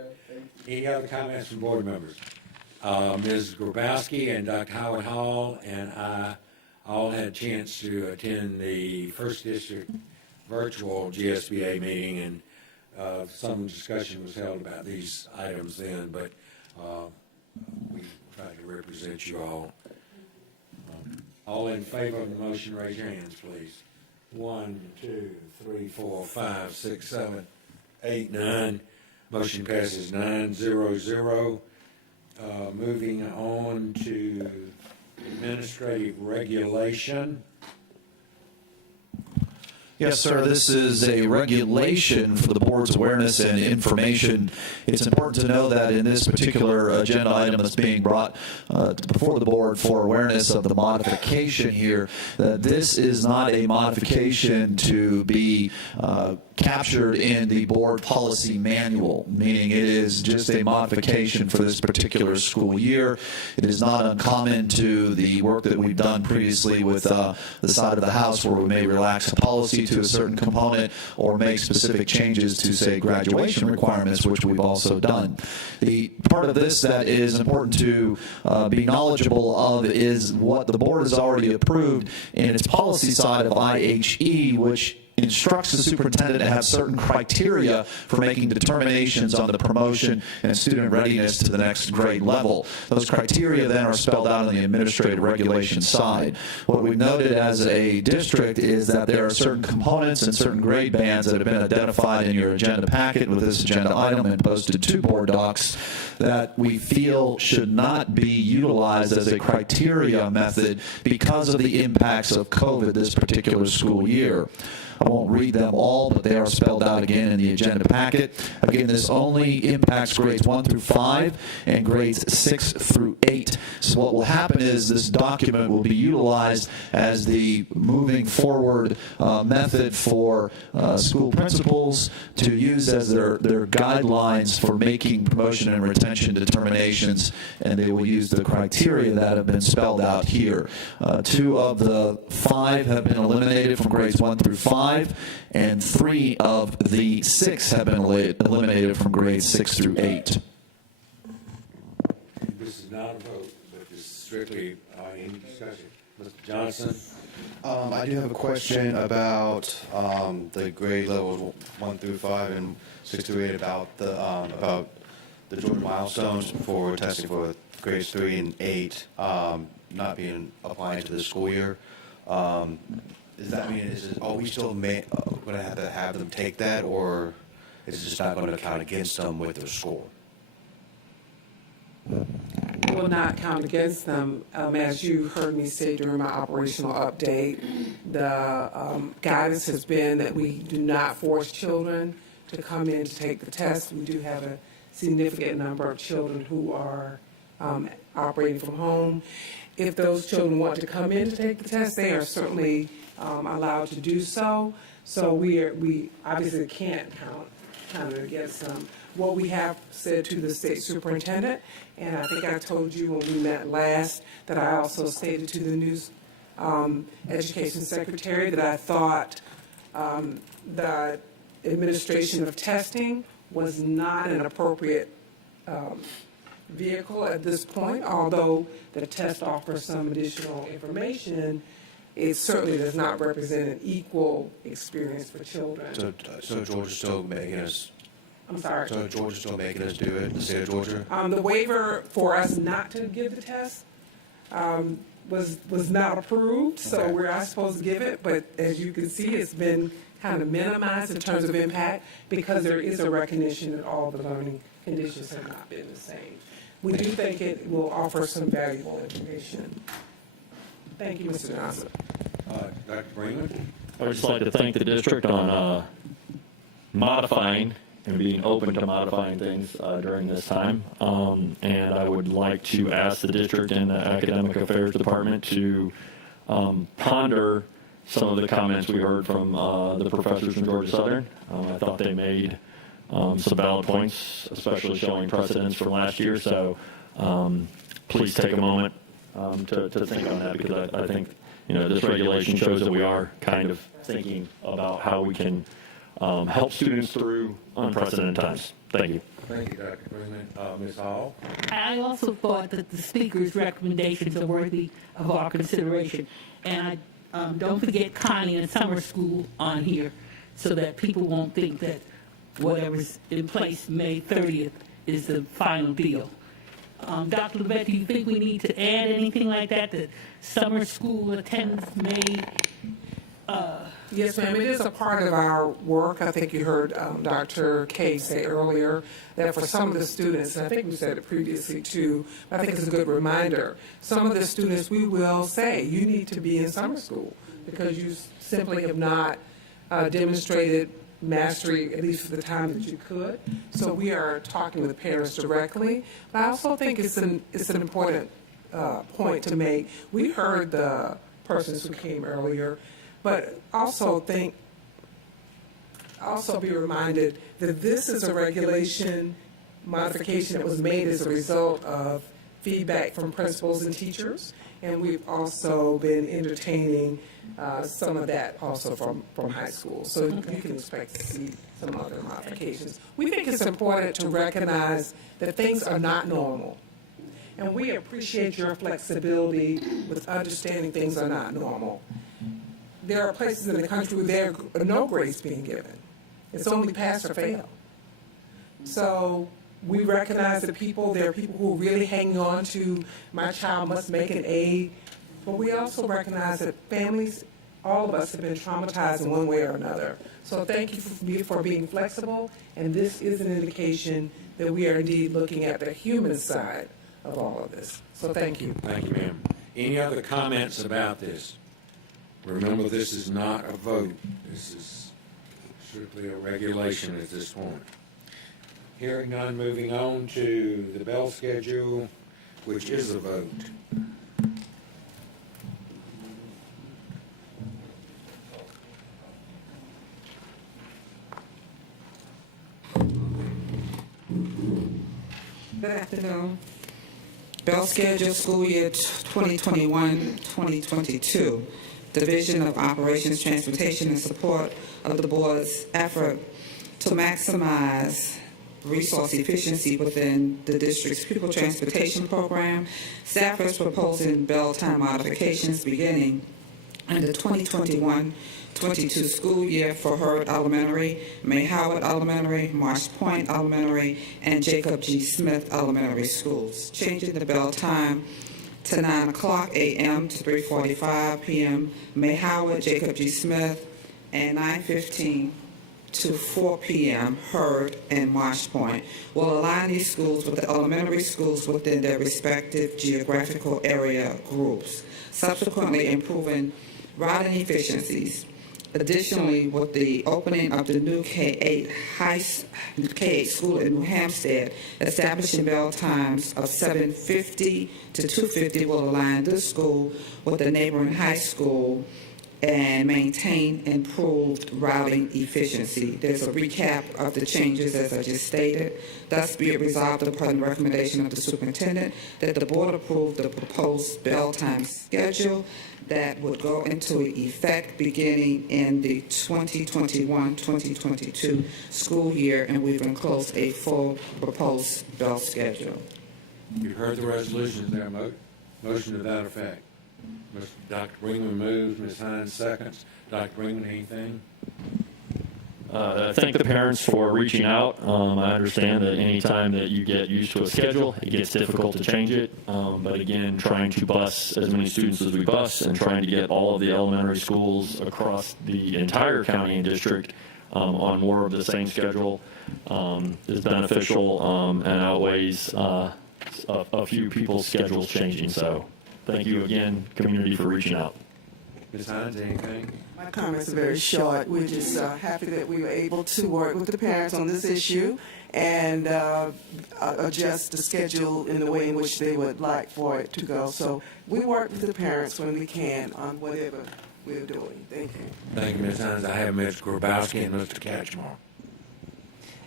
any other comments from board members? Ms. Grabowski and Dr. Howard Hall and I all had a chance to attend the First District virtual GSBA meeting, and some discussion was held about these items then, but we tried to represent you all. All in favor of the motion, raise your hands, please. 1, 2, 3, 4, 5, 6, 7, 8, 9. Motion passes 9-0-0. Moving on to administrative regulation. Yes, sir. This is a regulation for the board's awareness and information. It's important to know that in this particular agenda item that's being brought before the board for awareness of the modification here, that this is not a modification to be captured in the board policy manual, meaning it is just a modification for this particular school year. It is not uncommon to the work that we've done previously with the side of the house where we may relax a policy to a certain component or make specific changes to, say, graduation requirements, which we've also done. The part of this that is important to be knowledgeable of is what the board has already approved in its policy side of IHE, which instructs the superintendent to have certain criteria for making determinations on the promotion and student readiness to the next grade level. Those criteria then are spelled out on the administrative regulation side. What we've noted as a district is that there are certain components and certain grade bands that have been identified in your agenda packet with this agenda item and posted to board docs that we feel should not be utilized as a criteria method because of the impacts of COVID this particular school year. I won't read them all, but they are spelled out again in the agenda packet. Again, this only impacts grades 1 through 5 and grades 6 through 8. So what will happen is this document will be utilized as the moving forward method for school principals to use as their guidelines for making promotion and retention determinations, and they will use the criteria that have been spelled out here. 2 of the 5 have been eliminated from grades 1 through 5, and 3 of the 6 have been eliminated from grades 6 through 8. This is not a vote, but this is strictly any discussion. Mr. Johnson? I do have a question about the grade levels 1 through 5 and 6 through 8 about the Georgia milestones for testing for grades 3 and 8 not being applied to the school year. Does that mean, are we still going to have them take that, or is it just not going to count against them with their score? Will not count against them. As you heard me say during my operational update, the guidance has been that we do not force children to come in to take the test. We do have a significant number of children who are operating from home. If those children want to come in to take the test, they are certainly allowed to do so. So we obviously can't count it against them. What we have said to the state superintendent, and I think I told you when we met last, that I also stated to the new education secretary that I thought the administration of testing was not an appropriate vehicle at this point, although the test offers some additional information. It certainly does not represent an equal experience for children. So Georgia's still making us. I'm sorry. So Georgia's still making us do it, the state of Georgia? The waiver for us not to give the test was not approved, so we're not supposed to give it. But as you can see, it's been kind of minimized in terms of impact because there is a recognition that all the learning conditions have not been the same. We do think it will offer some valuable information. Thank you, Mr. Johnson. Dr. Freeman? I would just like to thank the district on modifying and being open to modifying things during this time. And I would like to ask the district and the Academic Affairs Department to ponder some of the comments we heard from the professors from Georgia Southern. I thought they made some valid points, especially showing precedents from last year. So please take a moment to think on that, because I think this regulation shows that we are kind of thinking about how we can help students through unprecedented times. Thank you. Thank you, Dr. Freeman. Ms. Hall? I also thought that the speaker's recommendations are worthy of our consideration. And I don't forget Connie and summer school on here, so that people won't think that whatever's in place May 30th is the final deal. Dr. Levesque, do you think we need to add anything like that summer school attendance may? Yes, ma'am. It is a part of our work. I think you heard Dr. Kay say earlier that for some of the students, and I think we said it previously too, but I think it's a good reminder. Some of the students we will say, you need to be in summer school because you simply have not demonstrated mastery, at least for the time that you could. So we are talking with parents directly. But I also think it's an important point to make. We heard the persons who came earlier, but also be reminded that this is a regulation modification that was made as a result of feedback from principals and teachers, and we've also been entertaining some of that also from high school. So you can expect to see some other modifications. We think it's important to recognize that things are not normal, and we appreciate your flexibility with understanding things are not normal. There are places in the country where there are no grades being given. It's only pass or fail. So we recognize that there are people who are really hanging on to, my child must make an A, but we also recognize that families, all of us have been traumatized in one way or another. So thank you for being flexible, and this is an indication that we are indeed looking at the human side of all of this. So thank you. Thank you, ma'am. Any other comments about this? Remember, this is not a vote. This is strictly a regulation at this point. Hearing none, moving on to the bell schedule, which is a vote. Good afternoon. Bell schedule school year 2021-2022. Division of Operations, Transportation, in support of the board's effort to maximize resource efficiency within the district's pupil transportation program. Staff is proposing bell time modifications beginning in the 2021-22 school year for Hurd Elementary, May Howard Elementary, Marsh Point Elementary, and Jacob G. Smith Elementary schools. Changing the bell time to 9 o'clock a.m. to 3:45 p.m. May Howard, Jacob G. Smith, and 9:15 to 4 p.m. Hurd and Marsh Point will align these schools with the elementary schools within their respective geographical area groups, subsequently improving routing efficiencies. Additionally, with the opening of the new K-8 K-8 school in New Hampshire, establishing bell times of 7:50 to 2:50 will align this school with the neighboring high school and maintain improved routing efficiency. There's a recap of the changes as I just stated. Thus be it resolved upon the recommendation of the superintendent that the board approve the proposed bell time schedule that would go into effect beginning in the 2021-2022 school year, and we've enclosed a full proposed bell schedule. You heard the resolution. Is there a motion to that effect? Dr. Brinkman moves, Ms. Hines seconds. Dr. Brinkman, anything? I thank the parents for reaching out. I understand that any time that you get used to a schedule, it gets difficult to change it. But again, trying to bus as many students as we bus and trying to get all of the elementary schools across the entire county and district on more of the same schedule is beneficial and outweighs a few people's schedules changing. So thank you again, community, for reaching out. Ms. Hines, anything? My comments are very short. We're just happy that we were able to work with the parents on this issue and adjust the schedule in the way in which they would like for it to go. So we work with the parents when we can on whatever we're doing. Thank you. Thank you, Ms. Hines. I have Ms. Grabowski and Mr. Catchmore.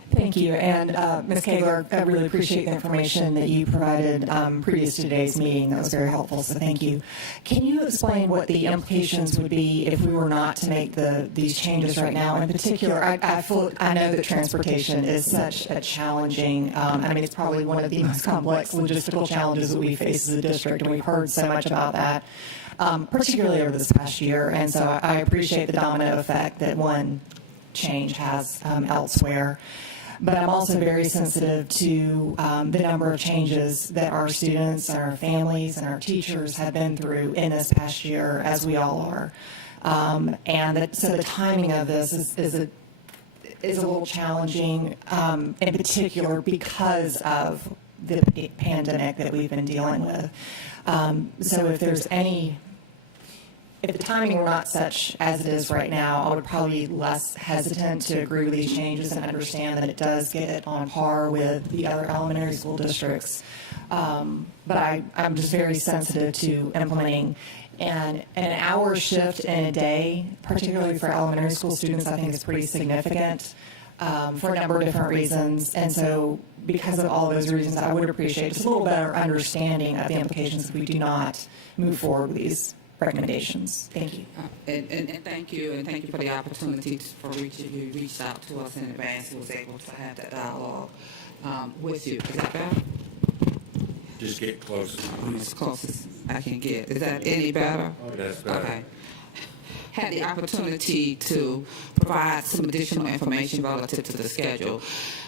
Thank you. And Ms. Kagler, I really appreciate the information that you provided previous to today's meeting. That was very helpful, so thank you. Can you explain what the implications would be if we were not to make these changes right now? In particular, I know that transportation is such a challenging, it's probably one of the most complex logistical challenges that we face as a district, and we've heard so much about that, particularly over this past year. And so I appreciate the domino effect that one change has elsewhere. But I'm also very sensitive to the number of changes that our students and our families and our teachers have been through in this past year, as we all are. So the timing of this is a little challenging, in particular because of the pandemic that we've been dealing with. So if the timing were not such as it is right now, I would probably be less hesitant to agree with these changes and understand that it does get it on par with the other elementary school districts. But I'm just very sensitive to implementing an hour shift in a day, particularly for elementary school students. I think is pretty significant for a number of different reasons. And so because of all those reasons, I would appreciate just a little better understanding of the implications if we do not move forward with these recommendations. Thank you. And thank you, and thank you for the opportunity for you reached out to us in advance and was able to have that dialogue with you. Is that better? Just get closer. As close as I can get. Is that any better? Oh, that's better. Okay. Had the opportunity to provide some additional information relative to the schedule.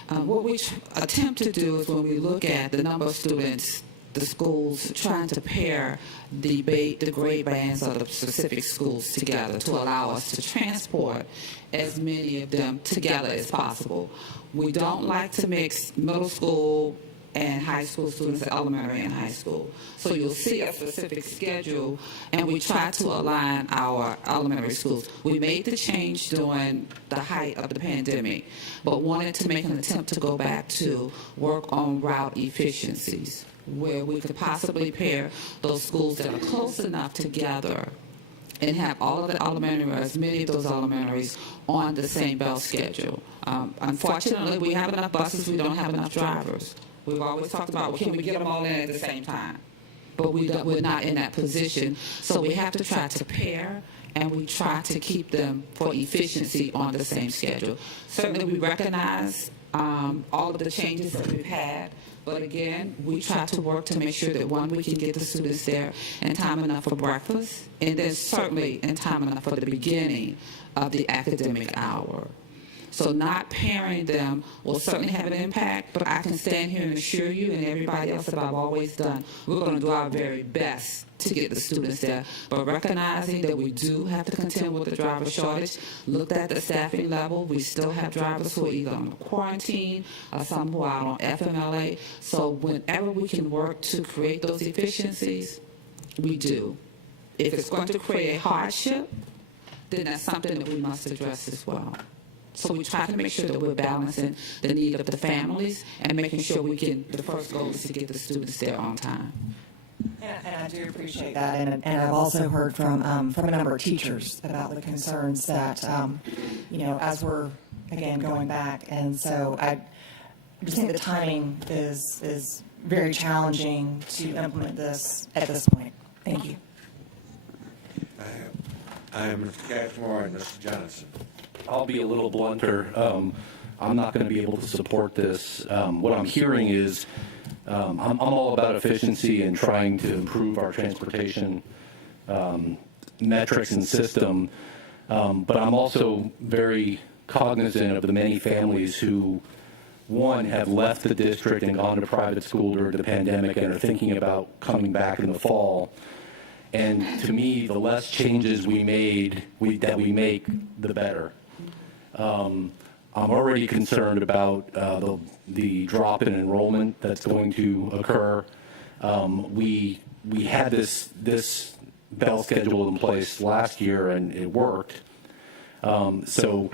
What we attempt to do is when we look at the number of students, the schools trying to pair the grade bands of the specific schools together to allow us to transport as many of them together as possible. We don't like to mix middle school and high school students at elementary and high school. So you'll see a specific schedule, and we try to align our elementary schools. We made the change during the height of the pandemic, but wanted to make an attempt to go back to work on route efficiencies, where we could possibly pair those schools that are close enough together and have all of the elementaries, many of those elementaries, on the same bell schedule. Unfortunately, we have enough buses, we don't have enough drivers. We've always talked about, well, can we get them all in at the same time? But we're not in that position. So we have to try to pair, and we try to keep them for efficiency on the same schedule. Certainly, we recognize all of the changes that we've had. But again, we try to work to make sure that, one, we can get the students there in time enough for breakfast, and then certainly in time enough for the beginning of the academic hour. So not pairing them will certainly have an impact, but I can stand here and assure you and everybody else that I've always done, we're going to do our very best to get the students there. But recognizing that we do have to contend with the driver shortage, looked at the staffing level, we still have drivers who are either on quarantine or some who are out on FMLA. So whenever we can work to create those efficiencies, we do. If it's going to create a hardship, then that's something that we must address as well. So we try to make sure that we're balancing the need of the families and making sure the first goal is to get the students there on time. And I do appreciate that, and I've also heard from a number of teachers about the concerns that, as we're, again, going back, and so I just think the timing is very challenging to implement this at this point. Thank you. I am Mr. Cashmore and Mr. Johnson. I'll be a little blunter. I'm not going to be able to support this. What I'm hearing is I'm all about efficiency and trying to improve our transportation metrics and system, but I'm also very cognizant of the many families who, one, have left the district and gone to private school during the pandemic and are thinking about coming back in the fall. And to me, the less changes we make, the better. I'm already concerned about the drop in enrollment that's going to occur. We had this bell schedule in place last year, and it worked. So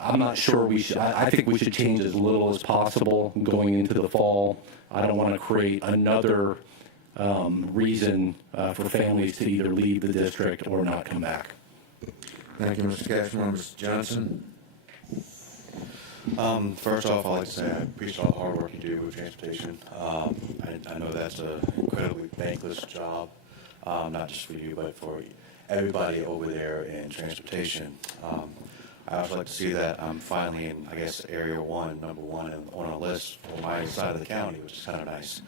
I'm not sure we should. I think we should change as little as possible going into the fall. I don't want to create another reason for families to either leave the district or not come back. Thank you, Mr. Cashmore. Mr. Johnson? First off, I'd like to say I appreciate all the hard work you do with transportation. I know that's an incredibly thankless job, not just for you, but for everybody over there in transportation. I also like to see that I'm finally in, I guess, Area 1, number 1 on a list for my side of the county, which is kind of nice.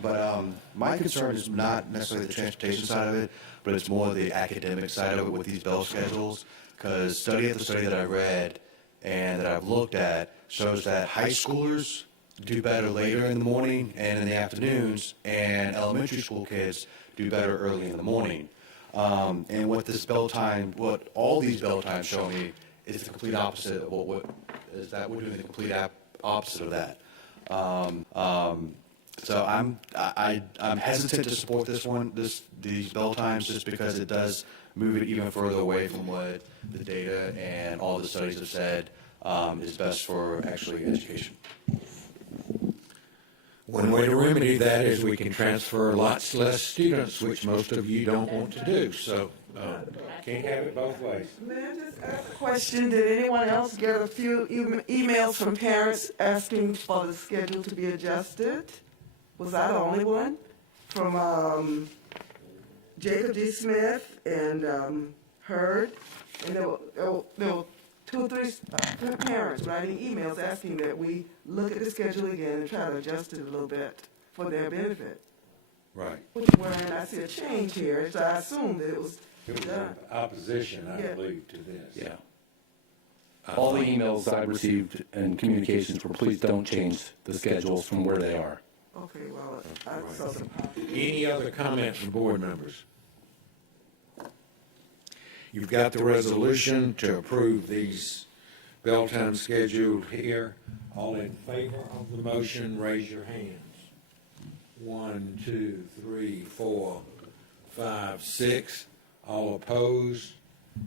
But my concern is not necessarily the transportation side of it, but it's more the academic side of it with these bell schedules, because study after study that I read and that I've looked at shows that high schoolers do better later in the morning and in the afternoons, and elementary school kids do better early in the morning. And what all these bell times show me is the complete opposite of what is that we're doing the complete opposite of that. So I'm hesitant to support these bell times just because it does move it even further away from what the data and all the studies have said is best for actually education. One way to remedy that is we can transfer lots less students, which most of you don't want to do. So can't have it both ways. May I just ask a question? Did anyone else get a few emails from parents asking for the schedule to be adjusted? Was I the only one? From Jacob D. Smith and Hurd, and there were 2 or 3 parents writing emails asking that we look at the schedule again and try to adjust it a little bit for their benefit. Right. Which when I see a change here, so I assumed that it was done. Opposition, I believe, to this. Yeah. All the emails I received and communications were, please don't change the schedules from where they are. Okay, well, I saw some. Any other comments from board members? You've got the resolution to approve these bell time scheduled here. All in favor of the motion, raise your hands. 1, 2, 3, 4, 5, 6. All opposed?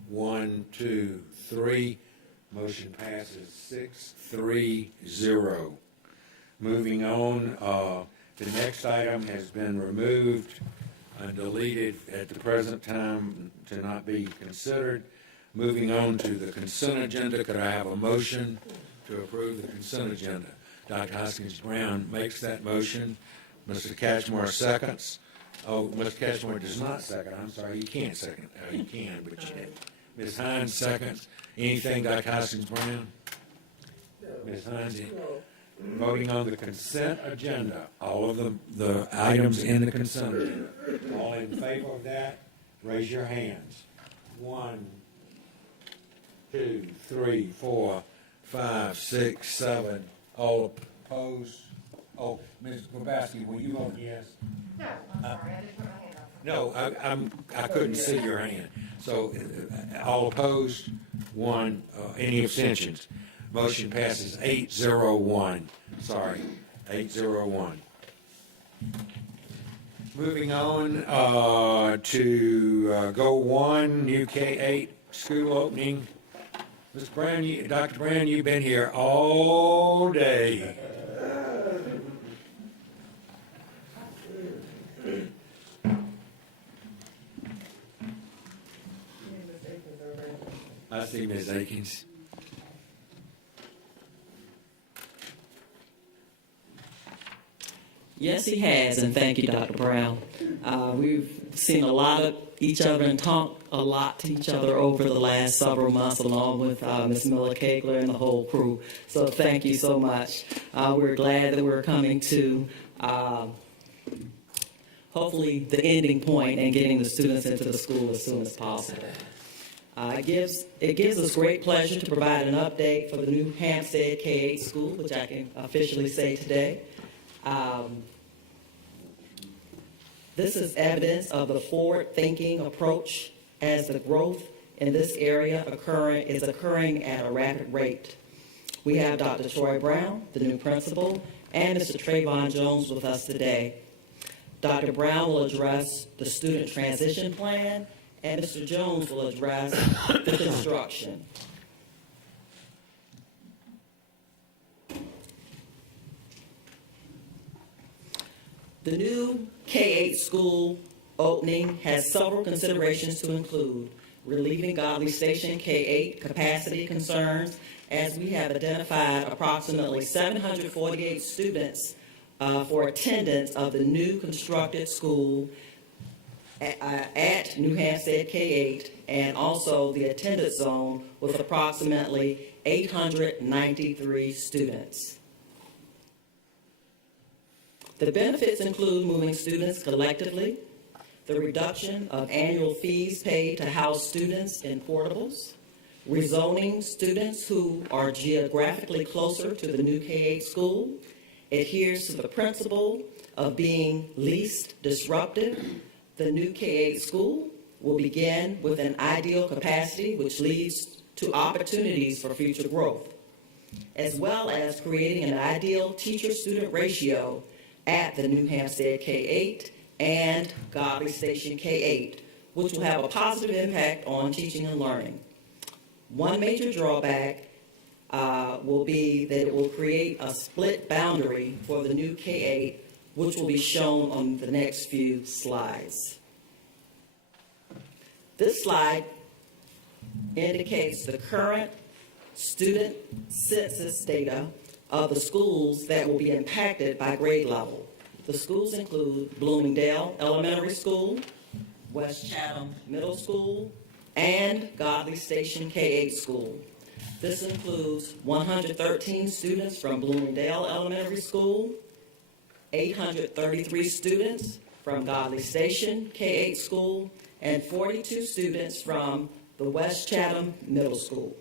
1, 2, 3. Motion passes 6-3-0. Moving on, the next item has been removed and deleted at the present time to not be considered. Moving on to the consent agenda, could I have a motion to approve the consent agenda? Dr. Hoskins Brown makes that motion. Mr. Catchmore seconds. Oh, Mr. Catchmore does not second. I'm sorry, you can't second. You can, but you didn't. Ms. Hines seconds. Anything, Dr. Hoskins Brown? Ms. Hines, voting on the consent agenda, all of the items in the consent agenda. All in favor of that, raise your hands. 1, 2, 3, 4, 5, 6, 7. All opposed? Oh, Ms. Grabowski, will you vote yes? No, I'm sorry, I didn't put my hand up. No, I couldn't see your hand. So, all opposed? 1. Any abstentions? Motion passes 8-0-1. Sorry, 8-0-1. Moving on to Go 1, new K-8 school opening. Ms. Brown, Dr. Brown, you've been here all day. I see Ms. Akins. Yes, he has, and thank you, Dr. Brown. We've seen a lot of each other and talked a lot to each other over the last several months, along with Ms. Miller-Kegler and the whole crew. So thank you so much. We're glad that we're coming to hopefully the ending point and getting the students into the school as soon as possible. It gives us great pleasure to provide an update for the new Hampstead K-8 school, which I can officially say today. This is evidence of the forward-thinking approach as the growth in this area is occurring at a rapid rate. We have Dr. Troy Brown, the new principal, and Mr. Trayvon Jones with us today. Dr. Brown will address the student transition plan, and Mr. Jones will address the construction. The new K-8 school opening has several considerations to include relieving Godly Station K-8 capacity concerns, as we have identified approximately 748 students for attendance of the new constructed school at New Hampstead K-8, and also the attendance zone with approximately 893 students. The benefits include moving students collectively, the reduction of annual fees paid to house students in portables, rezoning students who are geographically closer to the new K-8 school, adheres to the principle of being least disruptive. The new K-8 school will begin with an ideal capacity which leads to opportunities for future growth, as well as creating an ideal teacher-student ratio at the New Hampstead K-8 and Godly Station K-8, which will have a positive impact on teaching and learning. One major drawback will be that it will create a split boundary for the new K-8, which will be shown on the next few slides. This slide indicates the current student census data of the schools that will be impacted by grade level. The schools include Bloomingdale Elementary School, West Chatham Middle School, and Godly Station K-8 School. This includes 113 students from Bloomingdale Elementary School, 833 students from Godly Station K-8 School, and 42 students from the West Chatham Middle School.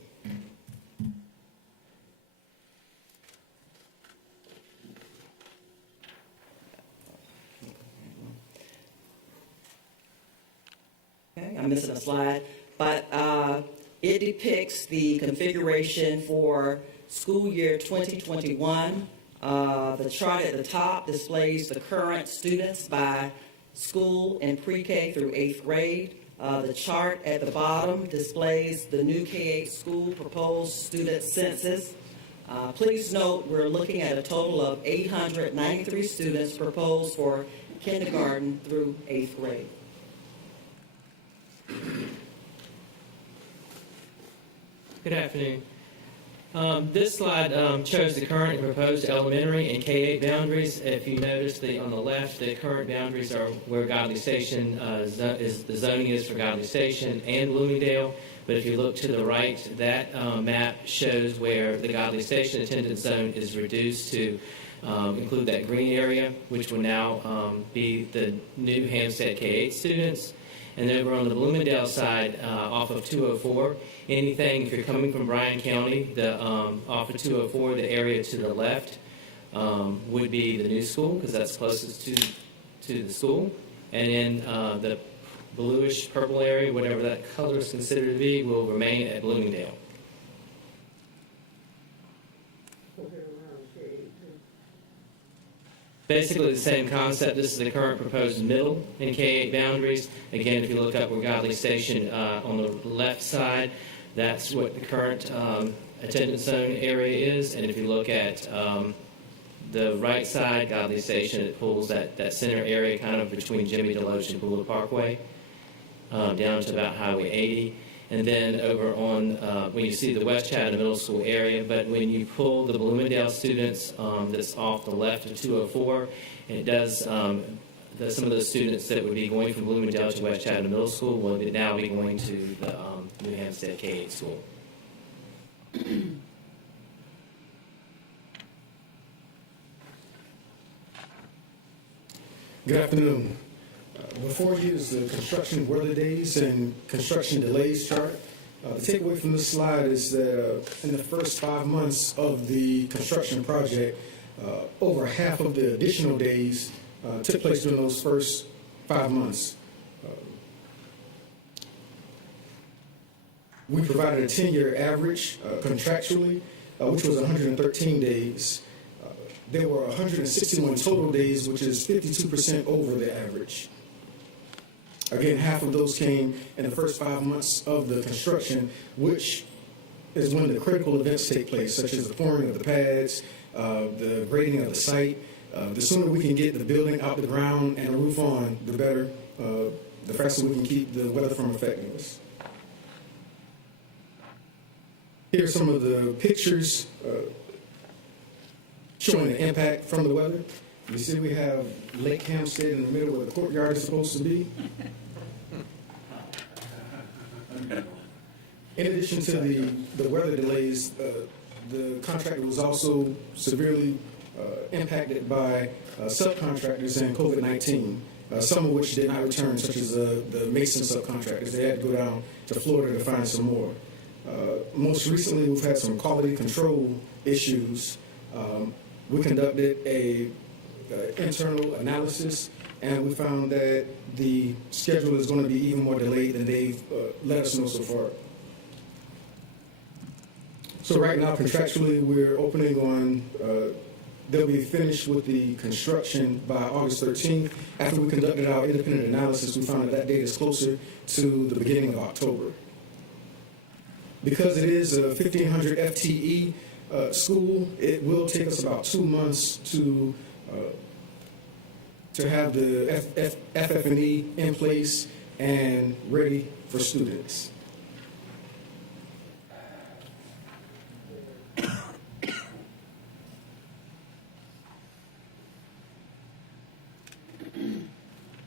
Okay, I'm missing a slide, but it depicts the configuration for school year 2021 The chart at the top displays the current students by school and pre-K through 8th grade. The chart at the bottom displays the new K-8 school proposed student census. Please note we're looking at a total of 893 students proposed for kindergarten through 8th grade. Good afternoon. This slide shows the current and proposed elementary and K-8 boundaries. If you notice, on the left, the current boundaries are where Godly Station the zoning is for Godly Station and Bloomingdale. But if you look to the right, that map shows where the Godly Station attendance zone is reduced to include that green area, which will now be the new Hampstead K-8 students. And then over on the Bloomingdale side, off of 204, anything, if you're coming from Bryan County, off of 204, the area to the left would be the new school, because that's closest to the school. And then the bluish purple area, whatever that color is considered to be, will remain at Bloomingdale. Basically the same concept. This is the current proposed middle in K-8 boundaries. Again, if you look up where Godly Station on the left side, that's what the current attendance zone area is. And if you look at the right side, Godly Station, it pulls that center area kind of between Jimmy DeLoach and Bula Parkway down to about Highway 80. And then over on, when you see the West Chatham Middle School area, but when you pull the Bloomingdale students that's off the left of 204, it does, some of those students that would be going from Bloomingdale to West Chatham Middle School will now be going to the New Hampstead K-8 school. Good afternoon. Before you is the construction weather days and construction delays chart. The takeaway from this slide is that in the first 5 months of the construction project, over half of the additional days took place during those first 5 months. We provided a 10-year average contractually, which was 113 days. There were 161 total days, which is 52% over the average. Again, half of those came in the first 5 months of the construction, which is when the critical events take place, such as the pouring of the pads, the grading of the site. The sooner we can get the building out the ground and the roof on, the better, the faster we can keep the weather from affecting us. Here are some of the pictures showing the impact from the weather. You see we have Lake Hampstead in the middle where the courtyard is supposed to be. In addition to the weather delays, the contractor was also severely impacted by subcontractors and COVID-19, some of which did not return, such as the Mason subcontractors. They had to go down to Florida to find some more. Most recently, we've had some quality control issues. We conducted a internal analysis, and we found that the schedule is going to be even more delayed than they've let us know so far. So right now, contractually, we're opening on, they'll be finished with the construction by August 13th. After we conducted our independent analysis, we found that date is closer to the beginning of October. Because it is a 1,500 FTE school, it will take us about 2 months to have the FF&E in place and ready for students.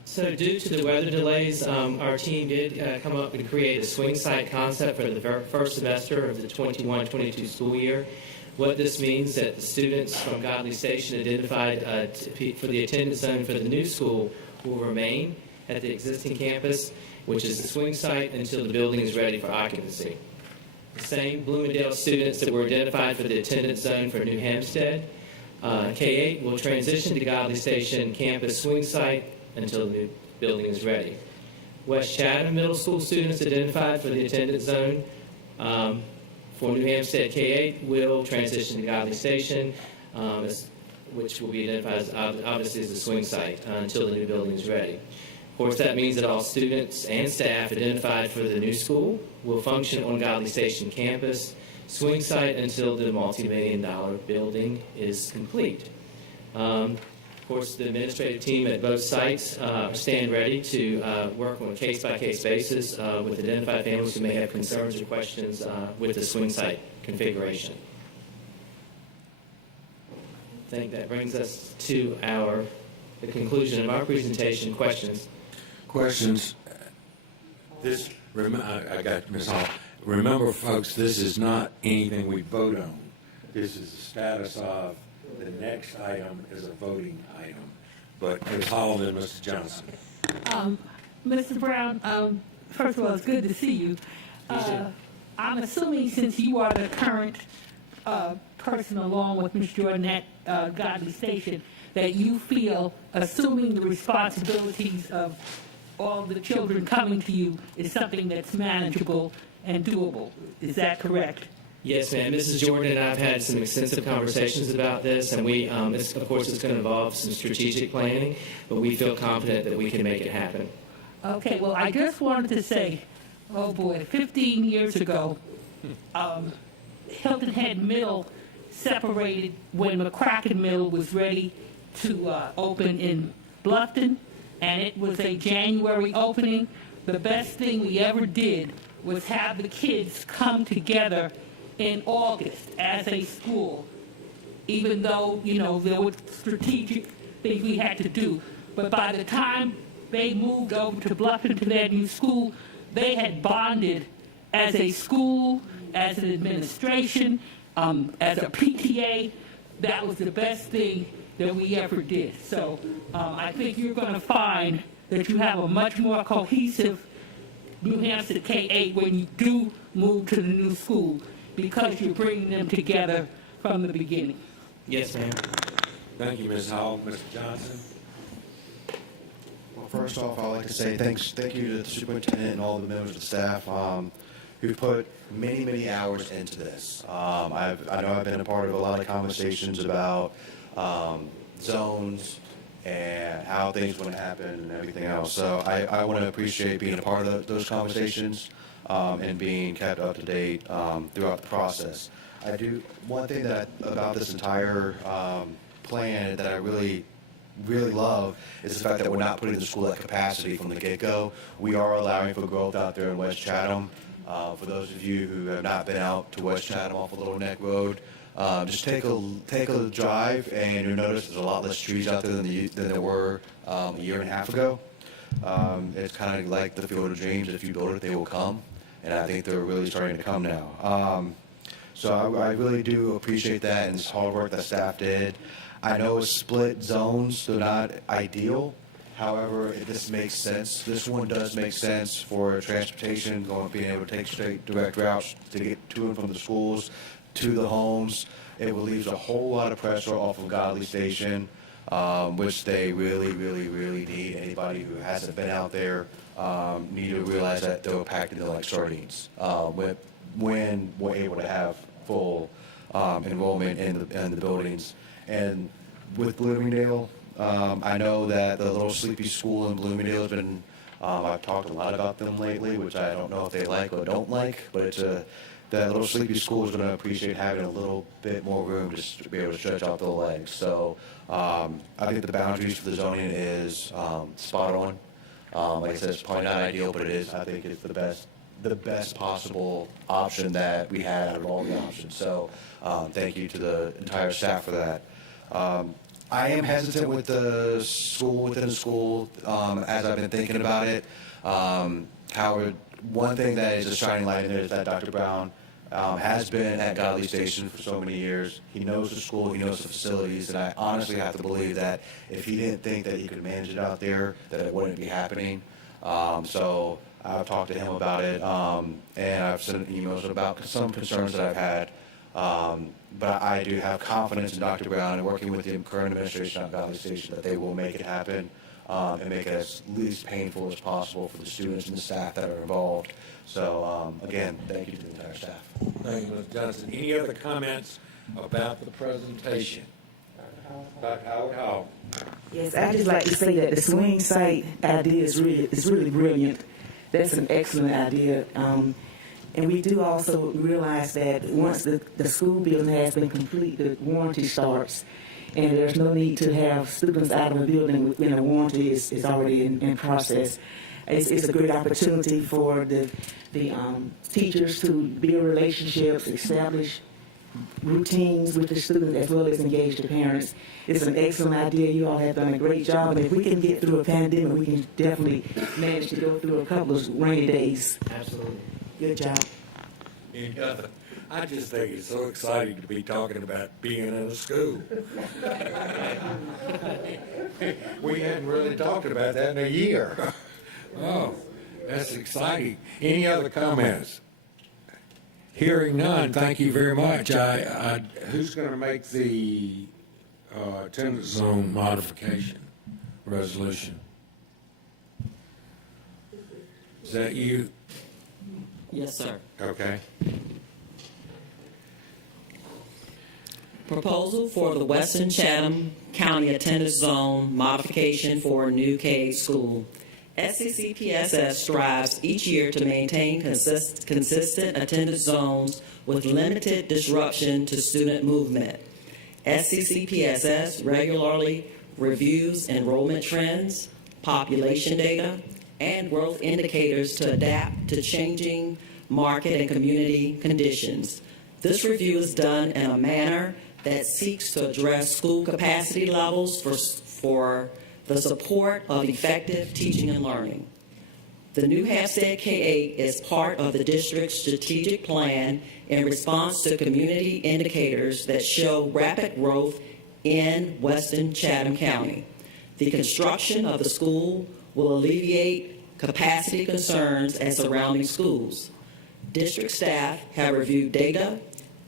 So due to the weather delays, our team did come up and create a swing site concept for the first semester of the 21-22 school year. What this means that the students from Godly Station identified for the attendance zone for the new school will remain at the existing campus, which is the swing site, until the building is ready for occupancy. The same Bloomingdale students that were identified for the attendance zone for New Hampstead, K-8 will transition to Godly Station campus swing site until the new building is ready. West Chatham Middle School students identified for the attendance zone for New Hampstead K-8 will transition to Godly Station which will be identified as, obviously as the swing site until the new building is ready. Of course, that means that all students and staff identified for the new school will function on Godley Station campus swing site until the multi-million-dollar building is complete. Of course, the administrative team at both sites stand ready to work on a case-by-case basis with identified families who may have concerns or questions with the swing site configuration. I think that brings us to the conclusion of our presentation. Questions? Questions? I got Ms. Hall. Remember, folks, this is not anything we vote on. This is the status of the next item is a voting item. But Ms. Hall and Mr. Johnson. Mr. Brown, first of all, it's good to see you. I'm assuming since you are the current person along with Ms. Jordan at Godley Station, that you feel assuming the responsibilities of all the children coming to you is something that's manageable and doable. Is that correct? Yes, ma'am. Mrs. Jordan and I have had some extensive conversations about this, and we, of course, it's going to involve some strategic planning, but we feel confident that we can make it happen. Okay, well, I just wanted to say, oh boy, 15 years ago, Hilton Head Mill separated when McCracken Mill was ready to open in Bluffton, and it was a January opening. The best thing we ever did was have the kids come together in August as a school, even though, there were strategic things we had to do. But by the time they moved over to Bluffton to their new school, they had bonded as a school, as an administration, as a PTA. That was the best thing that we ever did. So I think you're going to find that you have a much more cohesive New Hampshire K-8 when you do move to the new school, because you're bringing them together from the beginning. Yes, ma'am. Thank you, Ms. Hall. Mr. Johnson? Well, first off, I'd like to say thank you to the superintendent and all the members of the staff who put many, many hours into this. I know I've been a part of a lot of conversations about zones and how things would happen and everything else. So I want to appreciate being a part of those conversations and being kept up to date throughout the process. One thing about this entire plan that I really love is the fact that we're not putting the school at capacity from the get-go. We are allowing for growth out there in West Chatham. For those of you who have not been out to West Chatham off of Little Neck Road, just take a drive, and you'll notice there's a lot less trees out there than there were a year and a half ago. It's kind of like the Field of Dreams. If you build it, they will come, and I think they're really starting to come now. So I really do appreciate that, and it's hard work that staff did. I know it's split zones, they're not ideal. However, this makes sense. This one does make sense for transportation, being able to take straight direct routes to get to and from the schools, to the homes. It relieves a whole lot of pressure off of Godley Station, which they really, really, really need. Anybody who hasn't been out there need to realize that they were packed into like sardines when we're able to have full enrollment in the buildings. And with Bloomingdale, I know that the Little Sleepy School in Bloomingdale has been, I've talked a lot about them lately, which I don't know if they like or don't like, but that Little Sleepy School is going to appreciate having a little bit more room just to be able to stretch out their legs. So I think the boundaries for the zoning is spot on. Like I said, it's probably not ideal, but it is. I think it's the best possible option that we had out of all the options. So thank you to the entire staff for that. I am hesitant with the school within the school as I've been thinking about it. Howard, one thing that is a shining light in there is that Dr. Brown has been at Godley Station for so many years. He knows the school, he knows the facilities, and I honestly have to believe that if he didn't think that he could manage it out there, that it wouldn't be happening. So I've talked to him about it, and I've sent emails about some concerns that I've had. But I do have confidence in Dr. Brown and working with the current administration at Godley Station that they will make it happen and make it as least painful as possible for the students and the staff that are involved. So, again, thank you to the entire staff. Thank you, Mr. Johnson. Any other comments about the presentation? Dr. Howard Hall. Yes, I just like to say that the swing site idea is really brilliant. That's an excellent idea. And we do also realize that once the school building has been complete, the warranty starts, and there's no need to have students out of a building when a warranty is already in process. It's a great opportunity for the teachers to build relationships, establish routines with the students, as well as engage the parents. It's an excellent idea. You all have done a great job. And if we can get through a pandemic, we can definitely manage to go through a couple of rainy days. Absolutely. Good job. I just think it's so exciting to be talking about being in a school. We hadn't really talked about that in a year. Oh, that's exciting. Any other comments? Hearing none, thank you very much. Who's going to make the attendance zone modification resolution? Is that you? Yes, sir. Okay. Proposal for the Western Chatham County Attendance Zone modification for a new K-8 school. SCCPSS strives each year to maintain consistent attendance zones with limited disruption to student movement. SCCPSS regularly reviews enrollment trends, population data, and growth indicators to adapt to changing market and community conditions. This review is done in a manner that seeks to address school capacity levels for the support of effective teaching and learning. The new Hampstead K-8 is part of the district's strategic plan in response to community indicators that show rapid growth in Western Chatham County. The construction of the school will alleviate capacity concerns at surrounding schools. District staff have reviewed data,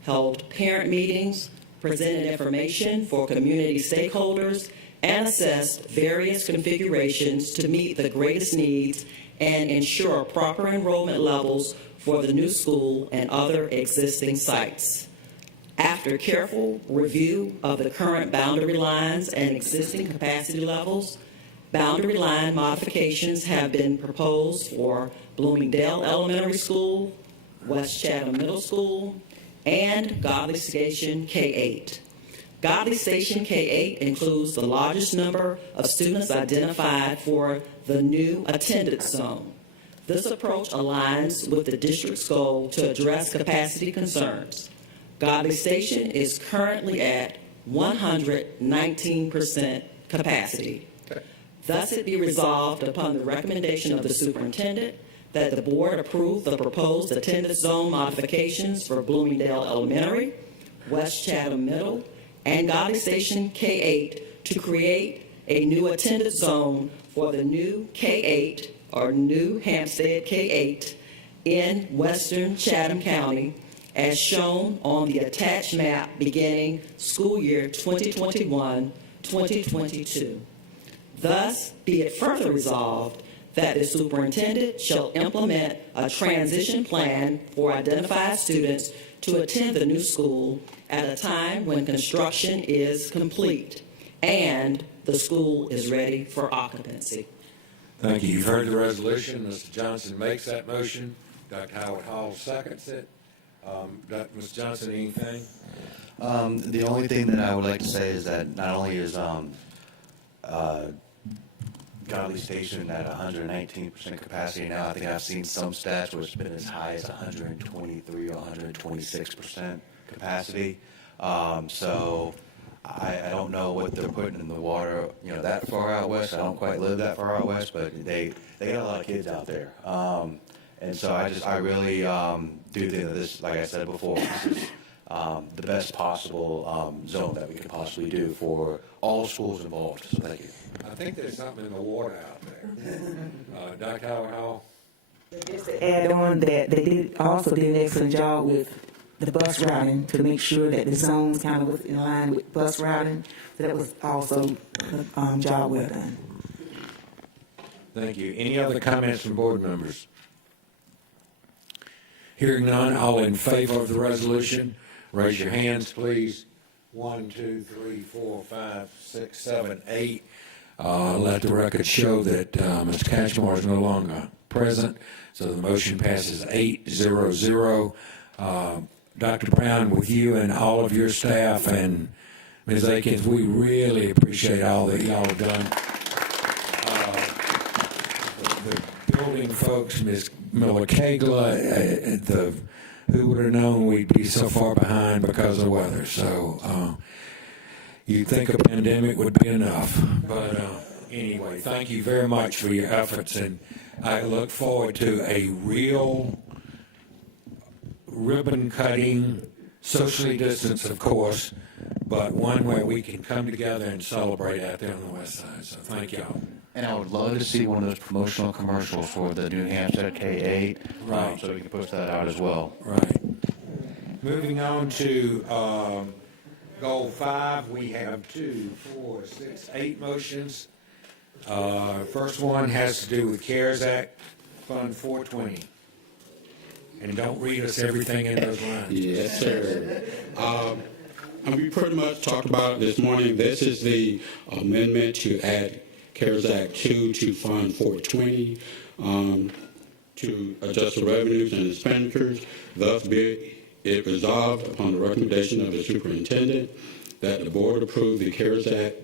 held parent meetings, presented information for community stakeholders, and assessed various configurations to meet the greatest needs and ensure proper enrollment levels for the new school and other existing sites. After careful review of the current boundary lines and existing capacity levels, boundary line modifications have been proposed for Bloomingdale Elementary School, West Chatham Middle School, and Godley Station K-8. Godley Station K-8 includes the largest number of students identified for the new attendance zone. This approach aligns with the district's goal to address capacity concerns. Godley Station is currently at 119% capacity. Thus, it be resolved upon the recommendation of the superintendent that the board approve the proposed attendance zone modifications for Bloomingdale Elementary, West Chatham Middle, and Godley Station K-8 to create a new attendance zone for the new K-8 or new Hampstead K-8 in Western Chatham County as shown on the attached map beginning school year 2021-2022. Thus, be it further resolved that the superintendent shall implement a transition plan for identified students to attend the new school at a time when construction is complete and the school is ready for occupancy. Thank you. You've heard the resolution. Mr. Johnson makes that motion. Dr. Howard Hall seconds it. Mr. Johnson, anything? The only thing that I would like to say is that not only is Godley Station at 119% capacity now, I think I've seen some stats where it's been as high as 123 or 126% capacity. So I don't know what they're putting in the water, that far out west. I don't quite live that far out west, but they got a lot of kids out there. And so I really do think that this, like I said before, this is the best possible zone that we could possibly do for all schools involved. So thank you. I think there's something in the water out there. Dr. Howard Hall? Just to add on that, they also did an excellent job with the bus routing to make sure that the zones kind of was in line with bus routing. So that was also a job well done. Thank you. Any other comments from board members? Hearing none, all in favor of the resolution, raise your hands, please. 1, 2, 3, 4, 5, 6, 7, 8. Let the record show that Mr. Catchmore is no longer present, so the motion passes 8-0-0. Dr. Brown, with you and all of your staff and Ms. Akins, we really appreciate all that y'all have done. The building folks, Ms. Miller-Kagler, who would have known we'd be so far behind because of weather. So you'd think a pandemic would be enough. But anyway, thank you very much for your efforts, and I look forward to a real ribbon-cutting, socially distanced, of course, but one where we can come together and celebrate out there on the west side. So thank y'all. And I would love to see one of those promotional commercials for the New Hampshire K-8, Right. so we can push that out as well. Right. Moving on to Goal 5, we have 2, 4, 6, 8 motions. First one has to do with CARES Act, Fund 420. And don't read us everything in those lines. Yes, sir. And we pretty much talked about it this morning. This is the amendment to add CARES Act 2 to Fund 420 to adjust the revenues and expenditures. Thus be it resolved upon the recommendation of the superintendent that the board approve the CARES Act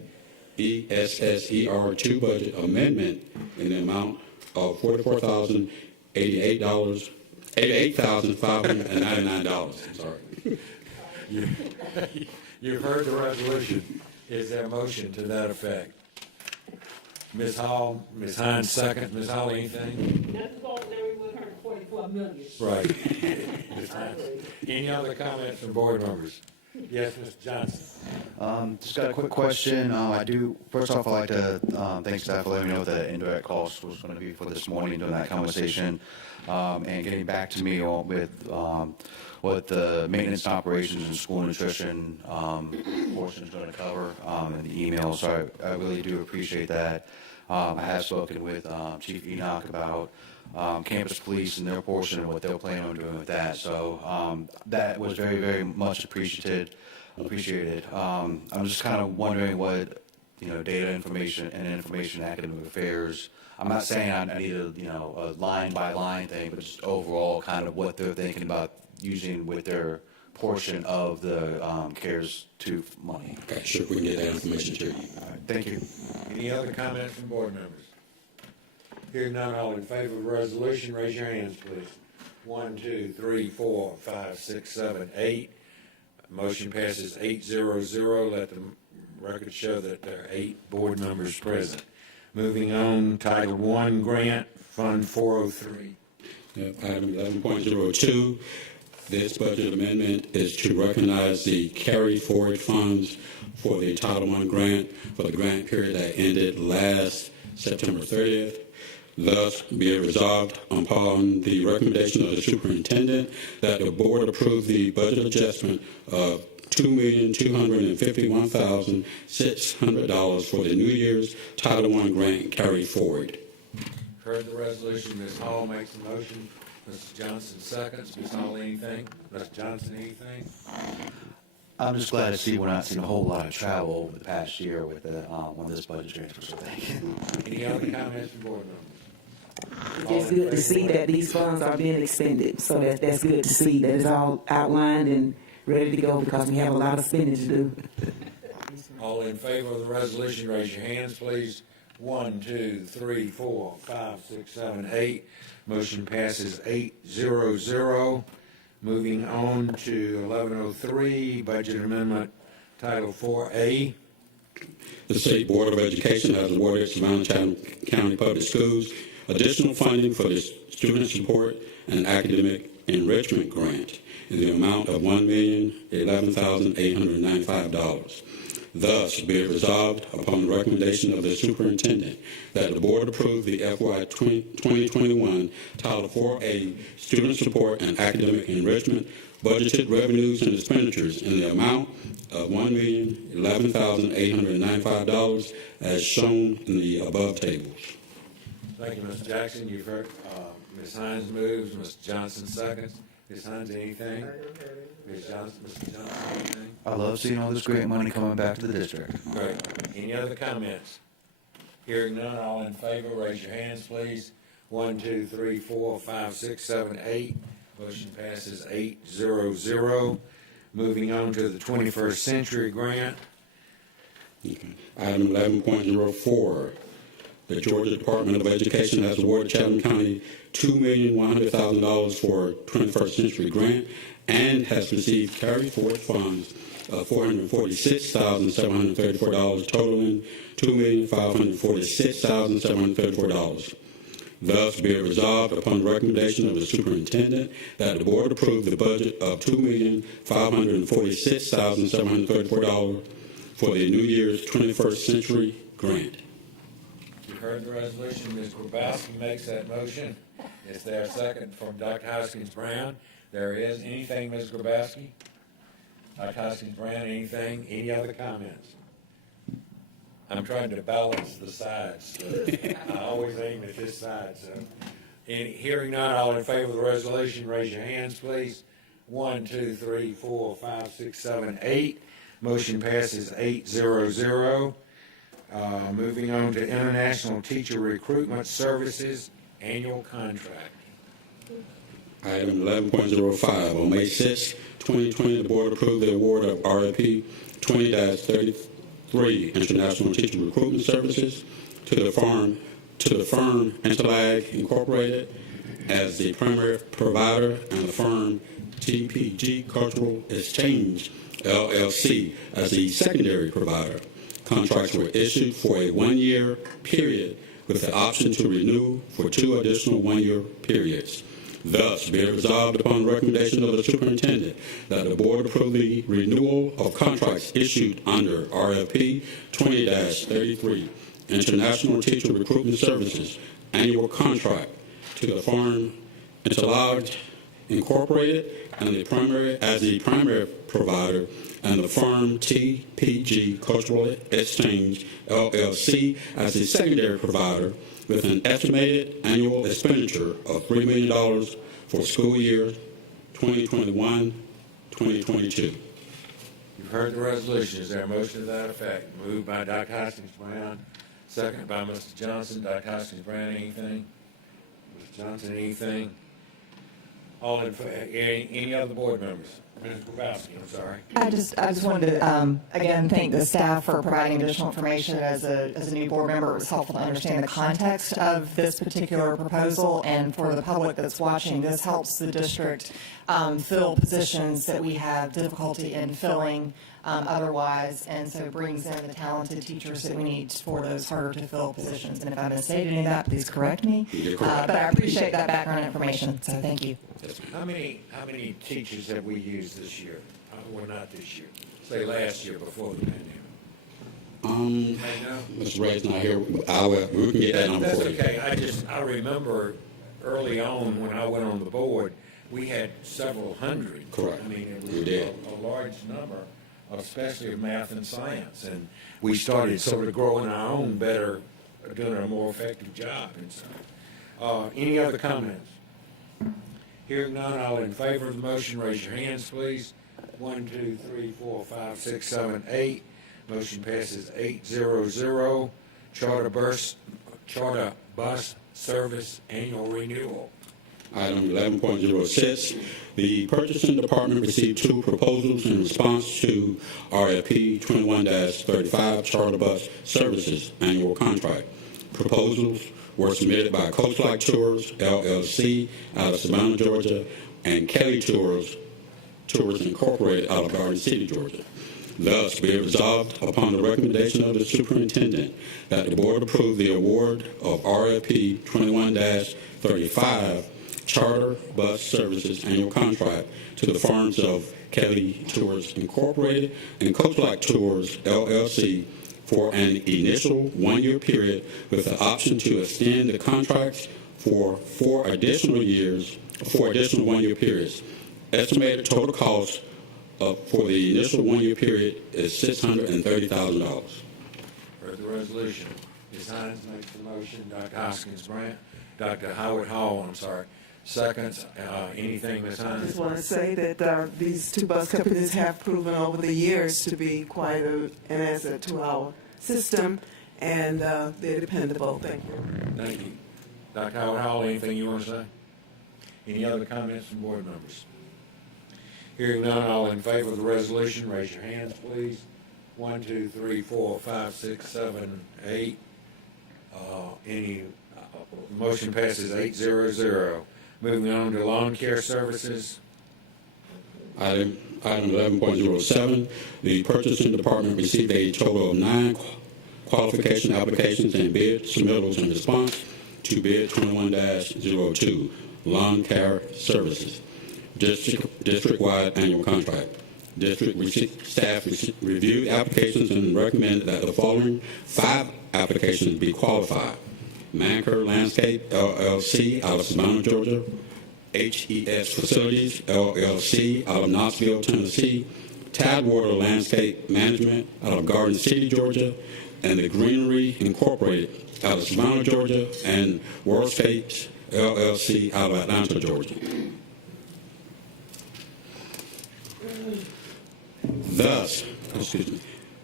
ESSER 2 budget amendment in the amount of $88,599. Sorry. You've heard the resolution. Is there a motion to that effect? Ms. Hall, Ms. Hines, second. Ms. Hall, anything? That's extraordinary, $144 million. Right. Ms. Hines. Any other comments from board members? Yes, Mr. Johnson. Just got a quick question. First off, I'd like to thank staff for letting me know what the indirect cost was going to be for this morning during that conversation, and getting back to me with what the maintenance and operations and school nutrition portion is going to cover in the email. So I really do appreciate that. I have spoken with Chief Enoch about campus police and their portion and what they're planning on doing with that. So that was very, very much appreciated. I'm just kind of wondering what, data information and information academic affairs. I'm not saying I need a line by line thing, but just overall kind of what they're thinking about using with their portion of the CARES 2 money. Okay, sure, we can get that information to you. All right, thank you. Any other comments from board members? Hearing none, all in favor of the resolution, raise your hands, please. 1, 2, 3, 4, 5, 6, 7, 8. Motion passes 8-0-0. Let the record show that there are 8 board members present. Moving on, Title I grant, Fund 403. Item 11.02. This budget amendment is to recognize the carry forward funds for the Title I grant for the grant period that ended last September 30th. Thus, be it resolved upon the recommendation of the superintendent that the board approve the budget adjustment of $2,251,600 for the New Year's Title I grant carry forward. Heard the resolution. Ms. Hall makes the motion. Mr. Johnson seconds. Ms. Hall, anything? Mr. Johnson, anything? I'm just glad to see we're not seeing a whole lot of travel over the past year with one of this budget transfer. So thank you. Any other comments from board members? It's good to see that these funds are being expended. So that's good to see that it's all outlined and ready to go because we have a lot of spending to do. All in favor of the resolution, raise your hands, please. 1, 2, 3, 4, 5, 6, 7, 8. Motion passes 8-0-0. Moving on to 1103, Budget Amendment, Title 4A. The State Board of Education has awarded Savannah Chatham County Public Schools additional funding for the Student Support and Academic Enrichment Grant in the amount of $1,011,895. Thus, be it resolved upon the recommendation of the superintendent that the board approve the FY 2021 Title 4A Student Support and Academic Enrichment budgeted revenues and expenditures in the amount of $1,011,895 as shown in the above tables. Thank you, Mr. Jackson. You've heard Ms. Hines moves, Mr. Johnson seconds. Ms. Hines, anything? Ms. Johnson, Mr. Johnson, anything? I love seeing all this great money coming back to the district. Great. Any other comments? Hearing none, all in favor, raise your hands, please. 1, 2, 3, 4, 5, 6, 7, 8. Motion passes 8-0-0. Moving on to the 21st Century Grant. Okay. Item 11.04. The Georgia Department of Education has awarded Chatham County $2,100,000 for 21st Century Grant and has received carry forward funds of $446,734, totaling $2,546,734. Thus, be it resolved upon the recommendation of the superintendent that the board approve the budget of $2,546,734 for the New Year's 21st Century Grant. You've heard the resolution. Ms. Grabowski makes that motion. Is there a second from Dr. Hoskins-Brown? There is. Anything, Ms. Grabowski? Dr. Hoskins-Brown, anything? Any other comments? I'm trying to balance the sides. So I always aim at this side. So, hearing none, all in favor of the resolution, raise your hands, please. 1, 2, 3, 4, 5, 6, 7, 8. Motion passes 8-0-0. Moving on to International Teacher Recruitment Services Annual Contract. Item 11.05. On May 6, 2020, the board approved the award of RFP 20-33 International Teacher Recruitment Services to the firm Interlag Incorporated as the primary provider and the firm TPG Cultural Exchange LLC as the secondary provider. Contracts were issued for a 1-year period with the option to renew for 2 additional 1-year periods. Thus, be it resolved upon the recommendation of the superintendent that the board approve the renewal of contracts issued under RFP 20-33 International Teacher Recruitment Services Annual Contract to the firm Interlag Incorporated and the primary provider, and the firm TPG Cultural Exchange LLC as the secondary provider, with an estimated annual expenditure of $3 million for school year 2021-2022. You've heard the resolution. Is there a motion to that effect? Moved by Dr. Hoskins-Brown, seconded by Mr. Johnson. Dr. Hoskins-Brown, anything? Mr. Johnson, anything? All in any other board members? Ms. Grabowski, I'm sorry. I just wanted to, again, thank the staff for providing additional information. As a new board member, it was helpful to understand the context of this particular proposal, and for the public that's watching, this helps the district fill positions that we have difficulty in filling otherwise, and so brings in the talented teachers that we need for those harder to fill positions. And if I misstated any of that, please correct me. But I appreciate that background information, so thank you. How many teachers have we used this year? Well, not this year. Say last year before the pandemic. Mr. Ray's not here. We can get that number That's for you. okay. I remember early on when I went on the board, we had several hundred. Correct. I mean, it was We did. a large number, especially of math and science. And we started sort of growing our own better, doing a more effective job. And so, any other comments? Hearing none, all in favor of the motion, raise your hands, please. 1, 2, 3, 4, 5, 6, 7, 8. Motion passes 8-0-0. Charter bus service annual renewal. Item 11.06. The purchasing department received 2 proposals in response to RFP 21-35 Charter Bus Services Annual Contract. Proposals were submitted by Coastlike Tours, LLC, out of Savannah, Georgia, and Kelly Tours Incorporated, out of Garden City, Georgia. Thus, be it resolved upon the recommendation of the superintendent that the board approve the award of RFP 21-35 Charter Bus Services Annual Contract to the firms of Kelly Tours Incorporated and Coastlike Tours, LLC, for an initial 1-year period with the option to extend the contracts for 4 additional 1-year periods. Estimated total cost for the initial 1-year period is $630,000. Heard the resolution. Ms. Hines makes the motion. Dr. Hoskins-Brown, Dr. Howard Hall, seconds. Anything, Ms. I Hines? just want to say that these two bus companies have proven over the years to be quite an asset to our system, and they're dependable. Thank you. Thank you. Dr. Howard Hall, anything you want to say? Any other comments from board members? Hearing none, all in favor of the resolution, raise your hands, please. 1, 2, 3, 4, 5, 6, 7, 8. Any motion passes 8-0-0. Moving on to lawn care services. Item 11.07, the purchasing department received a total of 9 qualification applications and bid submittals in response to bid 21-02, lawn care services, district-wide annual contract. District staff reviewed applications and recommended that the following 5 applications be qualified. Manker Landscape, LLC, out of Savannah, Georgia. HES Facilities, LLC, out of Knoxville, Tennessee. Tidewater Landscape Management, out of Garden City, Georgia. And the Greenery Incorporated, out of Savannah, Georgia. And Worldscapes, LLC, out of Atlanta, Georgia. Thus,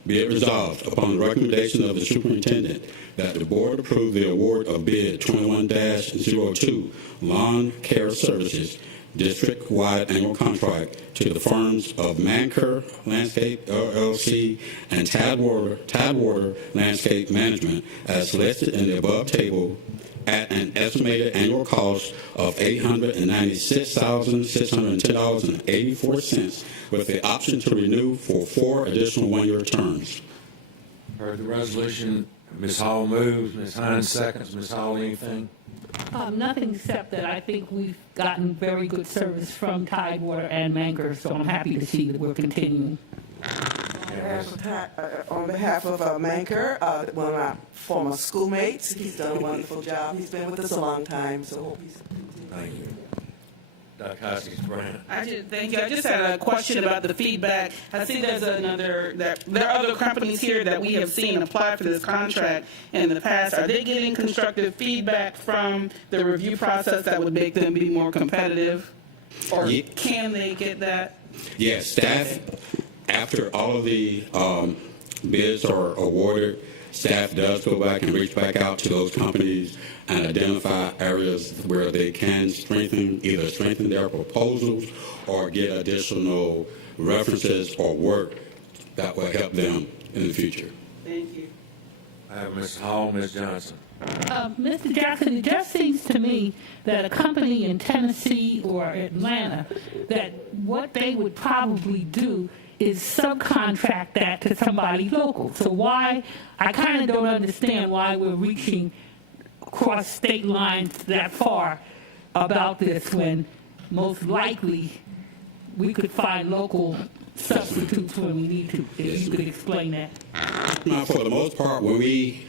be it resolved upon the recommendation of the superintendent that the board approve the award of bid 21-02 lawn care services district-wide annual contract to the firms of Manker Landscape LLC and Tidewater Landscape Management as listed in the above table at an estimated annual cost of $896,610.84 with the option to renew for 4 additional one-year terms. Heard the resolution. Ms. Hall moves. Ms. Hines seconds. Ms. Hall, anything? Nothing except that I think we've gotten very good service from Tidewater and Manker, so I'm happy to see that we're continuing. On behalf of Manker, one of my former schoolmates, he's done a wonderful job. He's been with us a long time, so hope he's. Thank you. Dr. Hoskins Brown. Thank you. I just had a question about the feedback. I see there are other companies here that we have seen apply for this contract in the past. Are they getting constructive feedback from the review process that would make them be more competitive? Or can they get that? Yes, staff, after all of the bids are awarded, staff does go back and reach back out to those companies and identify areas where they can either strengthen their proposals or get additional references or work that will help them in the future. Thank you. I have Ms. Hall, Ms. Johnson. Mr. Jackson, it just seems to me that a company in Tennessee or Atlanta, that what they would probably do is subcontract that to somebody local. So why, I kind of don't understand why we're reaching across state lines that far about this when most likely we could find local substitutes when we need to. If you could explain that. Now, for the most part, when we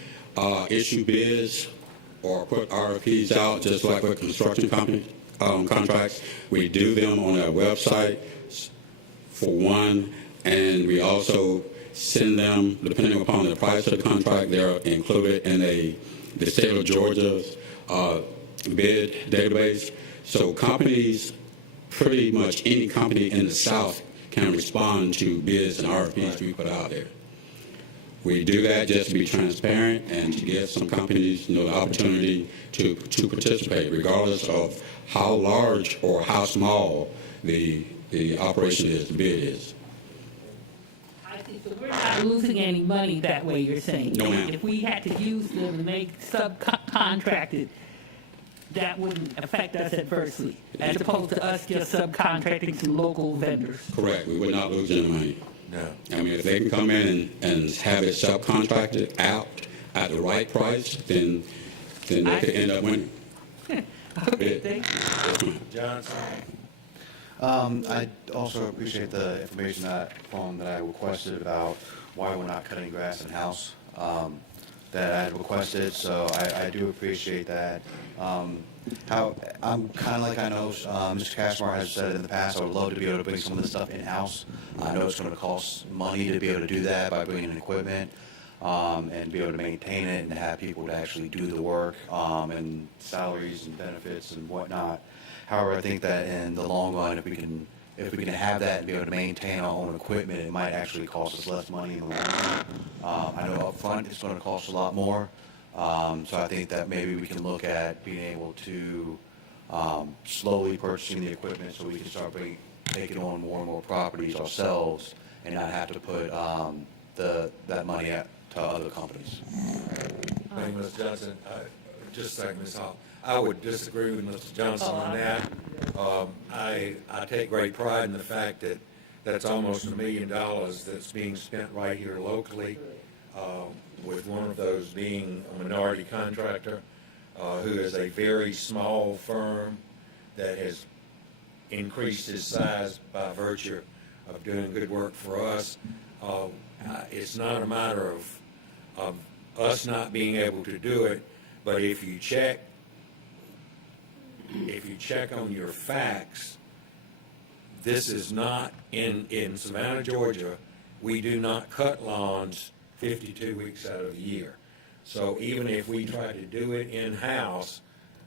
issue bids or put RFPs out, just like with construction company contracts, we do them on our website for one, and we also send them, depending upon the price of the contract, they're included in the state of Georgia's bid database. So companies, pretty much any company in the South can respond to bids and RFPs we put out there. We do that just to be transparent and to give some companies the opportunity to participate, regardless of how large or how small the operation is, the bid is. So we're not losing any money that way, you're saying? No, ma'am. If we had to use them and they subcontracted, that wouldn't affect us adversely, as opposed to us just subcontracting to local vendors? Correct. We would not lose any money. No. I mean, if they can come in and have it subcontracted out at the right price, then they could end up winning. Okay, thank you. Johnson. I also appreciate the information that I requested about why we're not cutting grass in-house that I had requested, so I do appreciate that. How I'm kind of like I know Mr. Cashmore has said in the past, I would love to be able to bring some of this stuff in-house. I know it's going to cost money to be able to do that by bringing in equipment and be able to maintain it and have people to actually do the work and salaries and benefits and whatnot. However, I think that in the long run, if we can have that and be able to maintain our own equipment, it might actually cost us less money in the long run. I know up front it's going to cost a lot more. So I think that maybe we can look at being able to slowly purchasing the equipment so we can start taking on more and more properties ourselves and not have to put that money to other companies. Thank you, Mr. Johnson. Just a second, Ms. Hall. I would disagree with Mr. Johnson on that. I take great pride in the fact that that's almost $1 million that's being spent right here locally, with one of those being a minority contractor who is a very small firm that has increased his size by virtue of doing good work for us. It's not a matter of us not being able to do it, but if you check on your facts, this is not in Savannah, Georgia. We do not cut lawns 52 weeks out of the year. So even if we tried to do it in-house,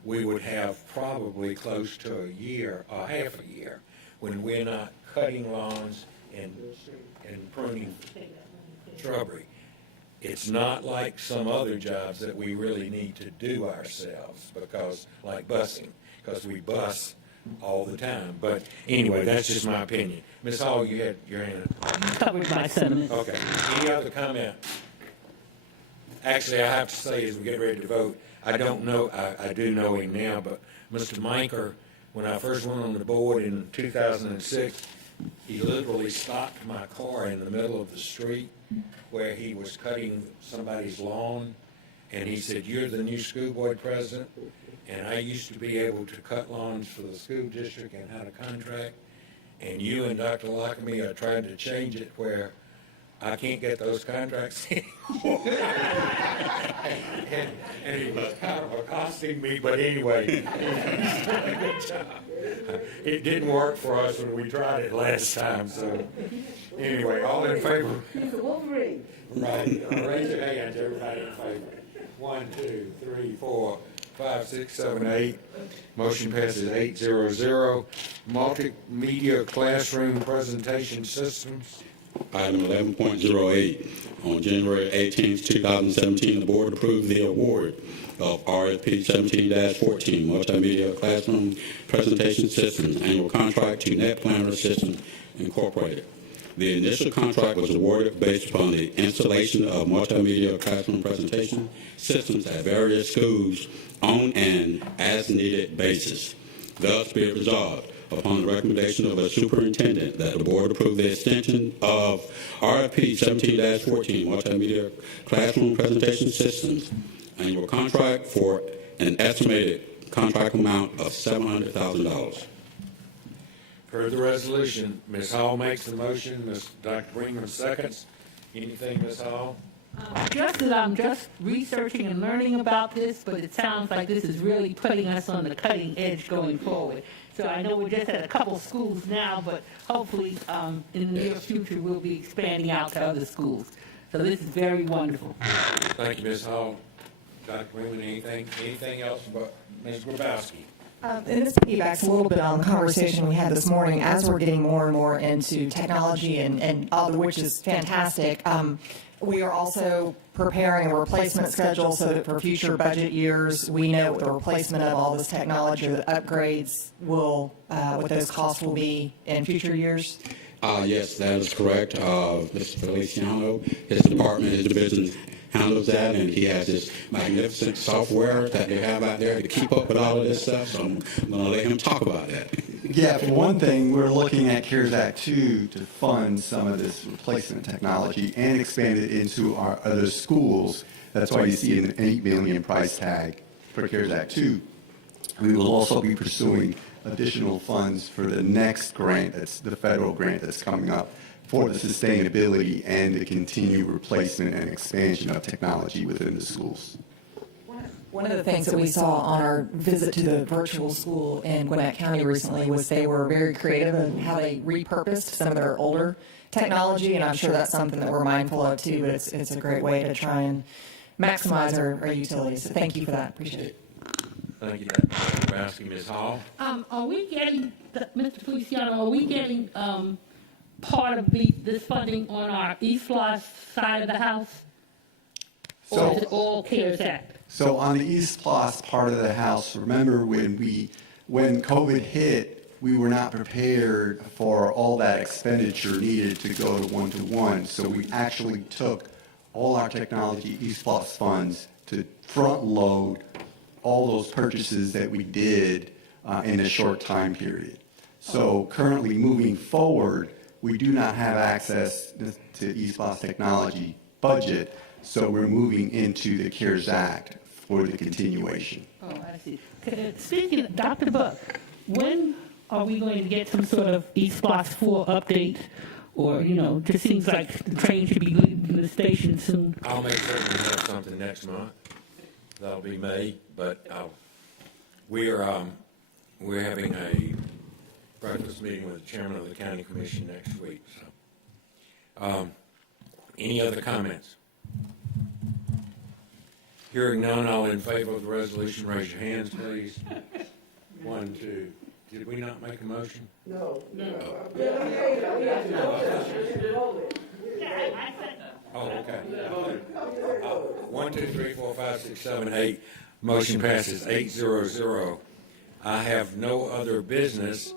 we would have probably close to a year or half a year when we're not cutting lawns and pruning shrubbery. It's not like some other jobs that we really need to do ourselves because, like busing, because we bus all the time. But anyway, that's just my opinion. Ms. Hall, you had your hand up. Covered my sentiments. Okay. Any other comment? Actually, I have to say, as we get ready to vote, I don't know, I do know him now, but Mr. Minker, when I first went on the board in 2006, he literally stopped my car in the middle of the street where he was cutting somebody's lawn, and he said, "You're the new school board president, and I used to be able to cut lawns for the school district and had a contract, and you and Dr. Lockamy are trying to change it where I can't get those contracts anymore." and he was kind of accosting me, but anyway, he's done a good job. It didn't work for us when we tried it last time, so anyway, all in favor? He's a Wolverine. Right. Raise your hands, everybody in favor. 1, 2, 3, 4, 5, 6, 7, 8. Motion passes 8-0-0. Multimedia classroom presentation systems. Item 11.08, on January 18, 2017, the board approved the award of RFP 17-14, Multimedia Classroom Presentation Systems, annual contract to Net Planner Systems, Incorporated. The initial contract was awarded based upon the installation of multimedia classroom presentation systems at various schools on an as-needed basis. Thus be it resolved, upon the recommendation of a superintendent, that the board approve the extension of RFP 17-14 Multimedia Classroom Presentation Systems annual contract for an estimated contract amount of $700,000. Heard the resolution. Ms. Hall makes the motion. Dr. Brinkman seconds. Anything, Ms. Hall? Just that I'm just researching and learning about this, but it sounds like this is really putting us on the cutting edge going forward. So I know we're just at a couple schools now, but hopefully in the near future we'll be expanding out to other schools. So this is very wonderful. Thank you, Ms. Hall. Dr. Brinkman, anything else? But Ms. Grabowski. And this piggybacks a little bit on the conversation we had this morning. As we're getting more and more into technology and all of which is fantastic, we are also preparing a replacement schedule so that for future budget years, we know what the replacement of all this technology, the upgrades will, what those costs will be in future years. Yes, that is correct. Mr. Feliciano, his department, his division handles that, and he has this magnificent software that they have out there to keep up with all of this stuff, so I'm going to let him talk about that. Yeah, for one thing, we're looking at CARES Act 2 to fund some of this replacement technology and expand it into our other schools. That's why you see an $8 million price tag for CARES Act 2. We will also be pursuing additional funds for the next grant, that's the federal grant that's coming up, for the sustainability and the continued replacement and expansion of technology within the schools. One of the things that we saw on our visit to the virtual school in Gwinnett County recently was they were very creative in how they repurposed some of their older technology, and I'm sure that's something that we're mindful of too, but it's a great way to try and maximize our utilities. So thank you for that. Appreciate it. Thank you, Dr. Grabowski. Ms. Hall? Are we getting, Mr. Feliciano, are we getting part of this funding on our East Plus side of the house? Or is it all CARES Act? So on the East Plus part of the house, remember when COVID hit, we were not prepared for all that expenditure needed to go to one-to-one. So we actually took all our technology East Plus funds to front load all those purchases that we did in a short time period. So currently moving forward, we do not have access to East Plus technology budget, so we're moving into the CARES Act for the continuation. Oh, I see. Speaking of Dr. Buck, when are we going to get some sort of East Plus 4 update? Or, just seems like the train should be leaving the station soon. I'll make certain we have something next month. That'll be May, but we're having a breakfast meeting with the chairman of the county commission next week. So, any other comments? Hearing none, all in favor of the resolution, raise your hands, please. 1, 2. Did we not make a motion? No. Oh, okay. 1, 2, 3, 4, 5, 6, 7, 8. Motion passes 8-0-0. I have no other business,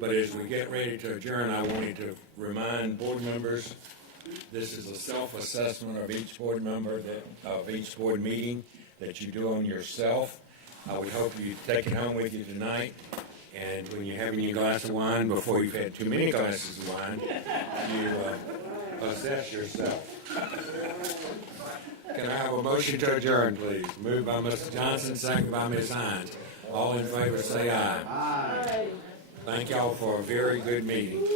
but as we get ready to adjourn, I wanted to remind board members, this is a self-assessment of each board member, of each board meeting that you do on yourself. We hope you take it home with you tonight. And when you're having your glass of wine, before you've had too many glasses of wine, you assess yourself. Can I have a motion to adjourn, please? Moved by Mr. Johnson, second by Ms. Hines. All in favor say aye. Aye. Thank y'all for a very good meeting.